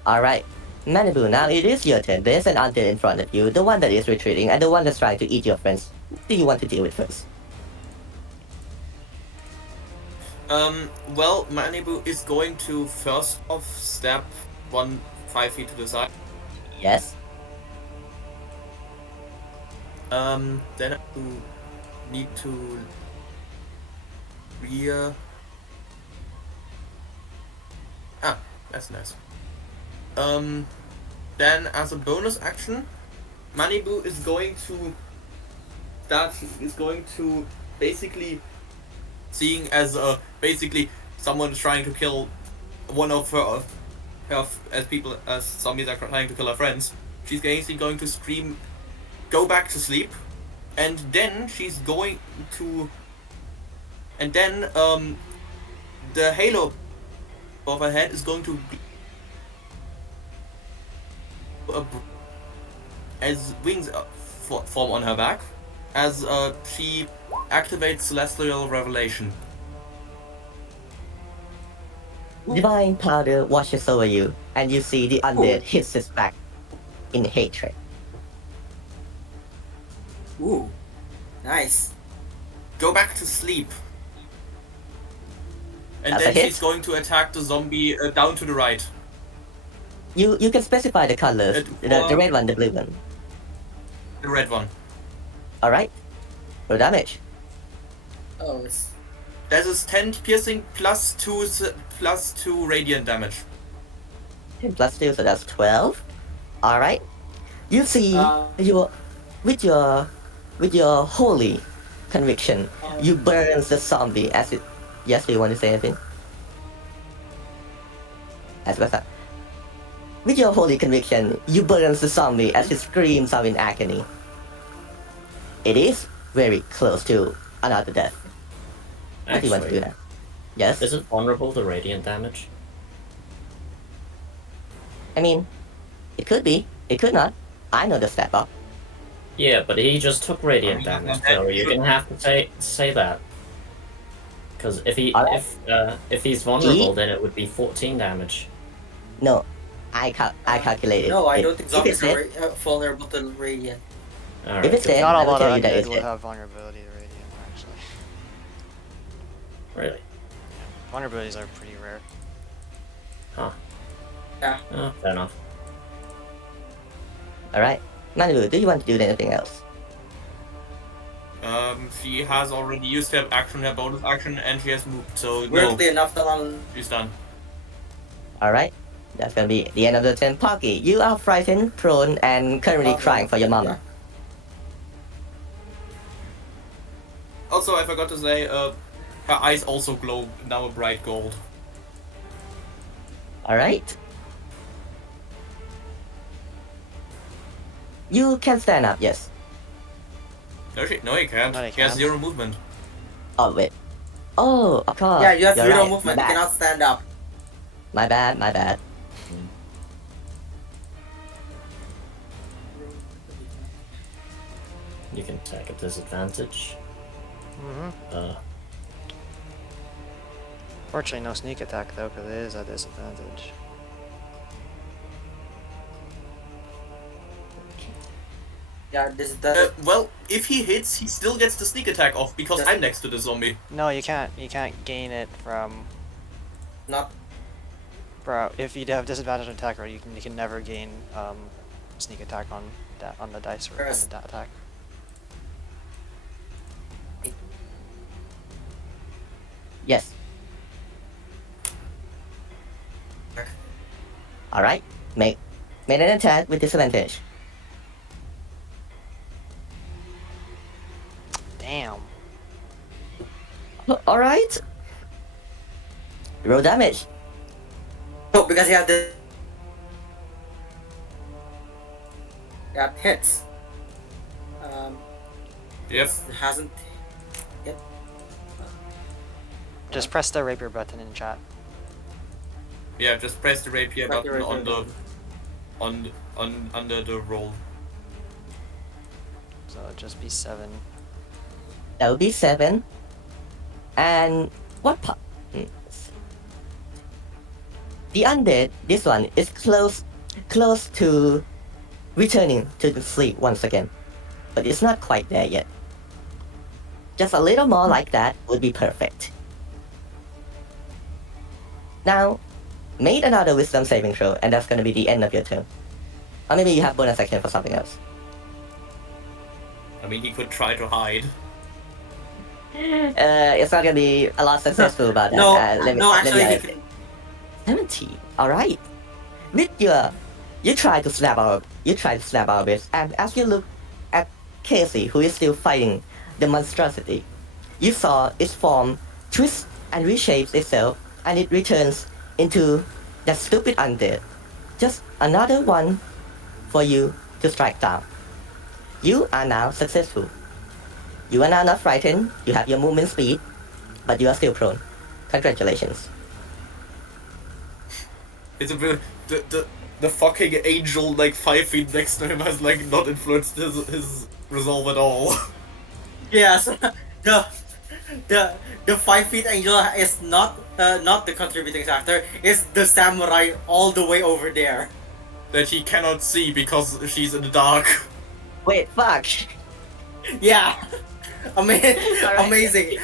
Alright. Malibu, now it is your turn. There's an undead in front of you, the one that is retreating and the one that's trying to eat your friends. What do you want to deal with first? Well, Manibu is going to first off step 5 feet to the side. Yes? Then I need to rear. Ah, that's nice. Then as a bonus action, Manibu is going to basically, seeing as basically someone is trying to kill one of her as zombies are trying to kill her friends. She's basically going to scream, "Go back to sleep," and then she's going to, and then the halo of her head is going to as wings form on her back as she activates Celestial Revelation. Divine powder washes over you, and you see the undead hisses back in hatred. Ooh, nice. Go back to sleep. And That's a then hit. she's going to attack the zombie down to the right. You can specify the colors, the red one, the blue one. The red one. Alright. Roll damage. Oh, it's That is 10 piercing plus 2 radiant damage. 10 plus 2, so that's 12. Alright. You see Uh, with your holy conviction, you burn the zombie as it. Yes, do you want to say anything? As what's that? With your holy conviction, you burn the zombie as it screams out in agony. It is very close to another death. What do you want to do Actually, now? Yes? is it vulnerable to radiant damage? I mean, it could be. It could not. I know the step up. Yeah, but he just took radiant damage, so you're gonna have to say that. Because Alright. if he's vulnerable, then it would be 14 damage. No, I calculated. no, I it. don't think If zombies it's are dead, vulnerable to radiant. Alright. if it's dead, Not I a will lot tell of you that undead it's will dead. have vulnerability to radiant, actually. Really? Vulnerabilities are pretty rare. Huh. Yeah. Oh, fair enough. Alright. Malibu, do you want to do anything else? She has already used her action, her bonus action, and she has moved. So no, Weirdly enough, Talon. she's done. Alright. That's gonna be the end of the turn. Pocky, you are frightened, prone, and currently crying for your mom. Yeah. Also, I forgot to say, her eyes also glow now a bright gold. Alright. You can stand up, yes. No, he can't. No, he He has can't. 0 movement. Oh, wait. Oh, of course. Yeah, you have You're zero right. movement. My You bad. cannot stand up. My bad, my bad. You can attack at disadvantage. Mm-hmm. Fortunately, no sneak attack though, because it is a disadvantage. Yeah, this is the. Well, if he hits, he still gets the sneak attack off because Just- I'm next to the zombie. No, you can't. You can't gain it from. Not. Bro, if you have disadvantage on attack roll, you can never gain sneak attack on the dice or on Yes. the attack. Yes. Alright. Make an attack with disadvantage. Damn. Alright. Roll damage. Oh, because you have the. Yeah, hits. Yep. It hasn't. Yep. Just press the rapier button in chat. Yeah, just press the rapier Press the button rapier under the roll. So it'll just be 7. That would be 7. And what the undead, this one is close to returning to the sleep once again. But it's not quite there yet. Just a little more like that would be perfect. Now, make another wisdom saving throw, and that's gonna be the end of your turn. Or maybe you have bonus action for something else. I mean, he could try to hide. It's not gonna be a lot successful about that. No, let me, no, let me actually, he add it. can. 70. Alright. With you try to snap out of it, and as you look at Casey, who is still fighting the monstrosity, you saw its form twist and reshapes itself, and it returns into that stupid undead. Just another one for you to strike down. You are now successful. You are now not frightened, you have your movement speed, but you are still prone. Congratulations. It's a bit the fucking angel like 5 feet next to him has like not influenced his resolve at all. Yes, the 5 feet angel is not the contributing factor. It's the samurai all the way over there. That he cannot see because she's in the dark. Wait, fuck. Yeah, Alright. amazing.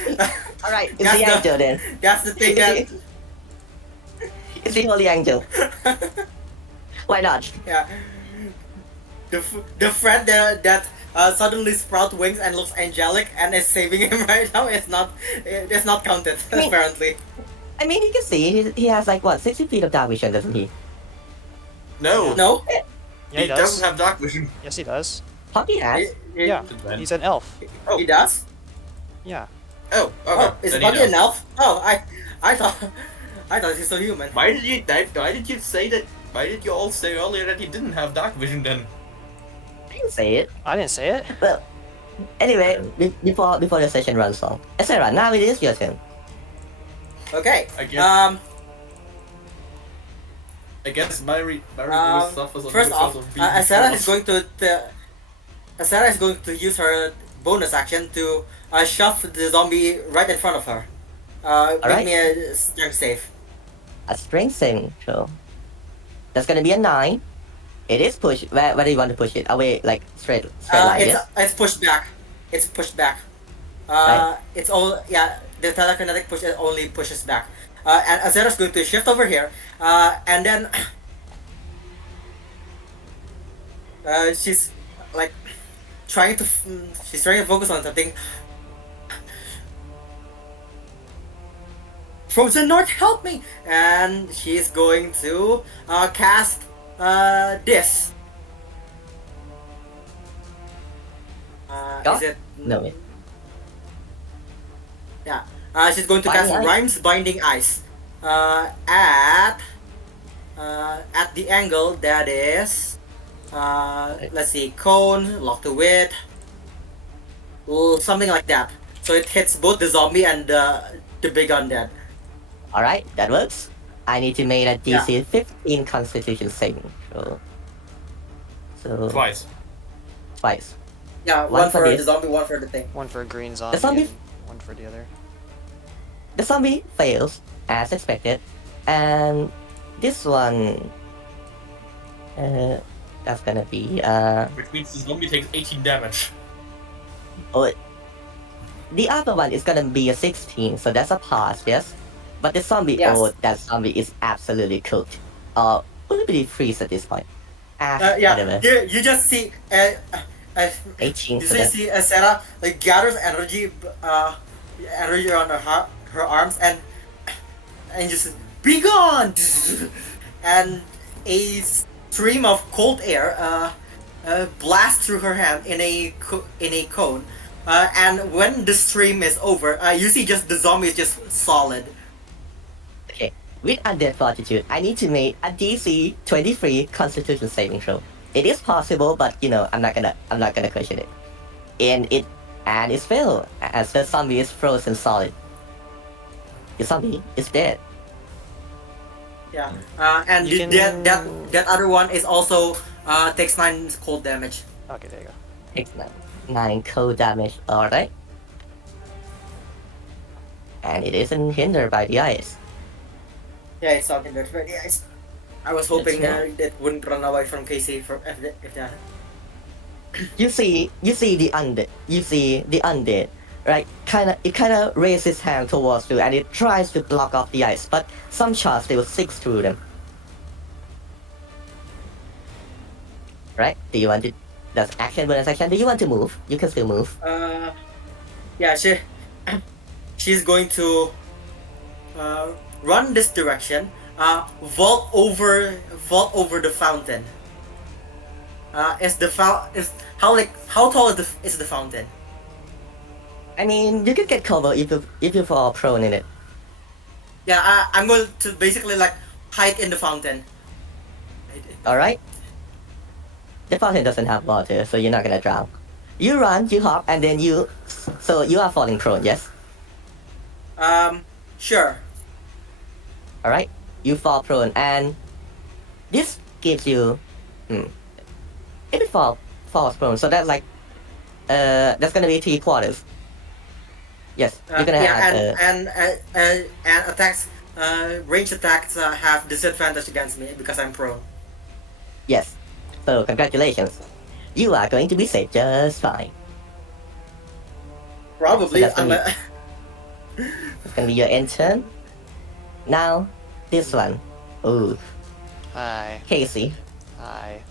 Alright, it's That's the the- angel then. That's the thing that. It's the holy angel. Why not? Yeah. The friend that suddenly sprout wings and looks angelic and is saving him right now is not counted mean- apparently. I mean, you can see he has like what 60 feet of dark vision, doesn't he? No, No. Yeah, he he does. doesn't have dark vision. Yes, he does. Poppy has. Yeah, Then. he's an elf. Oh. He does. Yeah. Oh, okay. Oh, is then he Buggy knows. an elf? Oh, I thought he's a human. Why did you say that? Why did you all say earlier that he didn't have dark vision then? I didn't say it. I didn't say it. Well, anyway, before the session runs long. Sarah, now it is your turn. Okay. I guess- I guess my Um, suffers on first off, because of being Asera is short. going to use her bonus action to shove the zombie right in front of her. Give Alright. me a strength save. A strength saving throw. That's gonna be a 9. It is pushed. Where do you want to push it? Away, like straight line. Yes. It's pushed back. It's pushed back. Right. It's all the telekinetic push only pushes back. And Azera's going to shift over here, and then she's like she's trying to focus on something. Frozen North, help me! And she's going to cast this. Is it? No, wait. Yeah. She's going to Binding cast Ice? Rhymes Binding Ice at the angle that is let's see, cone, lock to wit, something like that. So it hits both the zombie and the big undead. All right, that works. I need to make a DC 15 Constitution saving throw. So Twice. twice. Yeah, One one for for the this. zombie, one for the thing. One for a green zombie zombie- and one for the other. The zombie fails as expected, and this one, that's gonna be Which means the zombie takes 18 damage. oh, the other one is gonna be a 16, so that's a pass, yes. But the zombie, Yes. that zombie is absolutely cooked. Would be freeze at this point. Yeah, Whatever. you just see 18. you So just that's see Sarah like gathers energy around her arms and just be gone, and a stream of cold air blasts through her hand in a cone, and when the stream is over, you see just the zombie is just solid. okay. With undead fortitude, I need to make a DC 23 Constitution saving throw. It is possible, but I'm not gonna question it. And it's failed as the zombie is frozen solid. The zombie is dead. Yeah, and You that other one is also takes 9 cold damage. Okay, there you go. Takes 9 cold damage. Alright. And it isn't hindered by the ice. Yeah, it's not in there. But yeah, I was hoping That's it wouldn't run away from Casey if that. You see the undead, right? It kinda raises its hand towards you and it tries to block off the ice, but some shards still sticks through them. Right? Do you want to? That's action bonus action. Do you want to move? You can still move. Yeah, she's going to run this direction. Vault over the fountain. How tall is the fountain? I mean, you can get cover if you fall prone in it. Yeah, I'm going to basically like hide in the fountain. All right. The fountain doesn't have water, so you're not gonna drown. You run, you hop, and then so you are falling prone. Yes. Sure. All right. You fall prone, and this gives you. If it falls prone, so that's like, that's gonna be 3/4. Yes, you're gonna have. And attacks, range attacks have disadvantage against me because I'm prone. Yes. So congratulations, you are going to be safe just fine. Probably. So that's gonna It's gonna be your end turn. Now, this one. Ooh, Hi. Casey. Hi.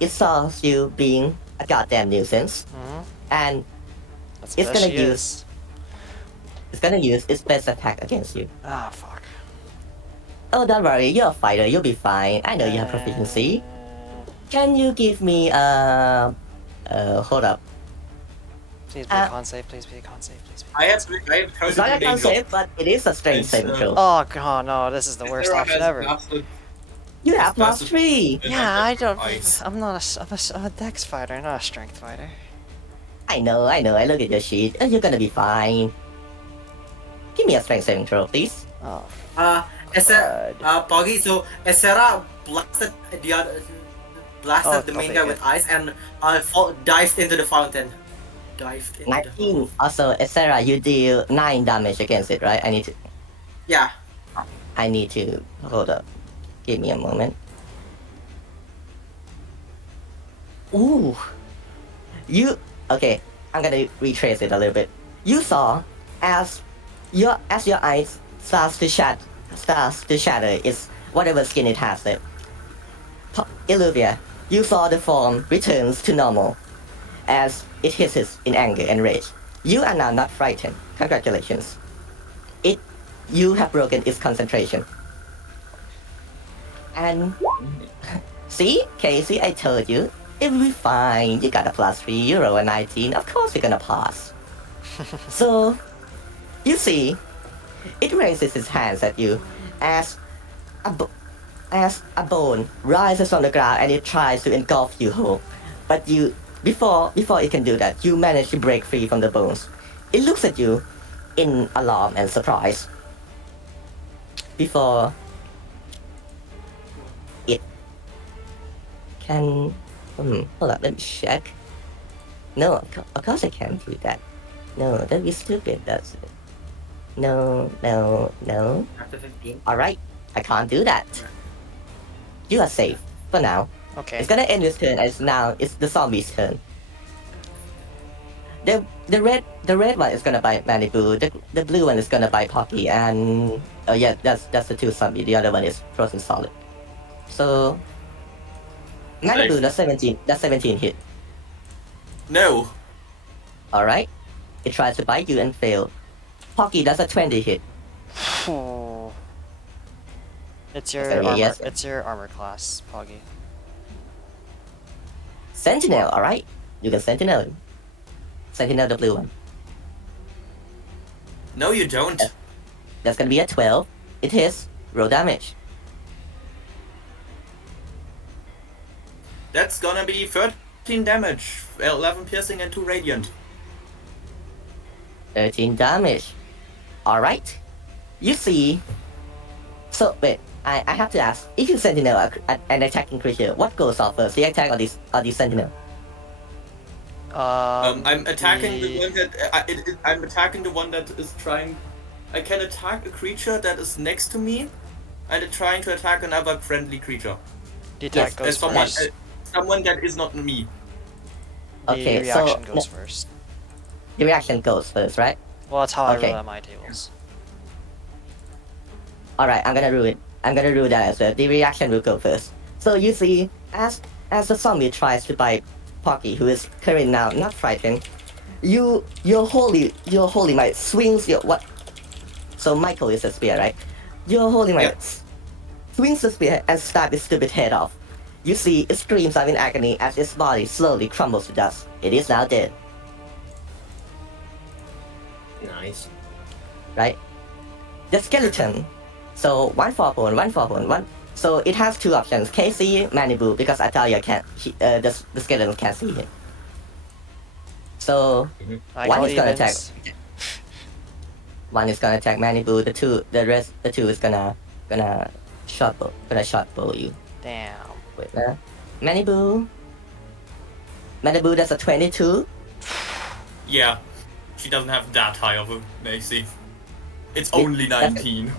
It saw you being a goddamn nuisance, Hmm? and That's It's what gonna she use- is. it's gonna use its best attack against you. Ah, fuck. Oh, don't worry, you're a fighter, you'll be fine. I know you have proficiency. Can you give me hold up. Please be a con save, please be a con save, please be. I have It's not a con save, but it is a strength It's, saving throw. Oh god, no, this is the worst Sarah option has ever. blasted You have it's plus best- 3! Yeah, I don't. Ice. I'm not I'm a dex fighter, not a strength fighter. I know, I look at your sheet. You're gonna be fine. Give me a strength saving throw, please. Oh, Poggy. So Sarah blasted the main I'll guy take with ice and dived into the fountain. Dived into the 19. Also, Sarah, you deal 9 damage against it, right? Yeah. I need to hold up. Give me a moment. Ooh. Okay, I'm gonna retrace it a little bit. You saw as your eyes starts to shatter its whatever skin it has there. Illuvia, you saw the form returns to normal as it hisses in anger and rage. You are now not frightened. Congratulations. You have broken its concentration. And see, Casey, I told you, it will be fine. You got a +3, you roll a 19. Of course you're gonna pass. So, you see, it raises its hands at you as as a bone rises from the ground and it tries to engulf you whole. But before it can do that, you manage to break free from the bones. It looks at you in alarm and surprise. Before it can, hold up, let me check. No, of course I can't do that. No, that'd be stupid, does it? No. After 15. Alright, I can't do that. You are safe for now. Okay. It's gonna end this turn as now it's the zombie's turn. The red one is gonna bite Malibu, the blue one is gonna bite Poppy, and oh yeah, that's the two zombie. The other one is frozen solid. So Malibu, that's 17 hit. No. Alright. It tries to bite you and fail. Pocky, that's a 20 hit. It's your Okay, armor. yes. It's your armor class, Poggy. Sentinel, alright. You can Sentinel him. Sentinel the blue one. No, you don't. That's gonna be a 12. It hits. Roll damage. That's gonna be 13 damage, 11 piercing and 2 radiant. 13 damage. Alright. You see. So, wait. I have to ask. If you Sentinel an attacking creature, what goes off first? The attack or the Sentinel? I'm attacking the one that I'm attacking the one that is trying. I can attack a creature that is next to me, and trying to attack another friendly creature. The attack Yes, goes Someone, first. someone that is not me. The Okay, reaction so goes first. the reaction goes first, right? Well, that's how I okay. roll at my tables. Alright, I'm gonna rule it. I'm gonna rule that as well. The reaction will go first. So you see, as the zombie tries to bite Pocky, who is currently now not frightened, your holy might swings your what? So Michael is a spear, right? Your holy might swings the spear and stabs its stupid head off. You see, it screams out in agony as its body slowly crumbles to dust. It is now dead, Nice. right? The skeleton. So one bone. So it has two options: KC, Manibu, because Atalia can't. The skeleton can't see it. So I one call is gonna attack. evens. One is gonna attack Manibu. The two is gonna shot bow you. Damn. Wait, Manibu. That's a 22. Yeah, she doesn't have that high of a AC. It's Yeah, only that's- 19.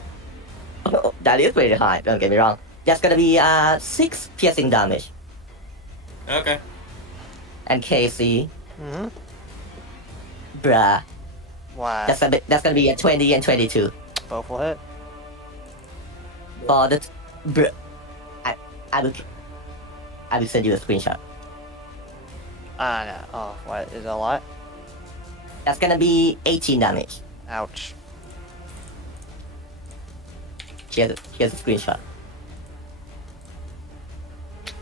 That is pretty high. Don't get me wrong. That's gonna be 6 piercing damage. Okay. And KC, Mm-hmm. bruh, Wow. that's gonna be a 20 and 22 Both will hit. for the bruh. I will send you a screenshot. No. Oh, what? Is it a lot? That's gonna be 18 damage. Ouch. Here's a screenshot.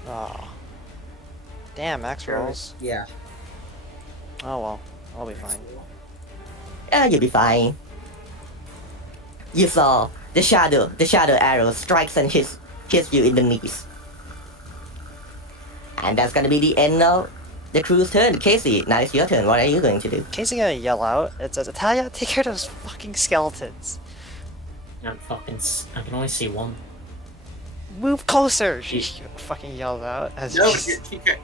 Oh. Damn, max rolls. Yeah. Oh well. I'll be fine. Yeah, you'll be fine. You saw the shadow arrow strikes and hits you in the knees. And that's gonna be the end of the crew's turn. Casey, now it's your turn. What are you going to do? Casey gonna yell out. It says, "Italia, take care of those fucking skeletons. I can only see one. Move closer!" She fucking yells out as No, she's- she can't.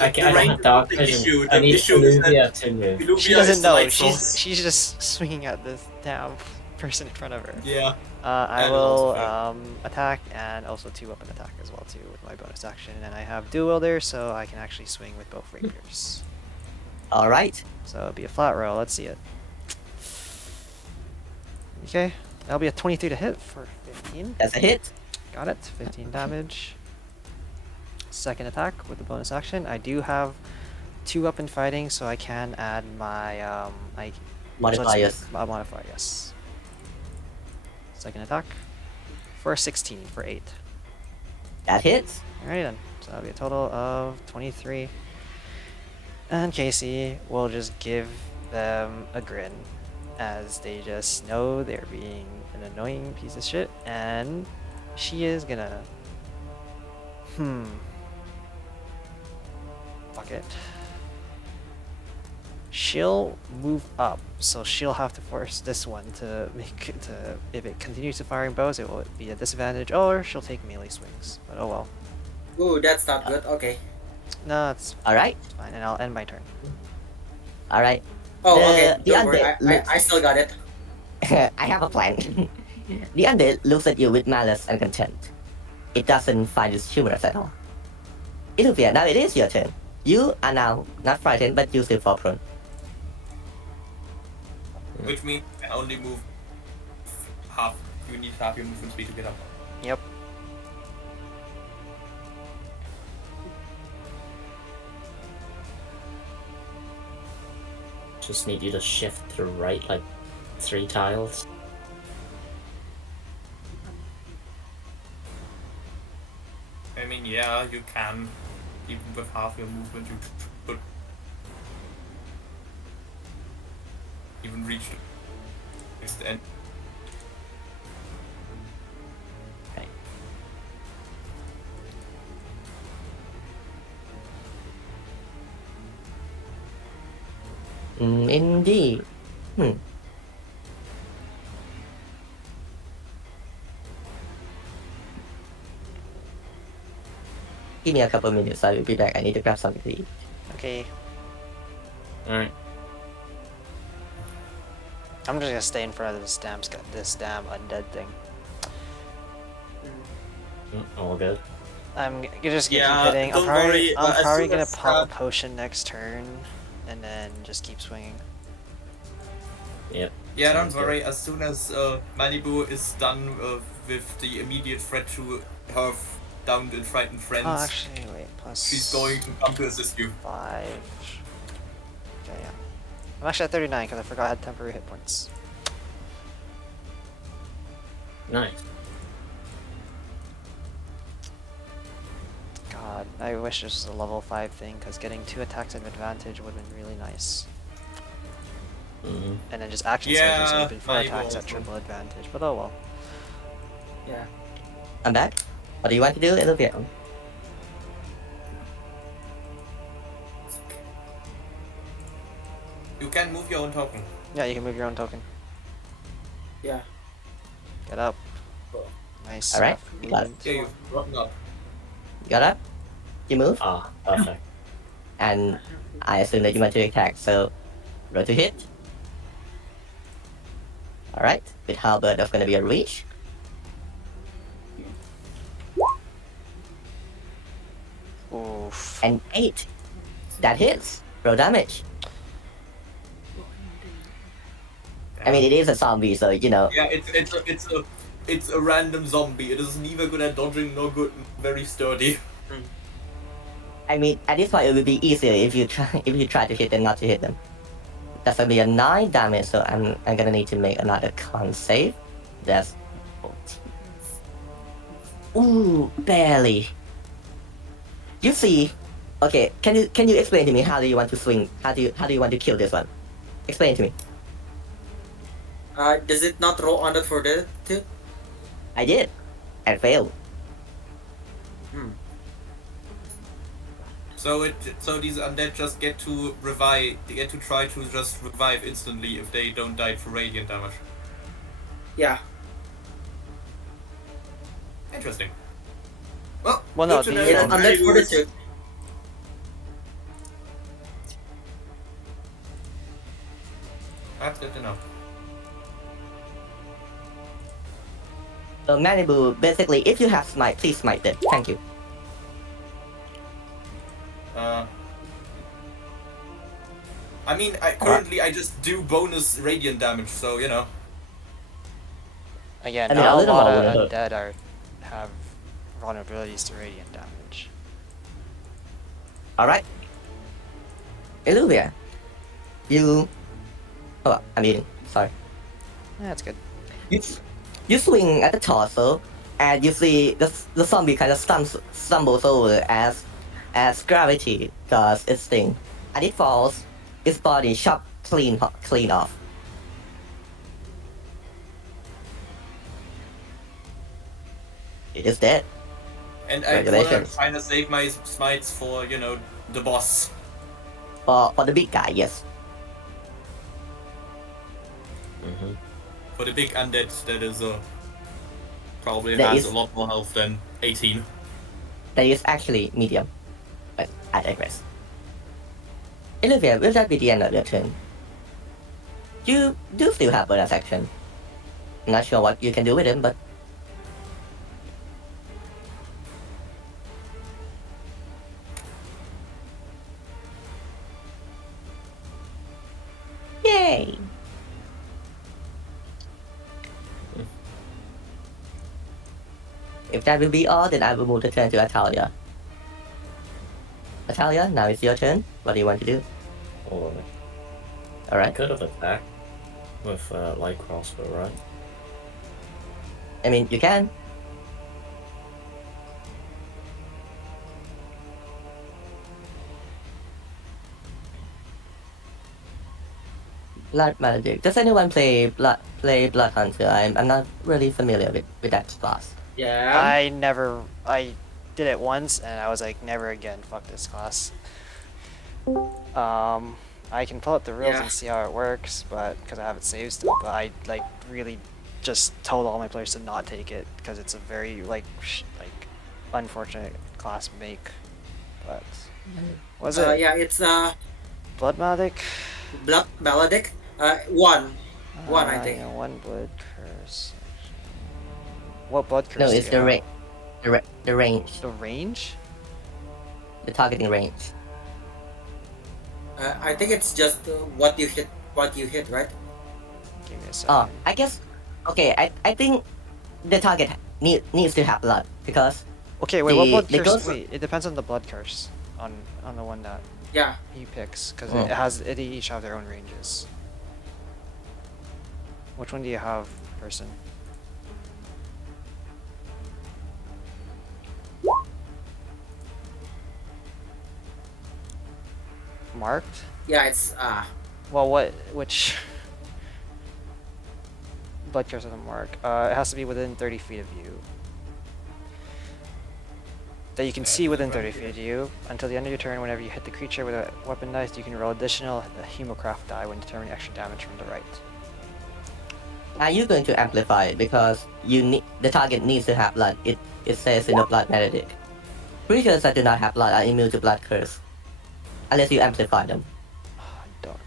I don't have dark The vision. issue, I the need issue is that Olivia to move. Illuvia she is doesn't know. delightful. She's just swinging at this damn person in front of her. Yeah. I That will also attack and also 2-weapon attack as well too with my bonus action, and I have dual wielder, so I can actually swing with both rapiers. Alright. So it'll be a flat roll. Let's see it. Okay, that'll be a 23 to hit for 15. That's a hit. Got it. 15 damage. Second attack with the bonus action. I do have 2 up in fighting, so I can add my Modifiers. Modifier, yes. Second attack for 16 for 8. That hits. Alright then. So that'll be a total of 23. And Casey will just give them a grin as they just know they're being an annoying piece of shit, and she is gonna fuck it. She'll move up, so she'll have to force this one to make it to, if it continues to firing bows, it will be a disadvantage, or she'll take melee swings. But oh well. Ooh, that's not good. Okay. No, it's Alright. fine, and I'll end my turn. Alright. Oh, The- okay. the Don't worry. undead I still got it. I have a plan. The undead looks at you with malice and contempt. It doesn't find this humorous at all. Ethiopia, now it is your turn. You are now not frightened, but you still fall prone. Which means you can only move half. You need half your movement speed to get up. Yep. Just need you to shift to right like 3 tiles. I mean, yeah, you can. Even with half your movement, you could even reach the end. Indeed. Give me a couple minutes, I will be back. I need to grab something to eat. Okay. Alright. I'm just gonna stay in front of this damn undead thing. All good. I'm just gonna Yeah, keep hitting. don't worry, I'm as probably soon gonna as, pop a potion next turn, and then just keep swinging. Yep. Yeah, Sounds don't good. worry. As soon as Manibu is done with the immediate threat to her downed and frightened friends, Oh, actually, wait. Plus. she's going to come to assist you. 5. Okay, yeah. I'm actually at 39 because I forgot I had temporary hit points. Nice. God, I wish this was a level 5 thing because getting 2 attacks at advantage would have been really nice. Mm-hmm. And then just action Yeah, surges would have been 4 I attacks at will. triple advantage, but oh well. Yeah. I'm back. What do you want to do, Ethiopia? You can move your own token. Yeah, you can move your own token. Yeah. Get up. Nice. Alright, enough got it. movement. Yeah, you've gotten up. You got up? You move? Ah, perfect. And I assume that you want to attack, so roll to hit. Alright, with halberd, that's gonna be a reach. Oof. And 8. That hits. Roll damage. I mean, it is a zombie, so you know. Yeah, it's a random zombie. It is neither good at dodging nor good, very sturdy. I mean, at this point, it would be easier if you try to hit them, not to hit them. That's gonna be a 9 damage, so I'm gonna need to make another con save. That's 14. Ooh, barely. You see, okay. Can you explain to me how do you want to swing? How do you want to kill this one? Explain to me. Does it not roll on that for the too? I did, and failed. So these undead just get to revive. They get to try to just revive instantly if they don't die for radiant damage. Yeah. Interesting. Well, Well, no, good to know the, Yeah, um, on that Manibu for the is- too. That's good to know. So Manibu, basically, if you have smite, please smite them. Thank you. I mean, currently I just do bonus radiant damage, so you know. Again, I mean, a not a little lot more of wouldn't hurt. undead have vulnerabilities to radiant damage. Alright. Illuvia. You. Oh, I mean, sorry. Yeah, that's good. You, you swing at the torso, and you see the zombie kind of stumbles over as gravity does its thing, and it falls. Its body chopped clean off. It is dead. And I wanna Congratulations. kind of save my smites for, the boss. For the big guy, yes. Mm-hmm. For the big undead that is probably There has is- a lot more health than 18. That is actually medium. But I digress. Illuvia, will that be the end of your turn? You do still have bonus action. I'm not sure what you can do with him, but yay! If that will be all, then I will move the turn to Atalia. Atalia, now it's your turn. What do you want to do? Or I Alright. could have attacked with light crossbow, right? I mean, you can. Blood Magic. Does anyone play Blood Hunter? I'm not really familiar with that class. Yeah. I did it once and I was like, never again, fuck this class. I can pull up the rules Yeah. and see how it works, but because I have it saved still, but I like really just told all my players to not take it because it's a very like unfortunate class to make. But was it Yeah, it's Blood Magic? Blood Melodic. One, I think. Yeah, one blood curse. What blood curse? No, do it's you the have? range. The range. The range? The targeting range. I think it's just what you hit, right? Give me a second. Oh, I guess. Okay, I think the target needs to have blood because Okay, wait, what the- blood the curse? ghost- Wait, it depends on the blood curse on the one that Yeah. he picks because Oh. they each have their own ranges. Which one do you have, person? Marked? Yeah, it's Well, which blood curse doesn't mark? It has to be within 30 feet of you. That you can see within 30 feet of you. Until the end of your turn, whenever you hit the creature with a weapon dice, you can roll additional Hemocraft die when determining extra damage from the right. are you going to amplify it because the target needs to have blood? It says in the blood melodic. Creatures that do not have blood are immune to blood curse, unless you amplify them. I don't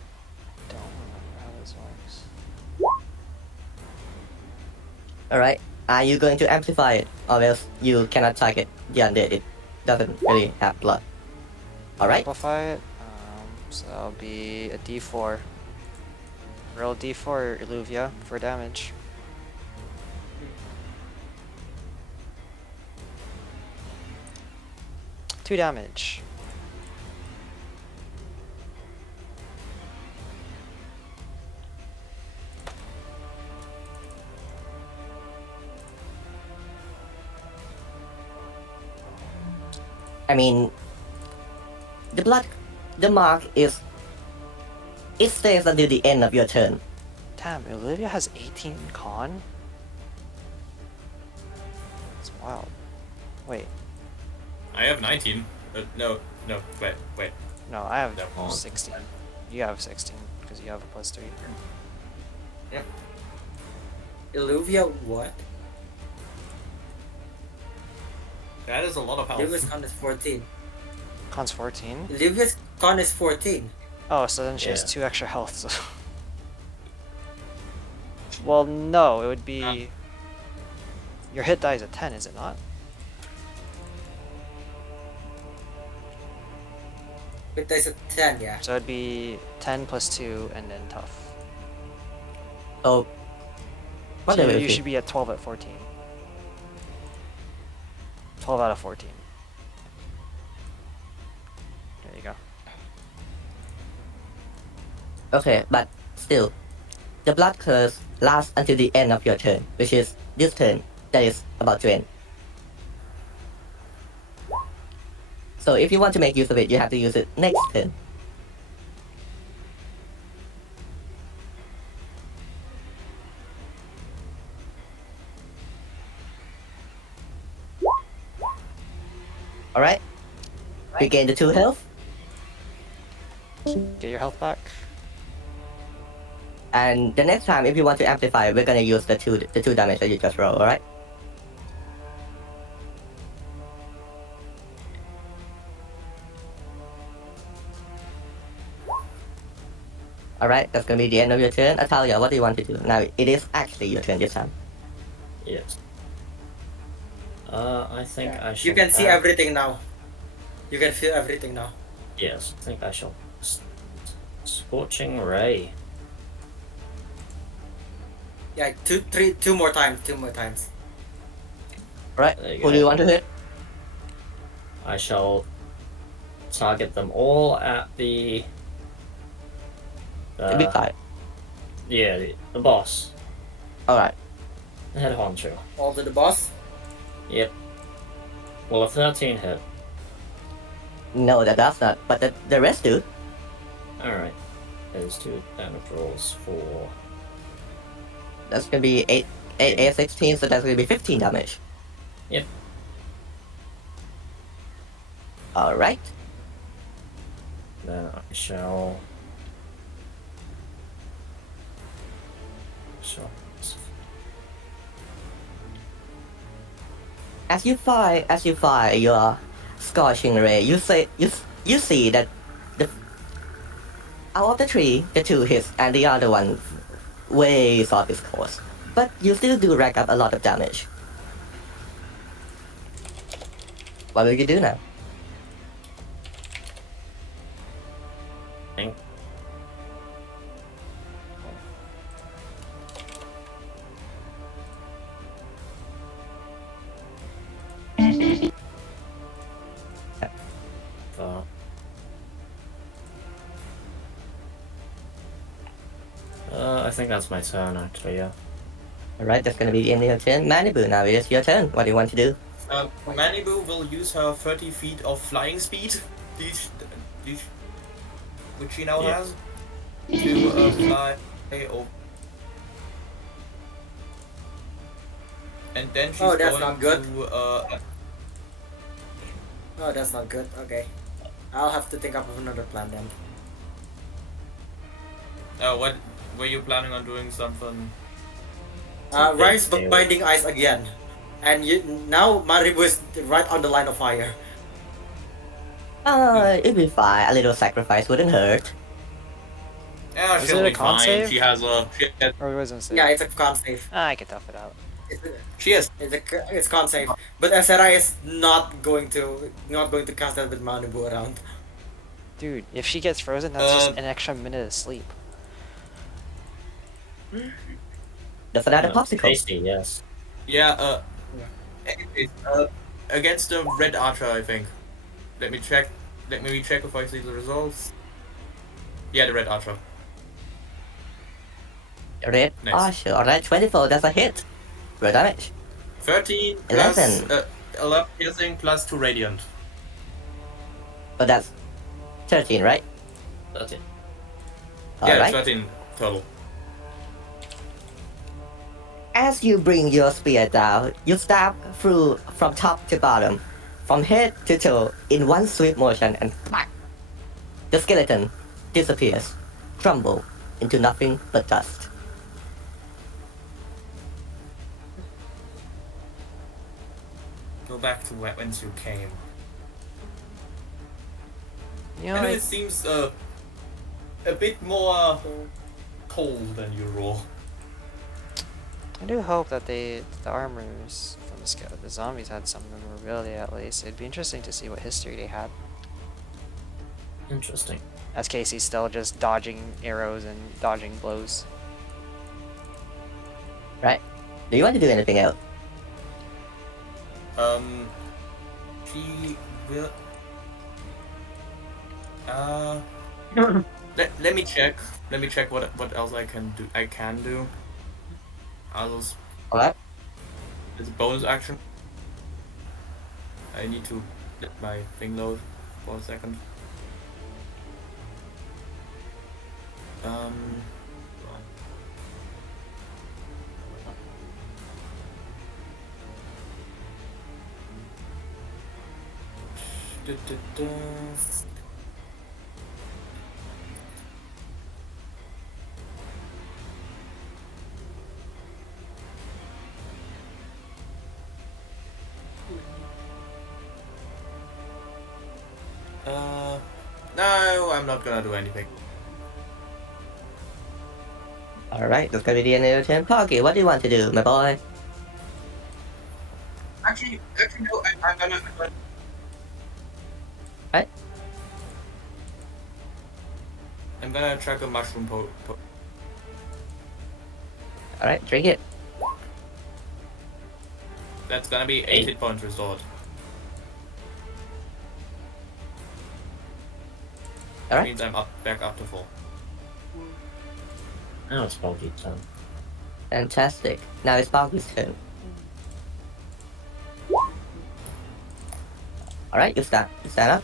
remember how this works. Alright. Are you going to amplify it, or else you cannot target the undead? It doesn't really have blood. Alright. Amplify it. So that'll be a D4. Roll D4 Illuvia for damage. Two damage. I mean, the mark is. It stays until the end of your turn. Damn, Illuvia has 18 con? That's wild. Wait, I have 19. No, wait. no, I have No. 16. You have 16, because you have a +3. Illuvia. What? That is a lot of Illuvia's health. con is 14. Con's 14? Illuvia's con is 14. Oh, so then she has Yeah. 2 extra health. So. Well, no, it would be... Ah. Your hit die is a 10, is it not? It is a 10, yeah. So it'd be 10 + 2 and then tough. So What So level you is he? should be at 12 at 14. 12 out of 14. There you go. Okay, but still, the blood curse lasts until the end of your turn, which is this turn that is about to end. So if you want to make use of it, you have to use it next turn. Alright? Regain the 2 health, Get your health back. and the next time if you want to amplify, we're gonna use the 2 damage that you just rolled, alright? Alright, that's gonna be the end of your turn. Atalia, what do you want to do? Now, it is actually your turn this time. Yes. I think I shall. You can see add- everything now. You can feel everything now. Yes, I think I shall. Scorching Ray. Yeah, two more times. Alright, There you who go. do you want to hit? I shall target them all at the. The big guy. Yeah, the boss. Alright. The head honcho. All to the boss. Yep. Well, a 13 hit. No, that does not, but the rest do. Alright. There's 2 damage rolls for. That's gonna be 8 16, so that's gonna be 15 damage. Yep. Alright. Then I shall. As you fire your scorching ray, you see that the out of the 3, the 2 hits and the other one ways off its course. But you still do rack up a lot of damage. What will you do now? Think. I think that's my turn actually, yeah. Alright, that's gonna be the end of your turn. Manibu, now it is your turn. What do you want to do? Manibu will use her 30 feet of flying speed, these, which she now Yeah. has, to fly over. And then she's Oh, that's going not good. to Oh, that's not good. Okay. I'll have to think up of another plan then. what were you planning on doing something? Ryan's binding ice again. And now Maribu is right on the line of fire. It'll be fine. A little sacrifice wouldn't hurt. Yeah, Was she'll it a be con fine. save? She has Or was it? Yeah, it's a con save. I can tough it out. It's con save. But Asera is not going to cast that with Manibu around. Dude, if she gets frozen, that's just an extra minute of sleep. That's another No, popsicle. Tasty, yes. Yeah, against the red archer, I think. Let me check if I see the results. Yeah, the red archer. Red Nice. Archer. Alright, 24. That's a hit. Roll damage. 13 plus 11. 11 piercing plus 2 radiant. So that's 13, right? That's it. Yeah, Alright. 13 total. As you bring your spear down, you stab through from top to bottom, from head to toe, in one swift motion, and *pack! The skeleton disappears, crumble into nothing but dust. Go back to whence you came. You know, I know I, it seems a bit more cold than usual. I do hope that the armors from the zombies had some memorability at least. It'd be interesting to see what history they had. Interesting. As Casey's still just dodging arrows and dodging blows. Right? Do you want to do anything else? She will. Let me check. Let me check what else I can do. Others. Alright. It's a bonus action. I need to let my thing load for a second. No, I'm not gonna do anything. Alright, that's gonna be the end of your turn. Poggy, what do you want to do, my boy? Actually, no. I'm gonna. Right? I'm gonna track a mushroom Alright, drink it. That's gonna be 8 hit points restored. That Alright. means I'm back up to 4. Now it's Poggy's turn. Fantastic. Now it's Poggy's turn. Alright, you stand up.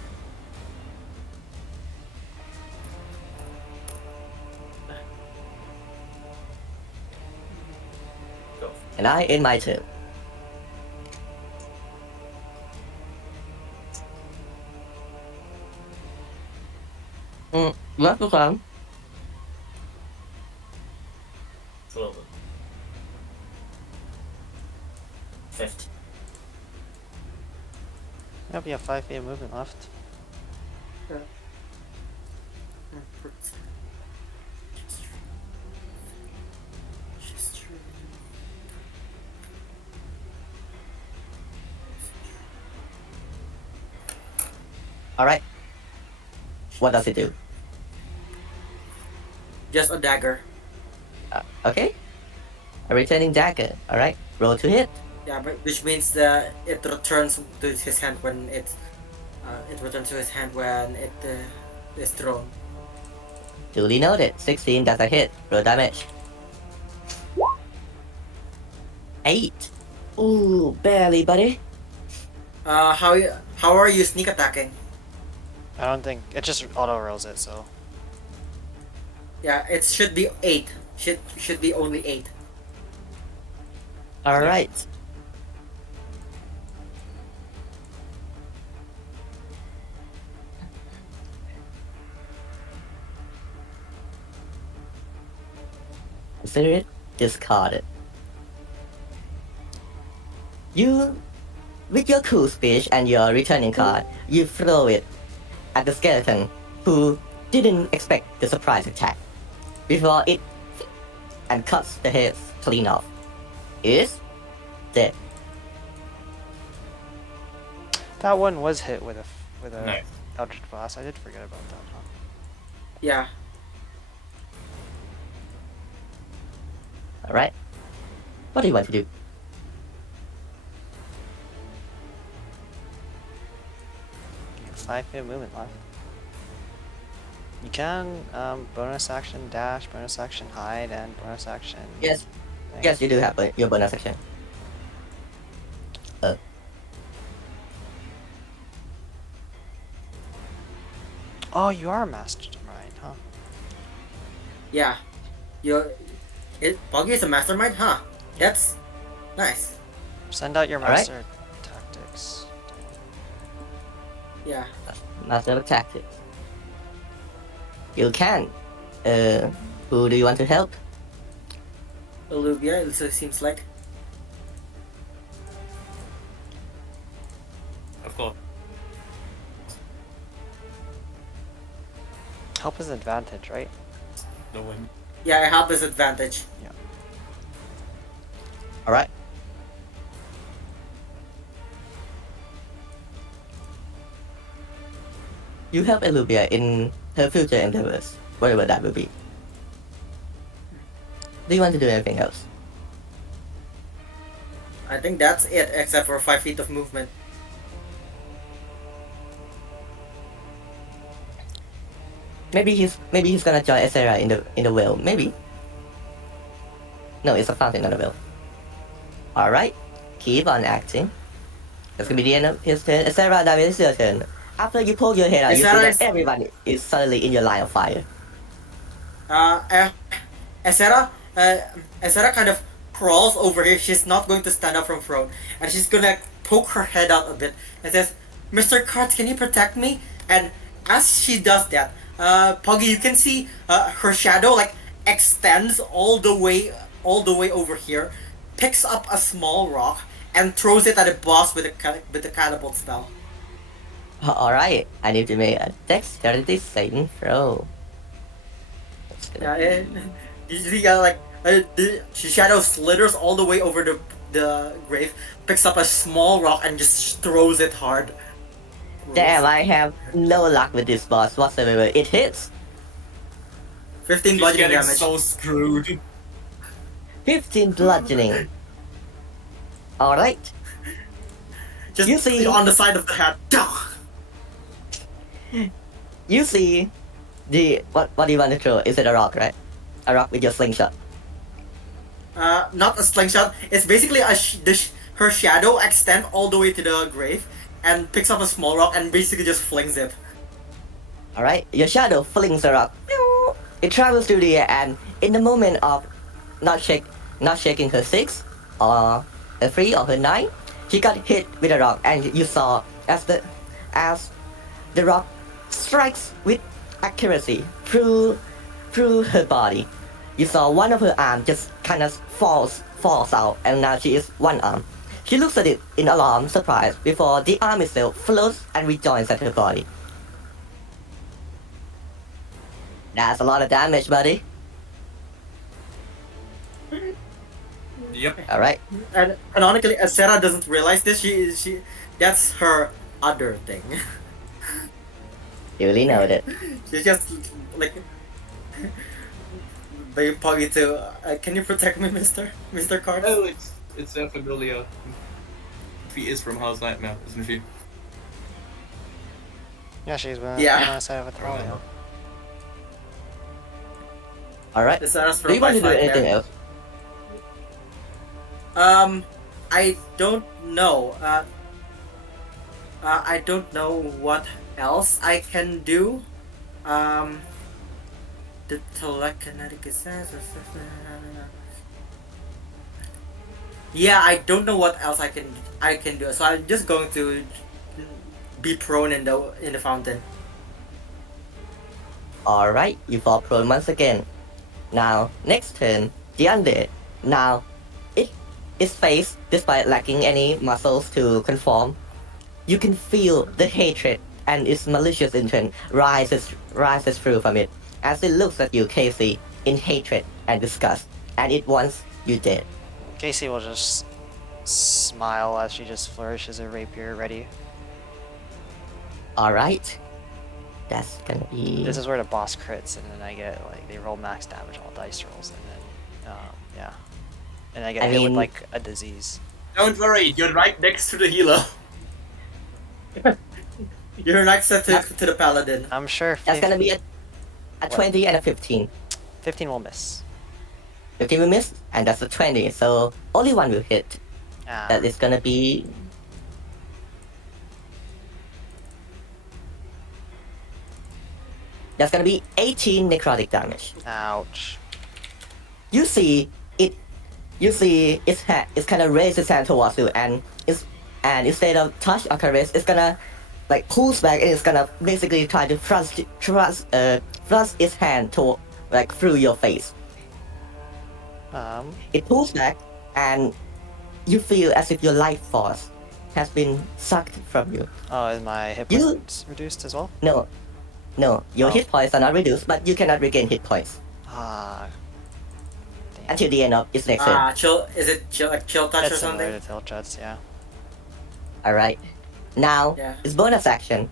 Go. And I end my turn. Left the clown. 12. 50. Yep, you have 5 feet of movement left. Alright. What does it do? Just a dagger. Okay. A returning dagger. Alright. Roll to hit. Yeah, but which means that it returns to his hand when it returns to his hand when it is thrown. Duly noted. 16, that's a hit. Roll damage. 8. Ooh, barely, buddy. How are you sneak attacking? I don't think it just auto rolls it, so Yeah, it should be 8. Should be only 8. Alright. Consider it discarded. You, with your cool speech and your returning card, you throw it at the skeleton who didn't expect the surprise attack before it and cuts the heads clean off. Is dead. that one was hit with a Nice. Eldritch Blast. I did forget about that. Huh? Yeah. Alright. What do you want to do? You have 5 feet of movement left. You can bonus action dash, bonus action hide, and bonus action. Yes. thing. Yes, you do have your bonus action. Oh, you are a mastermind, huh? Yeah. Poggy is a mastermind, huh? That's nice. Send out your All right. master tactics. Yeah. Master of Tactics. You can. Who do you want to help? Olivia, it seems like. Of course. Help is advantage, right? No one. Yeah, I have this advantage. Alright. You help Elubia in her future endeavors, whatever that will be. Do you want to do anything else? I think that's it, except for 5 feet of movement. Maybe he's gonna join Ezra in the well. Maybe. No, it's a fountain, not a well. All right, keep on acting. That's gonna be the end of his turn. Ezra, that is your turn. After you pull your head out, you see Ezra that is- everyone is suddenly in your line of fire. Esera, Esera kind of crawls over here. She's not going to stand up from throne, and she's gonna poke her head out a bit and says, "Mr. Kart, can you protect me?" And as she does that, Poggy, you can see her shadow like extends all the way over here, picks up a small rock and throws it at the boss with the catapult spell. All right, I need to make a dexterity saving throw. That's gonna Yeah, you see, like the shadow slithers all the way over the grave, picks up a small rock and just throws it hard. Damn, I have no luck with this boss whatsoever. It hits 15 He's bludgeoning getting damage. so screwed. 15 bludgeoning. All right, Just you see- on the side of the head. you see the what do you want to throw? Is it a rock, right? A rock with your slingshot. Not a slingshot. It's basically her shadow extend all the way to the grave and picks up a small rock and basically just flings it. All right, your shadow flings a rock. It travels through the air, and in the moment of not shaking her 6 or a 3 or her 9, she got hit with a rock, and you saw as the rock strikes with accuracy through her body. You saw one of her arms just kind of falls out, and now she is one arm. She looks at it in alarm, surprise, before the arm itself floats and rejoins at her body. That's a lot of damage, buddy. Yep. All right. And canonically, Sarah doesn't realize this. She that's her other thing. Duly noted. She's just like very poggy to. Can you protect me, Mister Card? Oh, it's a familiar. She is from House Nightmare, isn't she? Yeah, she's been Yeah. on the side of a throne. Right. All right. Sarah's Do you want to do anything else? I don't know. I don't know what else I can do. The telekinetic says. Yeah, I don't know what else I can do. So I'm just going to be prone in the fountain. All right. You fall prone once again. Now, next turn, the undead. Now, its face, despite lacking any muscles to conform, you can feel the hatred and its malicious intent rises through from it as it looks at you, Casey, in hatred and disgust, and it wants you dead. Casey will just smile as she just flourishes her rapier ready. All right. That's gonna be. This is where the boss crits, and then I get like they roll max damage on all dice rolls, and then yeah, and I get I hit with mean- like a disease. Don't worry, you're right next to the healer. You're next to the paladin. I'm sure That's gonna be a What? 20 and a 15. 15 will miss. 15 will miss, and that's a 20. So only one will hit. Ah, That is gonna be. That's gonna be 18 necrotic damage. ouch. You see its hand. It's kind of raise its hand towards you, and instead of touch or caress, it's gonna like pulls back, and it's gonna basically try to thrust its hand to like through your face. It pulls back, and you feel as if your life force has been sucked from you. Oh, is my hit You- points reduced as well? No, your Oh. hit points are not reduced, but you cannot regain hit points Ah. Damn. until the end of its next turn. Chill. Is it chill touch That's or similar something? to Tilt Jets, yeah. Alright. Now, Yeah. its bonus action.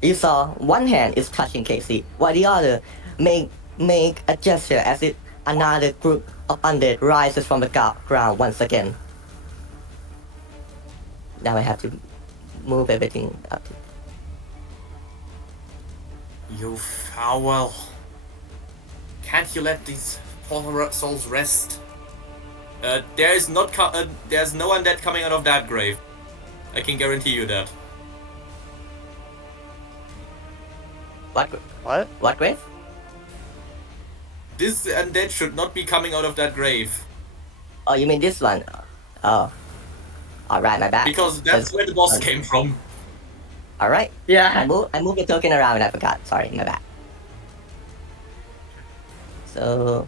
You saw one hand is touching Casey, while the other make a gesture as if another group of undead rises from the ground once again. Now I have to move everything up. You foul. Can't you let these poor souls rest? There's no undead coming out of that grave. I can guarantee you that. What? What? What grave? This undead should not be coming out of that grave. Oh, you mean this one? Oh. Alright, my bad. Because that's where the boss came from. Alright. Yeah. I moved the token around, I forgot. Sorry, my bad. So...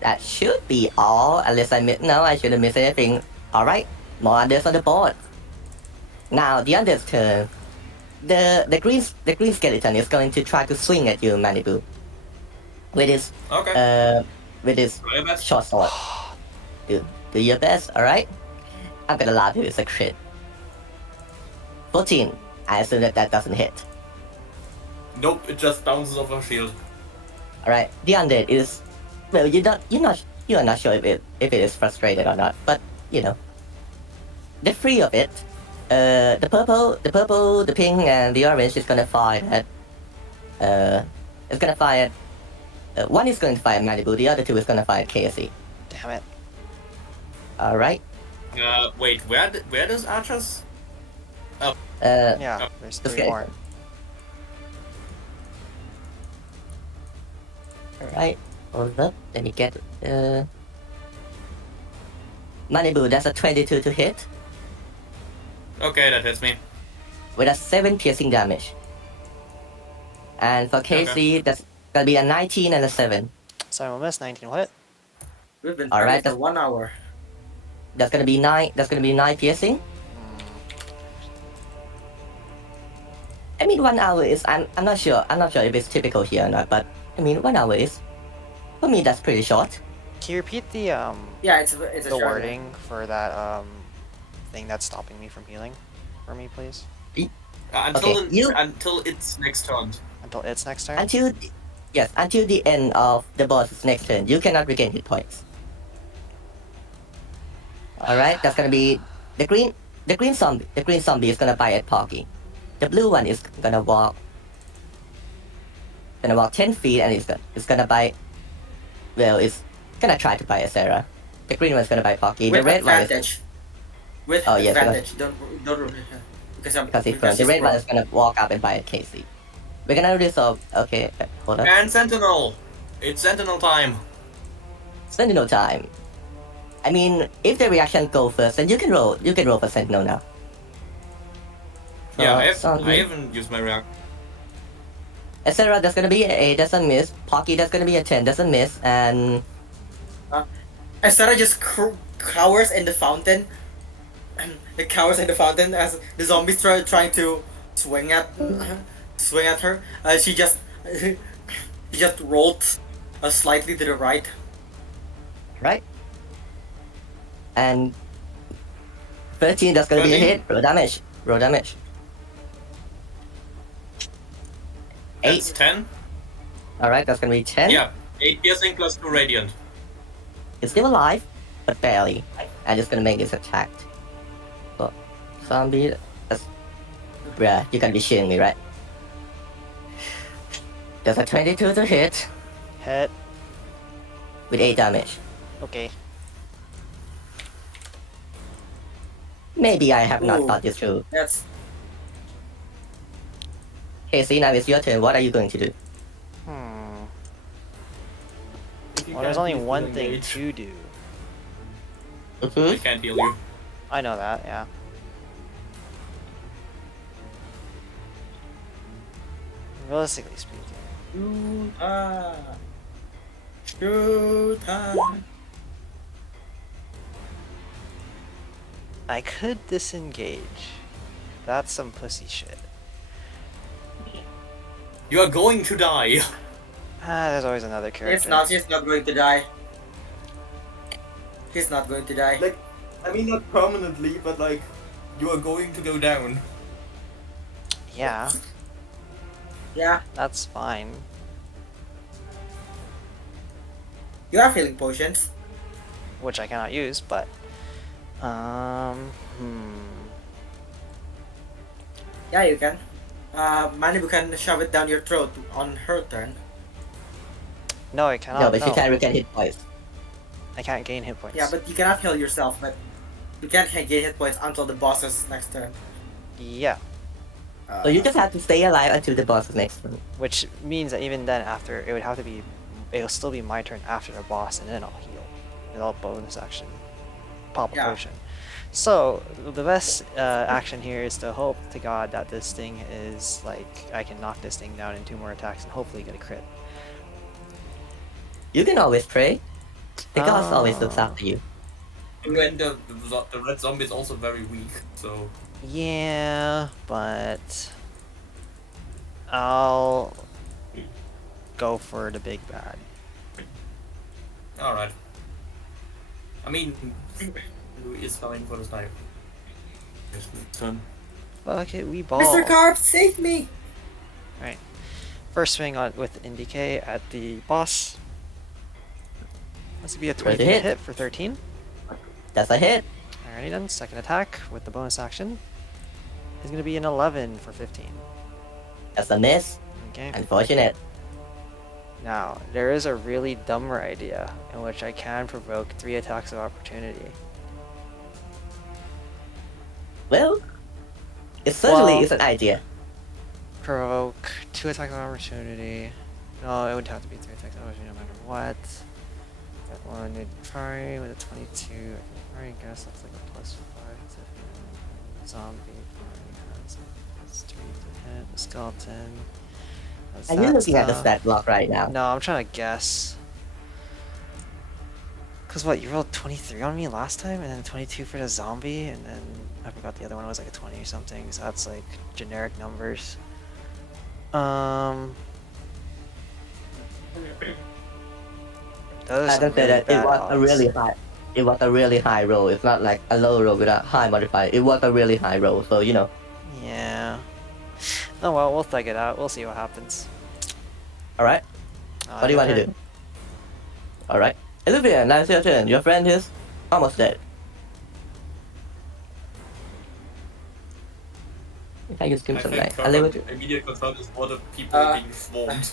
That should be all, unless I missed. No, I shouldn't miss anything. Alright, more undeads on the board. Now, the undead's turn. The green skeleton is going to try to swing at you, Manibu. With his, Okay. with his Try your best. short sword. Do your best, alright? I'm gonna allow you it's a crit. 14. I assume that doesn't hit. Nope, it just bounces off her shield. Alright, the undead is, well, you are not sure if it is frustrated or not, but you know, the three of it, the purple, the pink, and the orange is gonna fire at, it's gonna fire at, one is going to fire at Malibu, the other two is gonna fire at KSC. Damn it. Alright, Wait, where does archers? Yeah, there's the 3 more. skeleton. Alright, hold up, let me get, Malibu, that's a 22 to hit, Okay, that hits me. with a 7 piercing damage. And for KC, that's gonna be a 19 and a 7. So I missed 19. What? We've been Alright, fighting for 1 hour. That's gonna be 9. That's gonna be 9 piercing. I mean, 1 hour is. I'm not sure. I'm not sure if it's typical here or not. But I mean, 1 hour is. For me, that's pretty short. Can you repeat the Yeah, it's a the short one. wording for that thing that's stopping me from healing for me, please? Until its next turn. Until its next turn? Until the end of the boss's next turn, you cannot regain hit points. All right, that's gonna be the green zombie. The green zombie is gonna bite at Porky. The blue one is gonna walk 10 feet and it's gonna bite. Well, it's gonna try to bite Sarah. The green one's gonna bite Porky. With The red one is advantage. With Oh, yes, advantage. Don't because he's prone. The red one is gonna walk up and bite at Casey. We're gonna resolve. Okay, hold on. And Sentinel! It's Sentinel time! Sentinel time. I mean, if the reaction go first, then you can roll. You can roll for Sentinel now. Yeah, I Zombie. haven't used my react. Etc. That's gonna be an 8, doesn't miss. Pocky, that's gonna be a 10, doesn't miss. And Sarah just cowers in the fountain. It cowers in the fountain as the zombies trying to swing at her. She just rolled slightly to the right. right. And 13, that's gonna be a 13. hit. Roll damage. Roll damage. That's 8. 10? Alright, that's gonna be 10. Yeah, 8 piercing plus 2 radiant. It's still alive, but barely. I'm just gonna make this attack. So, zombie. Bruh, you gotta be shitting me, right? That's a 22 to hit Hit. with 8 damage. Okay. Maybe I have not Ooh. thought this through. That's Hey, see, now it's your turn. What are you going to do? Well, there's only one thing to do. Mm-hmm. I can't heal you. I know that, yeah. Realistically speaking. Shoot! I could disengage. That's some pussy shit. You are going to die! There's always another character. He's not going to die. He's not going to die. Like, I mean not permanently, but like, you are going to go down. Yeah, Yeah, that's fine. you are feeling potions. which I cannot use, but Yeah, you can. Malibu can shove it down your throat on her turn. no, I cannot. No, but she can regain hit points. I can't gain hit points. Yeah, but you cannot heal yourself, but you can't gain hit points until the boss's next turn. Yeah, So you just have to stay alive until the boss's next turn. which means that even then, after it would have to be, it'll still be my turn after the boss, and then I'll heal. And I'll bonus action, pop a Yeah. potion. So the best action here is to hope to God that this thing is like I can knock this thing down in 2 more attacks and hopefully get a crit. You can always pray. The gods always Oh. looks after you. And then the red zombie is also very weak, so Yeah, but I'll go for the big bad. alright. I mean, Louis is coming for the snipe. Turn. Fuck it, we ball. Mr. Carp, save me! Right. First swing on with Indicate at the boss. This would be a Ready 23 hit. hit for 13. That's a hit. Alrighty then, second attack with the bonus action is gonna be an 11 for 15. That's a miss. Okay. Unfortunate. Now, there is a really dumber idea in which I can provoke 3 attacks of opportunity. Well, it certainly Well- is an idea. Provoke 2 attacks of opportunity. No, it would have to be 3 attacks of opportunity no matter what. That one would try with a 22. I can probably guess that's like a +5 to hit. Zombie probably has a +3 to hit. The skeleton. That's Are you that looking at the stuff. stat block right now? No, I'm trying to guess. Cause what, you rolled 23 on me last time, and then 22 for the zombie, and then I forgot the other one was like a 20 or something. So that's like generic numbers. Those I are can say really that it bad was a odds. really high. It was a really high roll. It's not like a low roll with a high modifier. It was a really high roll. So you know. Yeah. Oh well, we'll thug it out. We'll see what happens. All right. What do you want to do? All right. Olivia, now it's your turn. Your friend is almost dead. You can use I Crimson think Knight. Unlimited. immediate concern is what if people being swarmed.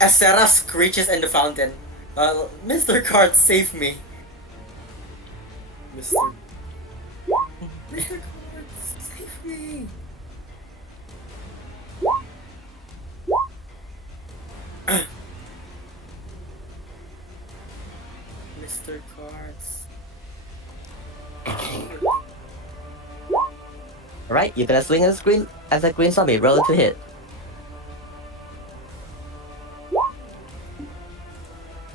As Sarah screeches in the fountain, Mr. Cart, save me. Mr. Mr. Cart, save me. Mr. Carts. All right. You're gonna swing as a green zombie. Roll to hit.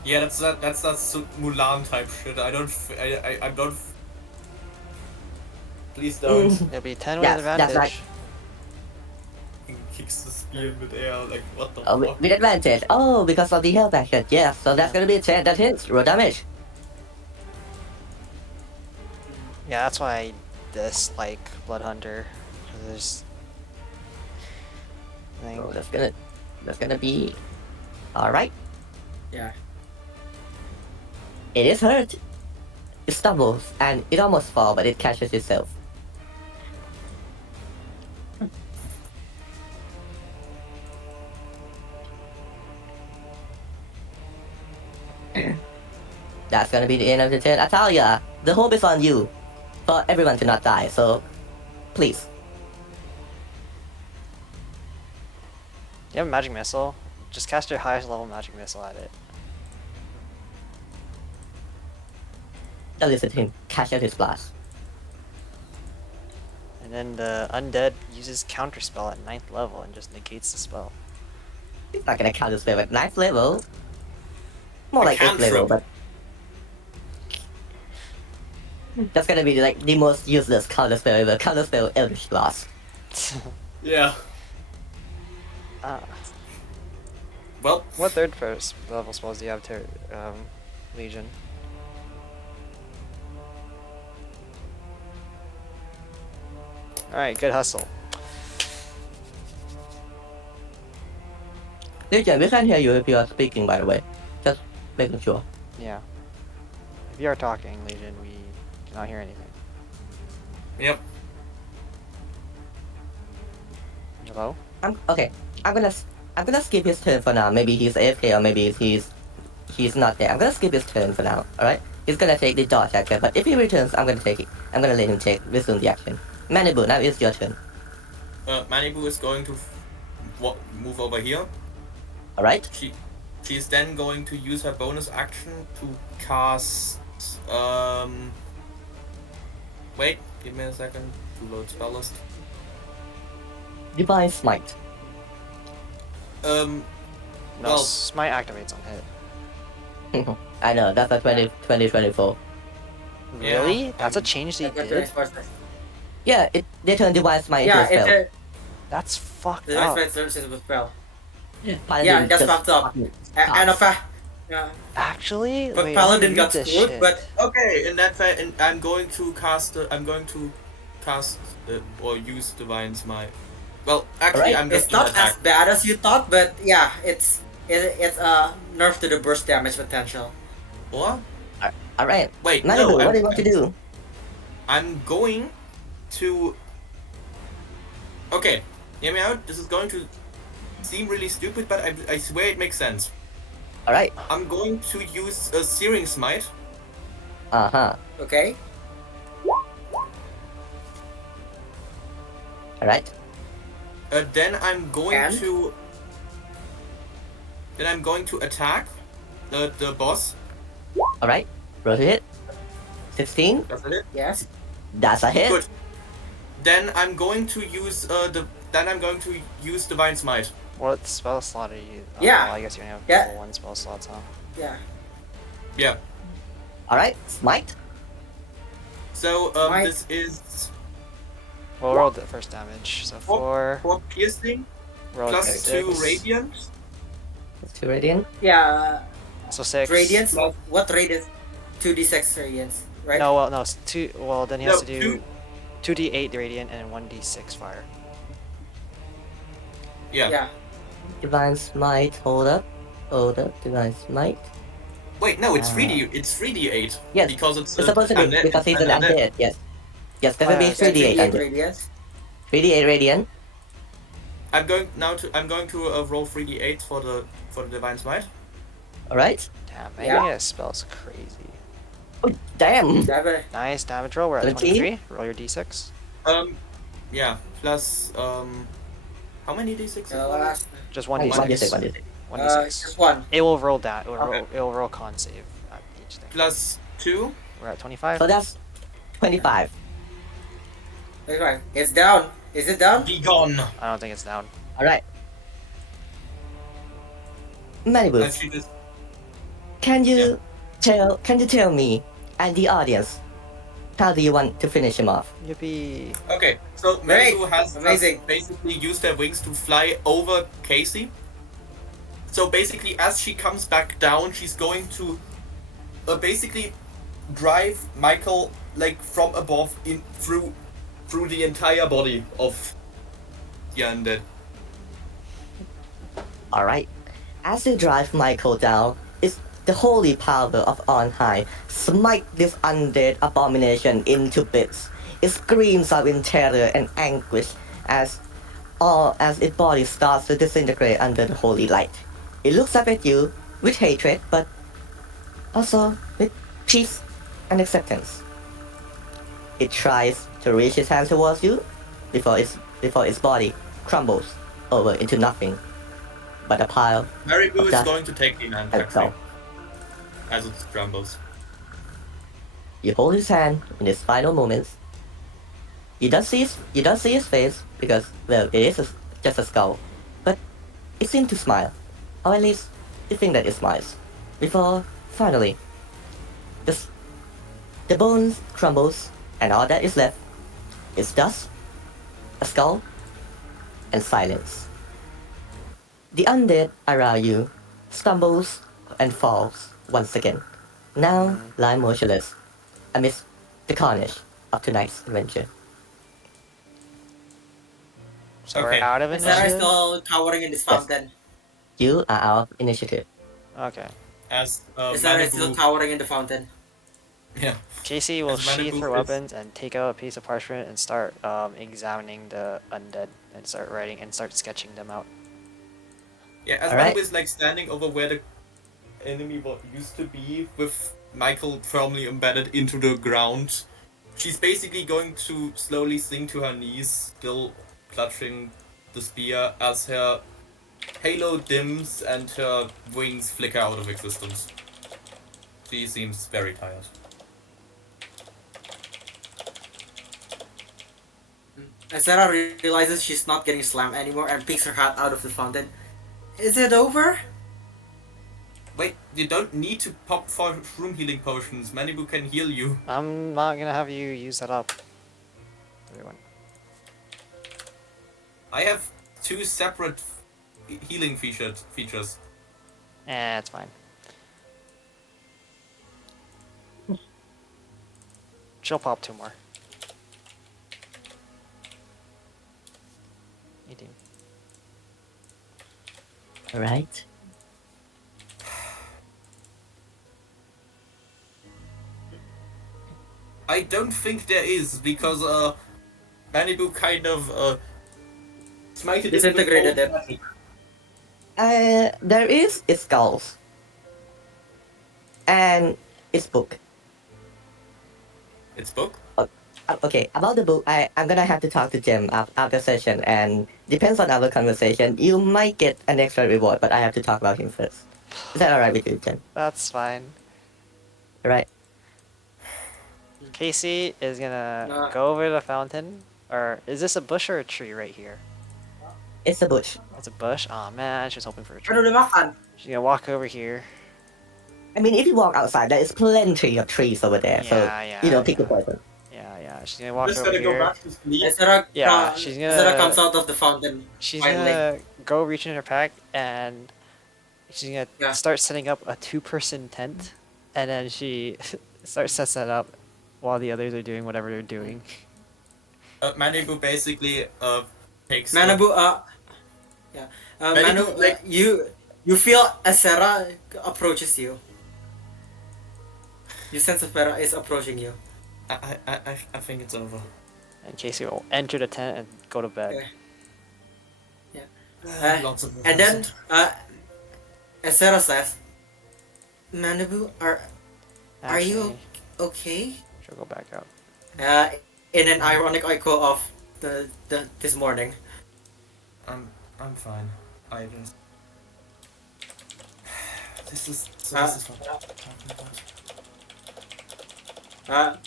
Yeah, that's that Mulan type shit. I don't. Please don't. It'll be 10 with Yes, advantage. that's right. He kicks the spear in midair. Like what the Oh, fuck? with advantage. Oh, because of the health action. Yes. So that's gonna be a 10 that hits. Roll damage. Yeah, that's why I dislike Blood Hunter. 'Cause there's. So that's gonna be. All right. Yeah. It is hurt. It stumbles and it almost falls, but it catches itself. That's gonna be the end of the turn. Atalia, the hope is on you for everyone to not die, so please. You have a magic missile. Just cast your highest level magic missile at it. Don't listen to him. Catch out his blast. And then the undead uses counterspell at 9th level and just negates the spell. He's not gonna count the spell at 9th level. More like 8th cantrip. level, but that's gonna be like the most useless counter spell ever. Counter spell Eldritch Blast. Yeah. Well, What third first level spells do you have to Legion? Alright, good hustle. Legion, we can hear you if you are speaking, by the way. Just making sure. Yeah. If you are talking, Legion, we cannot hear anything. Yep. Hello? Okay. I'm gonna skip his turn for now. Maybe he's AFK or maybe he's not there. I'm gonna skip his turn for now. All right. He's gonna take the dodge action, but if he returns, I'm gonna take it. I'm gonna let him resume the action. Manibu, now it's your turn. Manibu is going to move over here. All right. She's then going to use her bonus action to cast. Wait, give me a second to load spell list. Divine Smite. No, Well, Smite activates on hit. I know that's a 2024. Yeah, Really? That's a change they That's did? Yeah, they turn Divine Smite into Yeah, a spell. it's That's fucked the up. Divine Smite services with spell. Paladin Yeah, that's just fucked up. fucking And sucks. yeah, Actually? but Wait, Paladin let me got read this screwed. shit. But okay, in that fact, I'm going to cast. Or use Divine Smite. Well, actually, Alright, I'm just it's not gonna attack. as bad as you thought. But yeah, it's nerf to the burst damage potential. Or All right. wait, Manibu, no, what do you want to do? I'm going to. Okay, hear me out. This is going to seem really stupid, but I swear it makes sense. All right. I'm going to use a Searing Smite. Uh-huh. Okay. All right. Then I'm going And? to. Then I'm going to attack the boss. All right. Roll to hit. 16. That's it. Yes. That's a hit. Good. Then I'm going to use Divine Smite. What spell slot are you? Oh, Yeah. well, I guess you only have Yeah. one spell slot, huh? Yeah. Yeah. All right. Smite. So Smite. this is We'll roll the first damage. So 4, 4 piercing roll plus a 2 d6. radiant. That's 2 radiant. Yeah. So 6. Radiance. What radiance? 2d6 radiance, right? No, well, no, it's 2. Well, then he has No, to do 2d8 radiant and 1d6 fire. Yeah. Yeah. Divine Smite. Hold up. Divine Smite. Wait, no, it's 3D. It's 3d8. Yes. Because it's It's supposed to be undead- because he's an undead. undead. Yes. Yes, there will be Yeah, 3d8 3d8 undead. radiance. 3d8 radiant. I'm going to roll 3d8 for the Divine Smite. All right. Damn, Yeah. making a spell's crazy. Oh, damn. Seven. Nice damage roll. We're at 17? 23. Roll your d6. Yeah, plus how many d6? Last. Just One 1d6. d6. 1d6. 1d6. Just one. It will roll that. It will, Okay. roll, it will roll con save at each thing. Plus 2. We're at 25. So that's 25. That's right. It's down. Is it down? Be gone. I don't think it's down. All right. Manibu, Actually, just can you tell me and the audience how do you want to finish him off? Yippee. okay. So Great. Manibu has Amazing. basically used her wings to fly over Casey. So basically, as she comes back down, she's going to basically drive Michael like from above in through the entire body of the undead. All right. As you drive Michael down, it's the holy power of on high smite this undead abomination into bits. It screams out in terror and anguish as its body starts to disintegrate under the holy light. It looks up at you with hatred, but also with peace and acceptance. It tries to reach its hand towards you before its body crumbles over into nothing but a pile Maribu is dust going to take the hand and actually, salt. as it crumbles. You hold his hand in his final moments. You don't see his face because, well, it is just a skull, but it seems to smile, or at least you think that it smiles. Before finally, the bones crumbles, and all that is left is dust, a skull, and silence. The undead around you stumbles and falls once again, now lie motionless amidst the carnage of tonight's adventure. So Okay. we're out of Sarah is initiative? still cowering in this fountain. You are out of initiative. Okay. As Sarah is still Maribu, cowering in the fountain. Yeah. Casey will As sheath Manabu her is- weapons and take out a piece of parchment and start examining the undead and start writing and start sketching them out. Yeah, as Alright. Manabu is like standing over where the enemy what used to be, with Michael firmly embedded into the ground. She's basically going to slowly sink to her knees, still clutching the spear, as her halo dims and her wings flicker out of existence. She seems very tired. And Sarah realizes she's not getting slammed anymore and picks her hat out of the fountain. Is it over? Wait, you don't need to pop for room healing potions. Manabu can heal you. I'm not gonna have you use that up. Everyone. I have 2 separate healing features. It's fine. She'll pop 2 more. 18. Alright. I don't think there is, because Manabu kind of smited it with Disintegrated cold it. magic. There is its skulls. And its book. It's book. Okay, about the book, I'm gonna have to talk to Jem after session, and depends on our conversation, you might get an extra reward, but I have to talk about him first. Is that alright with you, Jem? That's fine. Alright. Casey is gonna Nah. go over to the fountain. Or is this a bush or a tree right here? It's a bush. It's a bush? Oh man, she's hoping for a Ano tree. dimakan? She's gonna walk over here. I mean, if you walk outside, there is plenty of trees over there, so, pick your poison. Yeah. She's gonna walk Just over gonna go here. back to sleep. And Sarah, Yeah, she's Sarah gonna- comes out of the fountain. She's finally. gonna go reach in her pack and she's gonna Yeah. start setting up a 2-person tent, and then she starts sets that up while the others are doing whatever they're doing. Manabu basically takes the- Manabu, yeah. Manabu, Manu, like- you feel as Sarah approaches you. You sense that Sarah is approaching you. I think it's over. And Casey will enter the tent and go to bed. Okay. Yeah. Lots of And then, as Sarah says, Manabu, are you Actually, okay? she'll go back out. In an ironic echo of the this morning. I'm fine. I just this is what I'm talking about.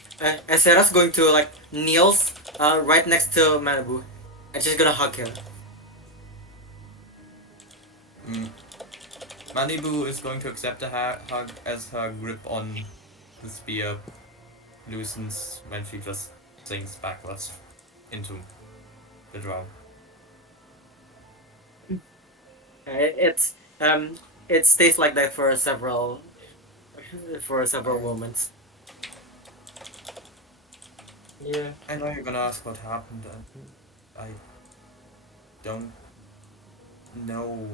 And Sarah's going to like kneels right next to Manabu, and she's gonna hug him. Manabu is going to accept the hug as her grip on the spear loosens when she just sinks backwards into the drown. It stays like that for several moments. Yeah, I know you're gonna ask what happened, and I don't know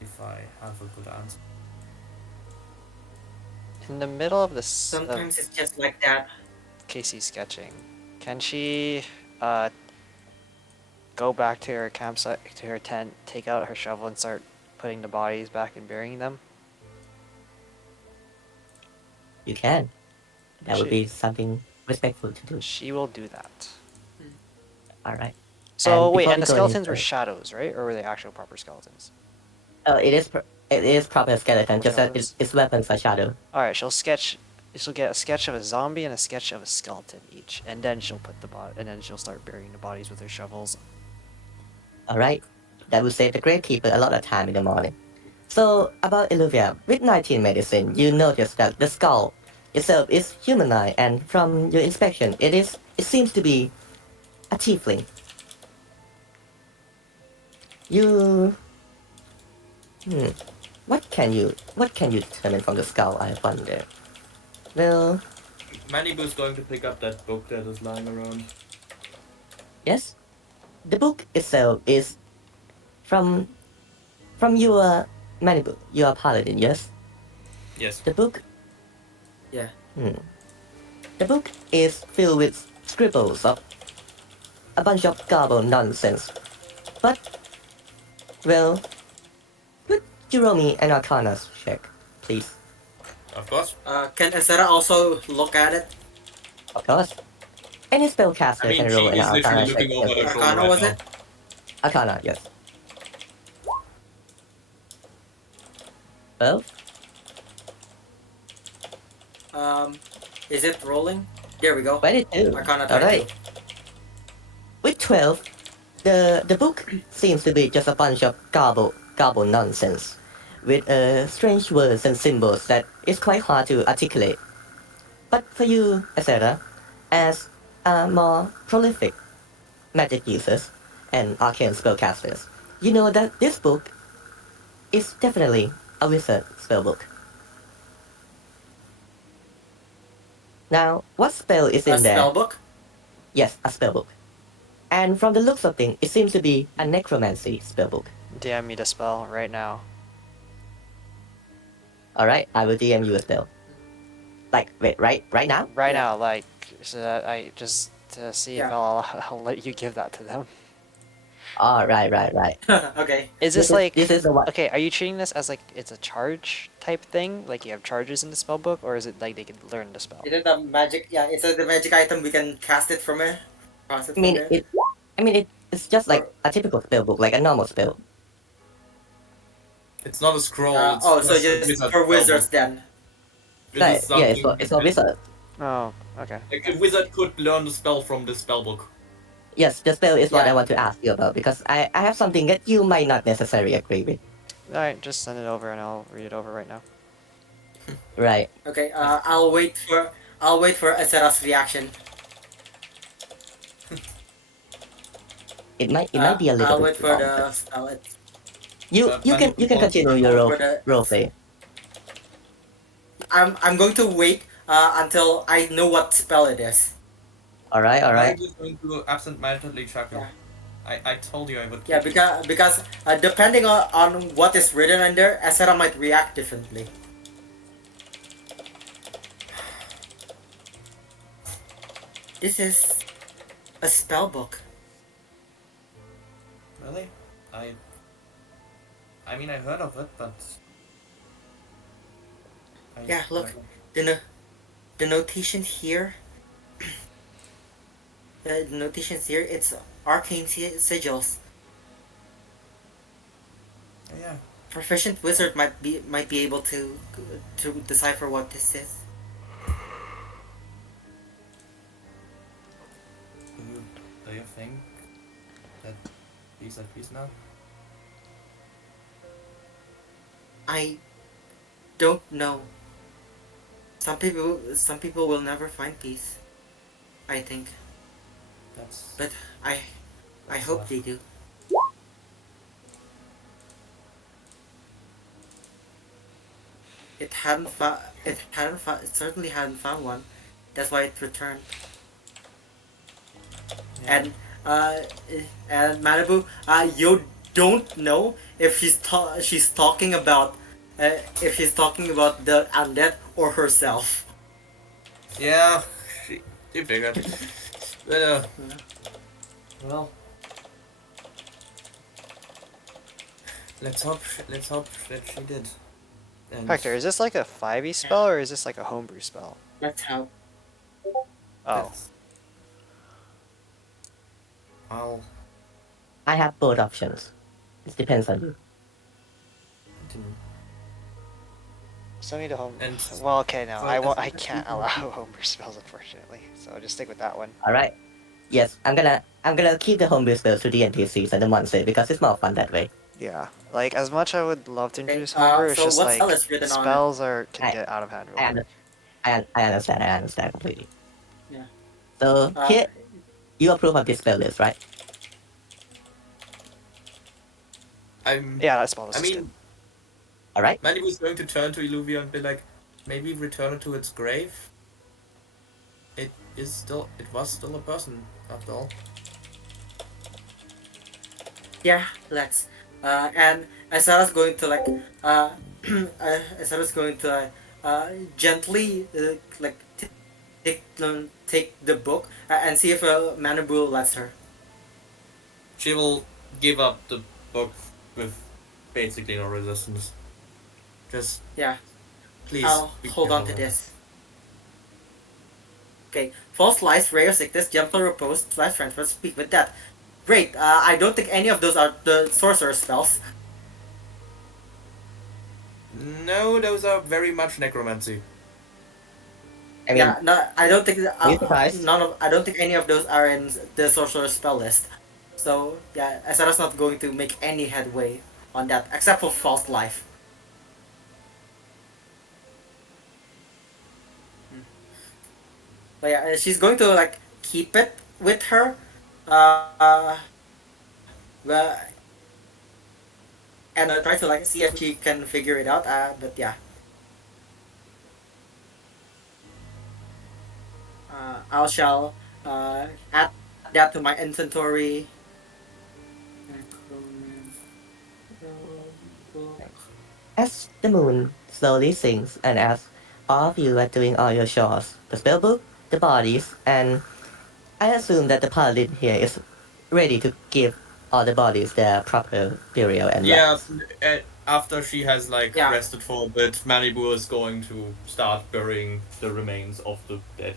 if I have a good answer. In the middle of this Sometimes it's just like that. Casey sketching, can she go back to her campsite, to her tent, take out her shovel and start putting the bodies back and burying them? You can. That would She- be something respectful to do. She will do that. Alright. So And wait, before and the we go any skeletons were further- shadows, right? Or were they actual proper skeletons? It is proper skeleton, just that Shadows. its weapons are shadow. Alright, she'll get a sketch of a zombie and a sketch of a skeleton each, and then she'll put and then she'll start burying the bodies with her shovels. Alright? That will save the gravekeeper a lot of time in the morning. So, about Illuvia, with 19 medicine, you notice that the skull itself is humanoid, and from your inspection, it seems to be a tiefling. You... What can you determine from the skull, I wonder? Well, Manabu's going to pick up that book that is lying around. yes? The book itself is from your Malibu, your paladin, yes? Yes. The book? Yeah. The book is filled with scribbles of a bunch of garbled nonsense. But, well, could you roll me an Arcana check, please? Of course. Can Asera also look at it? Of course. Any I spellcaster mean, can she roll an is literally Arcana check. looking over her shoulder Arcana right was now. it? Arcana, yes. 12? Is it rolling? There we go. 22. Arcana Alright. 22. With 12, the book seems to be just a bunch of garbled nonsense, with strange words and symbols that is quite hard to articulate. But for you, etc., as more prolific magic users and arcane spellcasters, you know that this book is definitely a wizard spellbook. Now, what spell is A in there? spellbook? Yes, a spellbook. And from the looks of things, it seems to be a necromancy spellbook. DM me the spell right now. Alright, I will DM you a spell. Like, wait, right now? Right Yeah. now, like, so that I just to see if Yeah. I'll let you give that to them. Oh, right. Okay. Is this like This is the one. okay? Are you treating this as like it's a charge type thing? Like you have charges in the spell book, or is it like they can learn the spell? Is it a magic? Yeah, it's the magic item. We can cast it from it. Cast it I mean, from it's just like a typical spellbook, like a normal spell. It's not a scroll. It's So just a just wizard for wizards spellbook. then. This Like, is yeah, it's something for wizard. Oh, okay. Like a wizard could learn the spell from this spellbook. Yes, the spell is what Yeah. I want to ask you about because I have something that you might not necessarily agree with. All right, just send it over and I'll read it over right now. Right. Okay. I'll wait for Asera's reaction. It might be a little I'll bit wait for long. the spell. You can continue your For the- role play. I'm going to wait until I know what spell it is. Alright. I'm just going to absent-mindedly check it. Yeah. I told you I would. Yeah, because depending on what is written under, Asera might react differently. This is a spell book. Really? I mean, I heard of it, but. Yeah, look. The notations here. The notations here. It's arcane sigils. Yeah. Proficient wizard might be able to decipher what this is. Do you think that he's at peace now? I don't know. Some people will never find peace. I think, That's. but I That's hope rough. they do. It certainly hadn't found one. That's why it returned. Yeah. And Malibu, you don't know if she's talking about the undead or herself. Yeah, she figured. But, well, let's hope that she did. And Hector, is this like a 5e spell or is this like a homebrew spell? That's how. Oh, that's- I'll I have both options. It depends on you. continue. so I need a home. And- Well, okay, no, Well, I won't. that's- I can't allow homebrew spells, unfortunately. So I'll just stick with that one. Alright. Yes, I'm gonna keep the homebrew spells to the NPCs and the monster because it's more fun that way. Yeah, like as much I would love to introduce Okay, homebrew, it's so just what like spell is written on it? spells can I- get out of hand real I, quick. I understand completely. Yeah. So here, you approve of this spell list, right? Yeah, that spell. I mean, Alright? Malibu's going to turn to Illuvia and be like, maybe return it to its grave. It was still a person, after all. Yeah, let's. And Asara's going to like Asara's going to gently like take the book and see if Manabu lets her. She will give up the book with basically no resistance. Just Yeah, please I'll be hold on to careful. this. Okay, false lies, ray of sickness, gentle repose, flash transfer, speak with death. Great. I don't think any of those are the sorcerer spells. No, those are very much necromancy. I mean, Yeah, no, I don't think are you surprised? I don't think any of those are in the sorcerer spell list. So yeah, Asara's not going to make any headway on that except for false life. But yeah, she's going to like keep it with her. But and try to like see if she can figure it out. But yeah, I shall add that to my inventory. As the moon slowly sinks and as all of you are doing all your chores, the spellbook, the bodies, and I assume that the paladin here is ready to give all the bodies their proper burial and Yeah, rest. after she has like Yeah. rested for a bit, Malibu is going to start burying the remains of the dead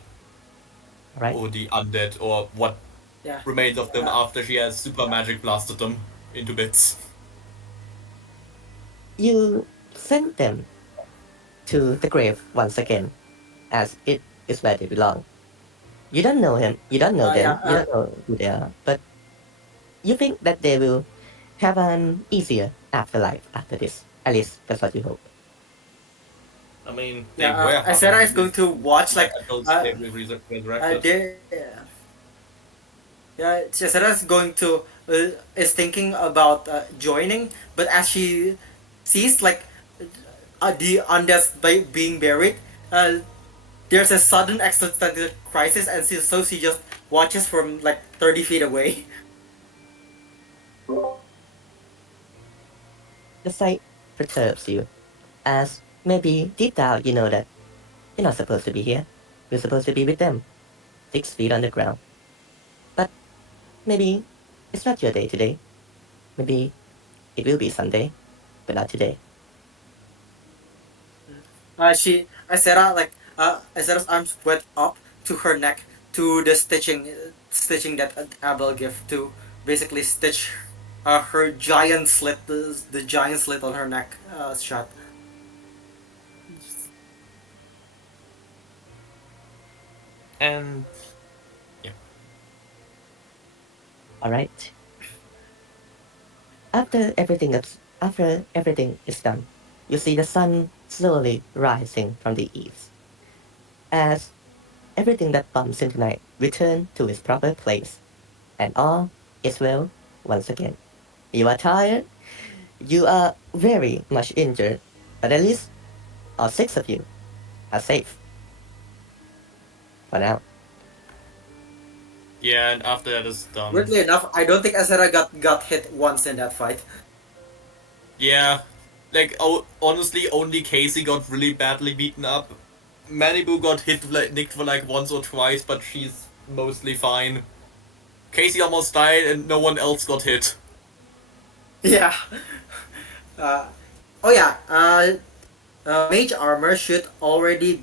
Right? or the undead or what Yeah. remains of them Uh, after she has super magic blasted them into bits. You send them to the grave once again, as it is where they belong. You don't know him, you don't know yeah. them, you don't know who they are, but you think that they will have an easier afterlife after this. At least that's what you hope. I mean, they Yeah. were Asera having is going to watch like until they were resurrected. they yeah, Cesara's going to is thinking about joining, but as she sees like the undead being buried, there's a sudden existential crisis, and she just watches from like 30 feet away. The sight perturbs you, as maybe deep down you know that you're not supposed to be here. You're supposed to be with them, 6 feet on the ground. But maybe it's not your day today. Maybe it will be Sunday, but not today. Asera's arms went up to her neck to the stitching that Abel gave to basically stitch her giant slit, the giant slit on her neck shut. And Alright? After everything is done, you see the sun slowly rising from the east. As everything that bumps into night return to its proper place, and all is well once again. You are tired, you are very much injured, but at least all 6 of you are safe. For now. yeah, and after that is done. Weirdly enough, I don't think Asera got hit once in that fight. Yeah, like honestly, only Casey got really badly beaten up. Malibu got hit like nicked for like once or twice, but she's mostly fine. Casey almost died, and no one else got hit. Yeah. Uh, oh yeah. Mage armor should already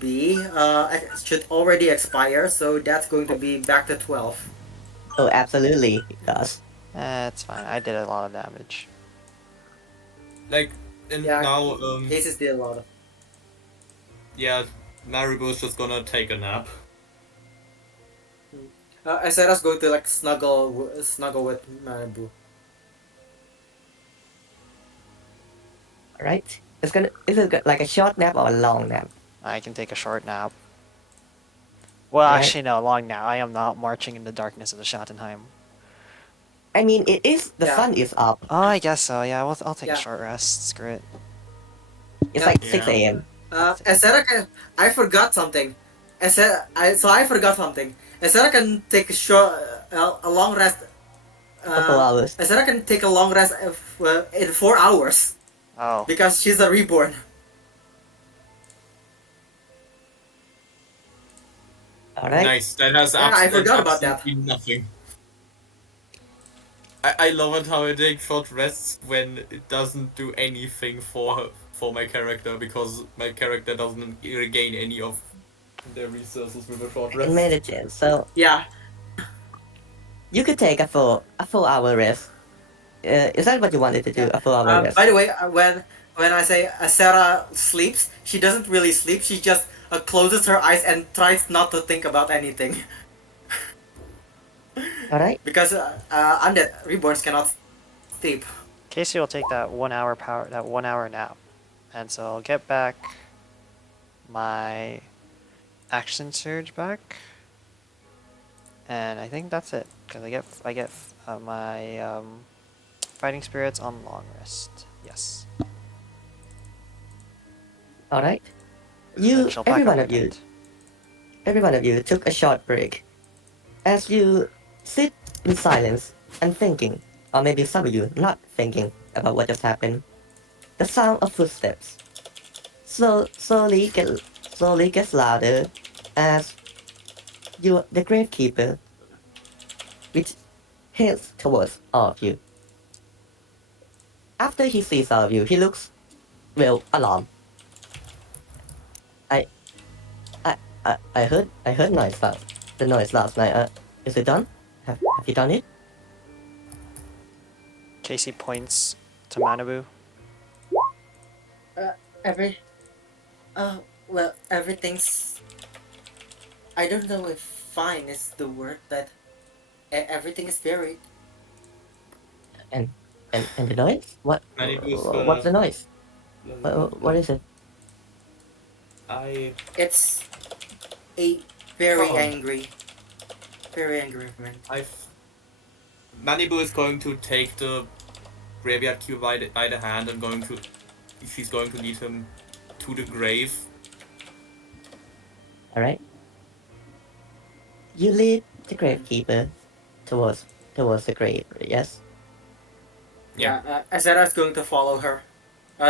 expire, so that's going to be back to 12. Oh, absolutely, yes. It's fine. I did a lot of damage. Like, and Yeah. now Cases did a lot of. yeah, Maribu's just gonna take a nap. Asera's going to like snuggle with Manabu. Alright? Is it like a short nap or a long nap? I can take a short nap. Well, Right. actually, no, long nap. I am not marching in the darkness of the Schattenheim. I mean, it is, the Yeah. sun is up. Oh, I guess so. Yeah, I'll take Yeah. a short rest. Screw it. It's Yeah. like Yeah. 6 a.m. Asera can. I forgot something. I forgot something. Asera can take a long rest. For 4 hours. Asera can take a long rest in 4 hours Oh, because she's a reborn. Alright. Nice. That has Yeah, I forgot about that. absolutely nothing. I love it how I take short rests when it doesn't do anything for my character, because my character doesn't regain any of their resources with a short In rest. management, so Yeah. you could take a 4 hour rest. Is that what you wanted to do? Yeah. A 4 hour rest? By the way, when I say Sarah sleeps, she doesn't really sleep. She just closes her eyes and tries not to think about anything. Alright. Because undead reborns cannot sleep. Casey will take that 1 hour nap, and so I'll get back my action surge back, and I think that's it because I get my fighting spirits on long rest. Yes. Alright. And she'll pack Every up one her of you, tent. every one of you took a short break. As you sit in silence and thinking, or maybe some of you not thinking about what just happened, the sound of footsteps slowly gets louder as the gravekeeper, which heads towards all of you. After he sees all of you, he looks alarmed. I heard the noise last night. Is it done? Have you done it? Casey points to Manabu. Well, everything's. I don't know if fine is the word, but everything is buried. And the noise? What's the noise? What is it? It's a very Oh. angry man. Manibu is going to take the graveyard cube by the hand and she's going to lead him to the grave. Alright. You lead the gravekeeper towards the grave, yes? Yeah, Azera's going to follow her.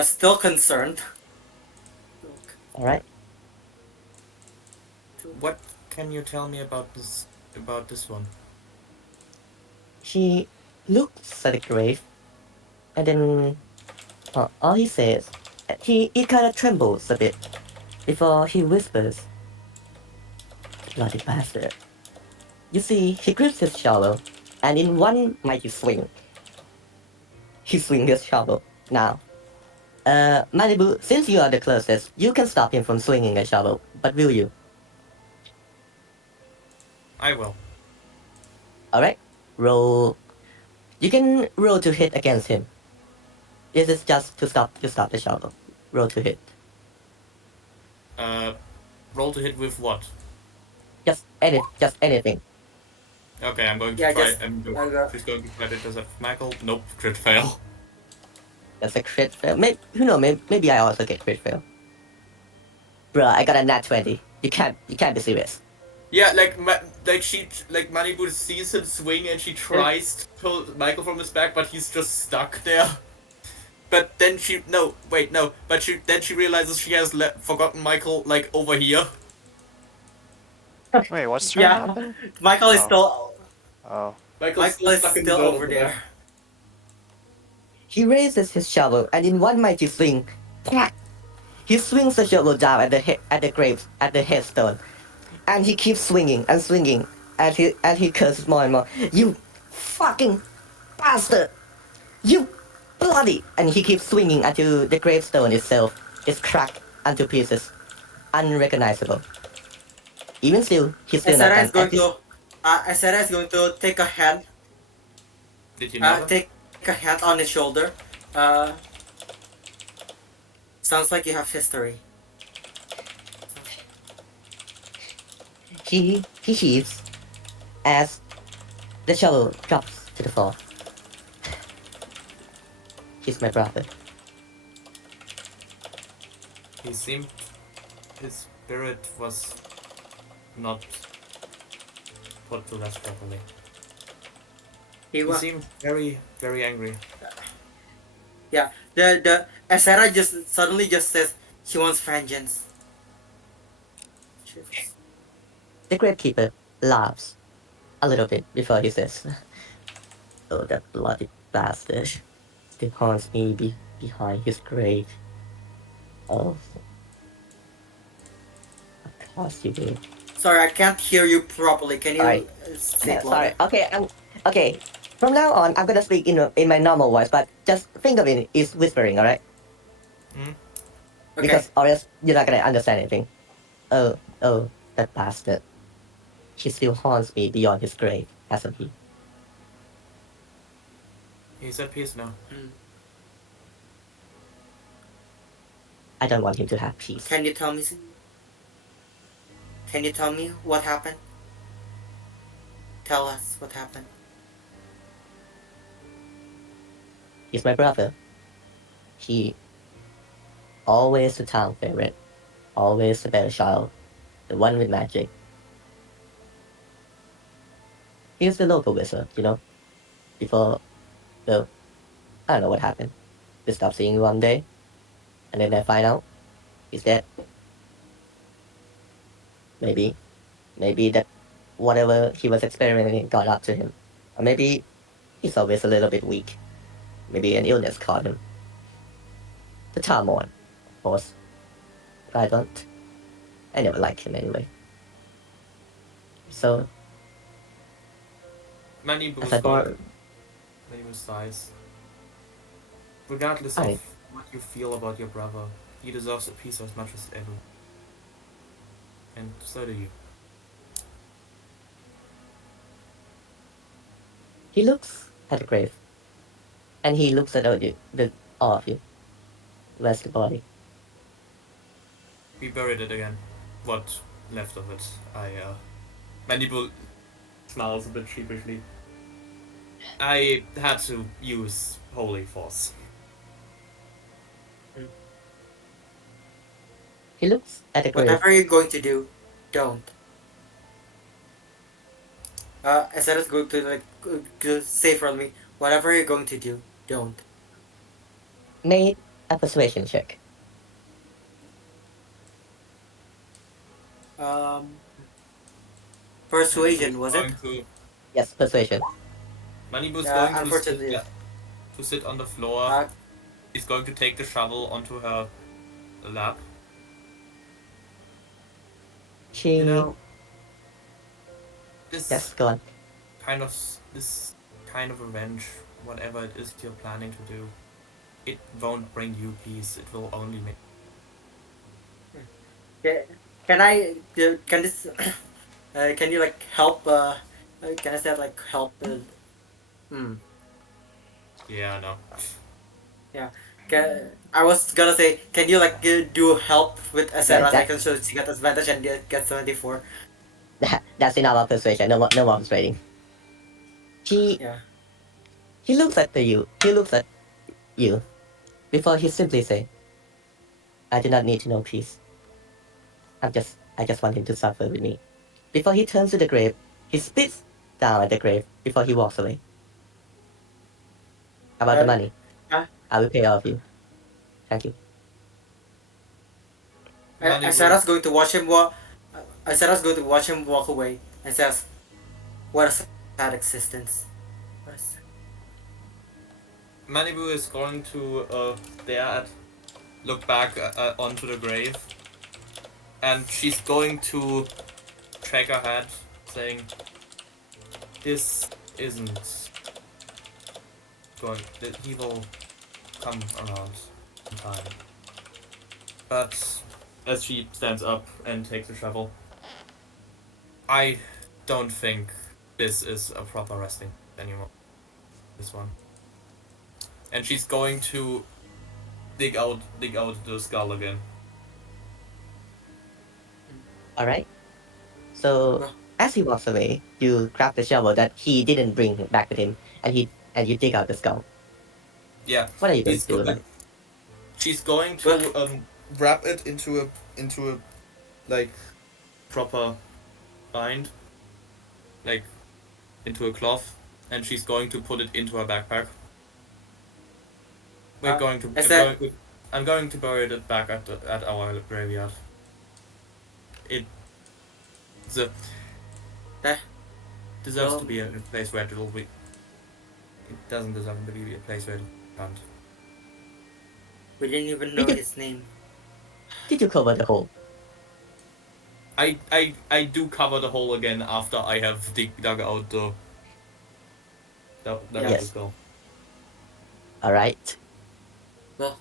Still concerned. Alright. What can you tell me about this one? She looks at the grave, and then all he says, he kind of trembles a bit before he whispers, "Bloody bastard." You see, he grips his shovel, and in one mighty swing, he swings his shovel. Now, Malibu, since you are the closest, you can stop him from swinging a shovel, but will you? I will. Alright, roll. You can roll to hit against him. This is just to stop the shovel. Roll to hit. Roll to hit with what? Just anything. Okay, I'm going to Yeah, try. just- She's going to try it as a Michael. Nope, crit fail. That's a crit fail. Maybe I also get crit fail. Bruh, I got a nat 20. You can't be serious. Yeah, like Manibu sees him swing and she tries to pull Michael from his back, but he's just stuck there. But then then she realizes she has forgotten Michael like over here. Wait, what's trying to Yeah, happen? Michael is Oh. still. Oh. Michael's Michael is stuck in the still middle over of the there. back. He raises his shovel, and in one mighty swing, crack! He swings the shovel down at the headstone, and he keeps swinging and swinging, and he curses more and more. You fucking bastard! You bloody! And he keeps swinging until the gravestone itself is cracked into pieces, unrecognizable. Even still, he's still not done. Asera is going to take a hand. Did you know that? Take a hand on his shoulder. Sounds like you have history. He heaves as the shovel drops to the floor. He's my brother. He seemed his spirit was not put to rest properly. He seemed very, very angry. Yeah, the Asera suddenly just says she wants vengeance. The gravekeeper laughs a little bit before he says, "Oh, that bloody bastard still haunts me behind his grave. Oh, of course you do." Sorry, I can't hear you properly. Can Sorry. you say it Sorry. louder? Okay. Okay. From now on, I'm gonna speak in my normal voice, but just think of it as whispering, all right? Hmm? Okay. Because or else you're not gonna understand anything. Oh, that bastard. He still haunts me beyond his grave, hasn't he? He's at peace now. Mm. I don't want him to have peace. Can you tell me? Can you tell me what happened? Tell us what happened. He's my brother. He always the town favorite, always the better child, the one with magic. He's the local wizard, you know. Before, well, I don't know what happened. We stopped seeing him one day, and then I find out he's dead. Maybe that whatever he was experimenting got up to him, or maybe he's always a little bit weak. Maybe an illness caught him. The town mourned, of course. But I don't. I never liked him anyway. So, Many as boosts I go. bought, Many boosts dies. Regardless I- of what you feel about your brother, he deserves a peace as much as everyone. And so do you. he looks at the grave, and he looks at all of you. Where's the body? We buried it again. What left of it? Mandible smiles a bit sheepishly. I had to use holy force. He looks at the grave. Whatever you're going to do, don't. Instead of going to like say for me, whatever you're going to do, don't. Made a persuasion check. Um, persuasion was it? Yes, persuasion. Manibu's Yeah, going unfortunately. to sit on the floor. He's going to take the shovel onto her lap. She. You know, this Yes, go on. this kind of revenge, whatever it is you're planning to do, it won't bring you peace. It will only make. Can I? Can this? Can you like help? Can I say like help? Yeah, no. Yeah. I was gonna say, can you like do help with Asera that- second so she got advantage and get 74? That's enough of persuasion. No more persuading. Yeah. He looks at you. He looks at you before he simply say, "I do not need to know peace. I just want him to suffer with me." Before he turns to the grave, he spits down at the grave before he walks away. About the money, uh, I will pay all of you. Thank you. Asera's going to watch him walk. Asera's going to watch him walk away and says, "What a sad existence." What a sad... Manibu is going to look back onto the grave, and she's going to shake her head, saying, "This isn't going. He will come around in time." But as she stands up and takes a shovel, I don't think this is a proper resting anymore. This one. And she's going to dig out the skull again. All right. So as he walks away, you grab the shovel that he didn't bring back with him, and you dig out the skull. Yeah. What are you going to do with it? She's going to wrap it into a like proper bind, like into a cloth, and she's going to put it into her backpack. I'm going to bury it back at our graveyard. The Eh, deserves well, to be a place where it will be. It doesn't deserve to be a place where it can't. we didn't even know Did you his name. did you cover the hole? I do cover the hole again after I have dug out the Yeah. Yes. skull. All right. Well,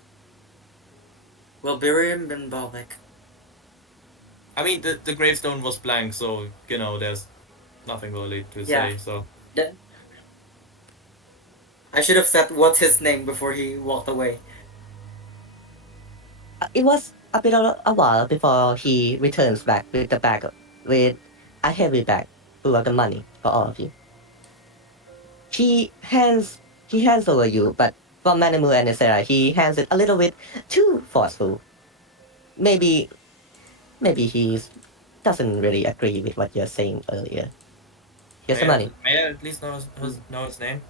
we'll bury him in Balbec. I mean, the gravestone was blank, so you know there's nothing really to Yeah. say. So Then I should have said what's his name before he walked away. It was a bit of a while before he returns back with the bag with a heavy bag full of the money for all of you. He hands over you, but for Manamu and Sarah, he hands it a little bit too forceful. Maybe he doesn't really agree with what you're saying earlier. Here's the money. may I at least know his name?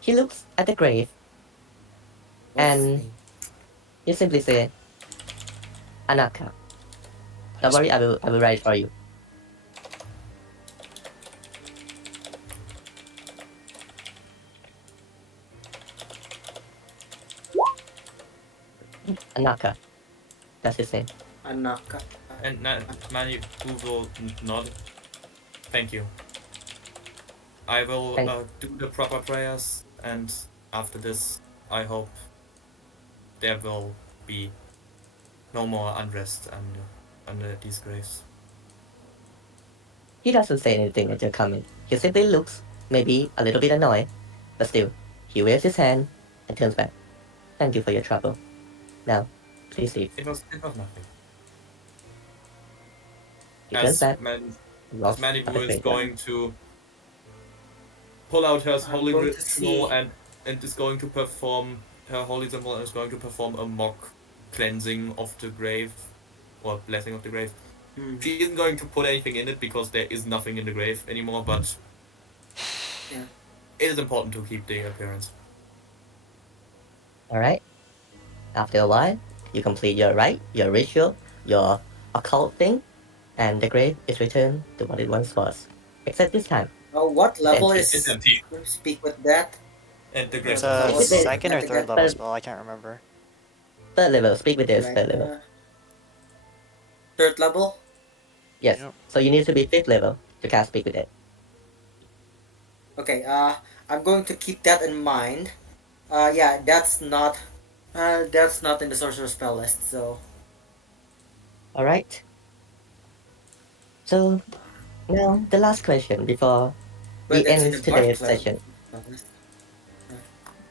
He looks at the grave What's his and name? he simply says, Anaka. Don't worry, I will write it for you. Anaka. That's his name. Anaka. And Manu will nod. Thank you. I will do the proper prayers, and after this, I hope there will be no more unrest under these graves. He doesn't say anything as you're coming. He simply looks, maybe a little bit annoyed, but still, he waves his hand and turns back. Thank you for your trouble. Now, please leave. It was nothing. He turns back, As Manibu is going to pull out her holy ritual and is going to perform her holy symbol and is going to perform a mock cleansing of the grave or blessing of the grave. She isn't going to put anything in it because there is nothing in the grave anymore, but Yeah. it is important to keep the appearance. Alright? After a while, you complete your rite, your ritual, your occult thing, and the grave is returned to what it once was. Except this time. What level empty. is It's empty. Speak with that? And the grave It's is a Speak with it. second or third that. level spell. I can't remember. Third level, speak with this, Right, third level. Third level? Yes, Yep. so you need to be 5th level to cast speak with it. Okay, I'm going to keep that in mind. Yeah, that's not in the sorcerer spell list, so Alright. So, now the last question before we but it's in end the bark today's spell session. list.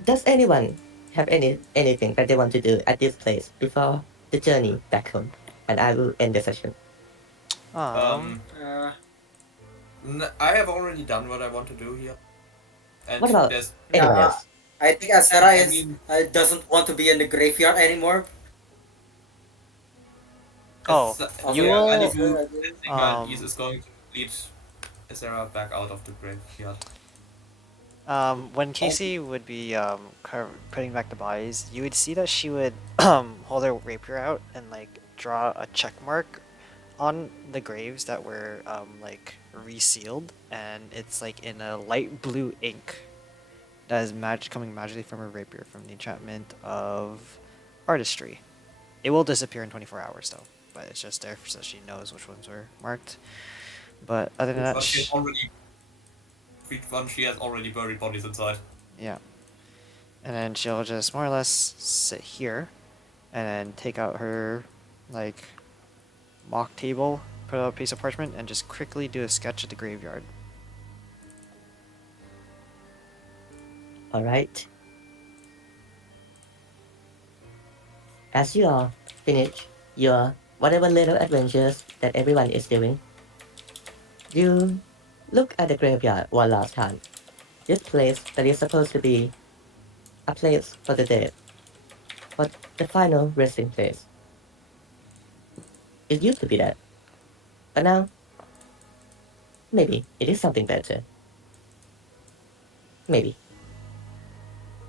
Does anyone have anything that they want to do at this place before the journey back home? And I will end the session. Um, Uh, I have already done what I want to do here. And What about there's anyone Yeah, else? I think Asera I is mean- doesn't want to be in the graveyard anymore. Oh, you Yeah, will. Manibu is going to lead Sarah back out of the graveyard. When Casey would be putting back the bodies, you would see that she would hold her rapier out and like draw a check mark on the graves that were like resealed, and it's like in a light blue ink that is coming magically from her rapier from the enchantment of artistry. It will disappear in 24 hours though, but it's just there so she knows which ones were marked. But other than that, But she has already buried bodies inside. yeah. And then she'll just more or less sit here and then take out her like mock table, put out a piece of parchment, and just quickly do a sketch of the graveyard. Alright. As you all finish your whatever little adventures that everyone is doing, you look at the graveyard one last time. This place that is supposed to be a place for the dead, but the final resting place. It used to be that, but now, maybe it is something better. Maybe.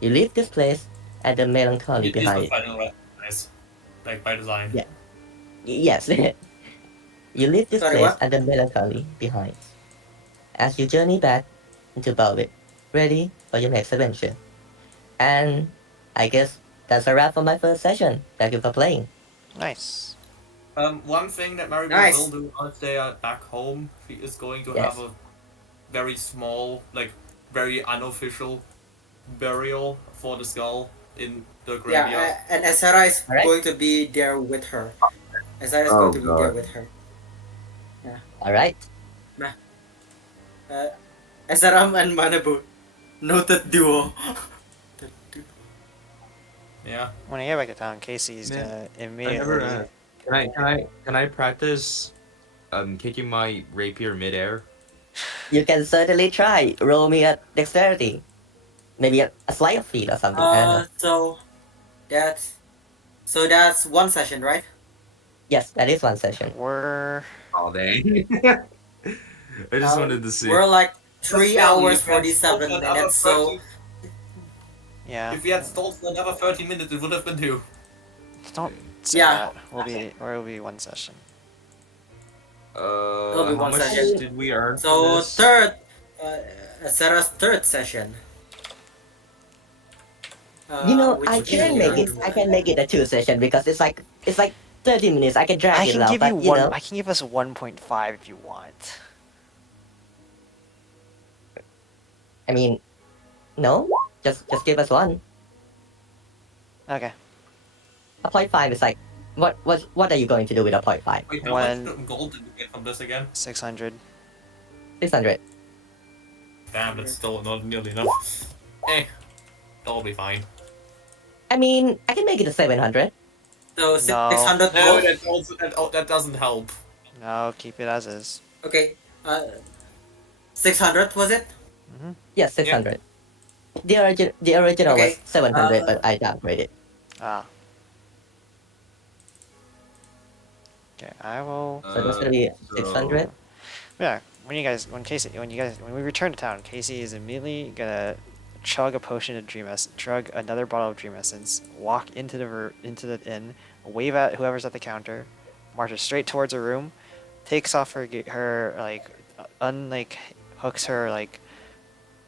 You leave this place and the melancholy It is behind the it. final nice, like by design. Yeah. Yes. You leave this Sorry, place what? under melancholy behind, as you journey back into Velvet, ready for your next adventure. And I guess that's a wrap for my first session. Thank you for playing. Nice. One thing that Maribel will Nice. do once they are back home, she is going to have Yes. a very small, like very unofficial burial for the skull in the Yeah, graveyard. and Sarah is All right. going to be there with her. Sarah is Oh going to be there god. with her. Yeah. All right. Nah. Saram and Manabu, noted duo. Yeah. When I get back to town, Casey's Man, gonna I immediately. never. Can I practice kicking my rapier midair? You can certainly try. Roll me a dexterity. Maybe a sleight of feet or something. I don't know. So that's that's one session, right? Yes, that is one session. We're Oh dang. I just wanted to see. We're like But 3 still, hours if we had stalled 47 for another minutes. So 30 yeah. if we had stalled for another 30 minutes, it would have been 2. Don't say Yeah. that. We'll be one session. It'll be How one much session. did we earn for so this? third, Sarah's third session. You know, which I can is- make it. I can make it a 2 session because it's like 30 minutes. I can drag I it can out, give but you you one. know, I can give us 1.5 if you want. I mean, no, just give us one. Okay. A 0.5 is like, what are you going to do with a 0.5? Wait, how When- much gold did you get from this again? 600. 600. Damn, that's still not nearly enough. Eh, that'll be fine. I mean, I can make it a 700. So No. 600 No, gold. that doesn't help. No, keep it as is. Okay. 600 was it? Yes, 600. The original Okay, was 700, uh, but I downgraded. Ah. Okay, I will. So that's gonna be so- 600. Yeah, when we return to town, Casey is immediately gonna chug a potion of Dream Essence, chug another bottle of Dream Essence, walk into the inn, wave at whoever's at the counter, marches straight towards her room, takes off her hooks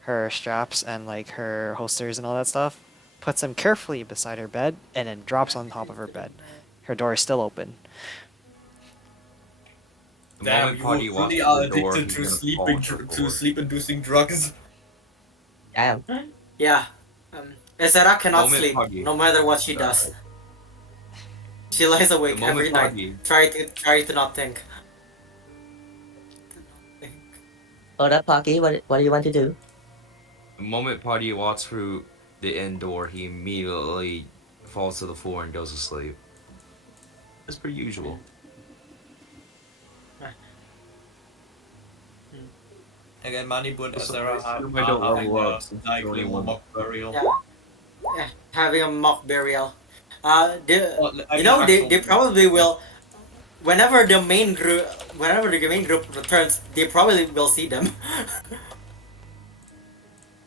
her straps and like her holsters and all that stuff, puts them carefully beside her bed, and then drops on top of her bed. Her door is still open. The Damn, moment Party you walks really through are the door, addicted he's to gonna fall the floor. sleep-inducing drugs. Damn. Yeah. Sarah cannot Moment sleep Puggy. no matter what she does. She lies awake The moment every night. Puggy. Try to not think. Hold up, Pocky. What do you want to do? The moment Party walks through the inn door, he immediately falls to the floor and goes to sleep. That's pretty usual. Again, Manibu and Also, Azera I are assume I don't having level a up since nightly it's only one. mock burial. Yeah, having a mock burial. Well, I You mean, know, they actual- probably will. Whenever the main group returns, they probably will see them.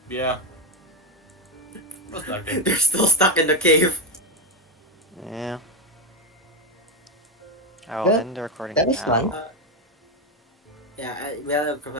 Yeah. What's that thing? They're still stuck in the cave. Yeah. I will That- end the recording that is now. fun. Yeah, we have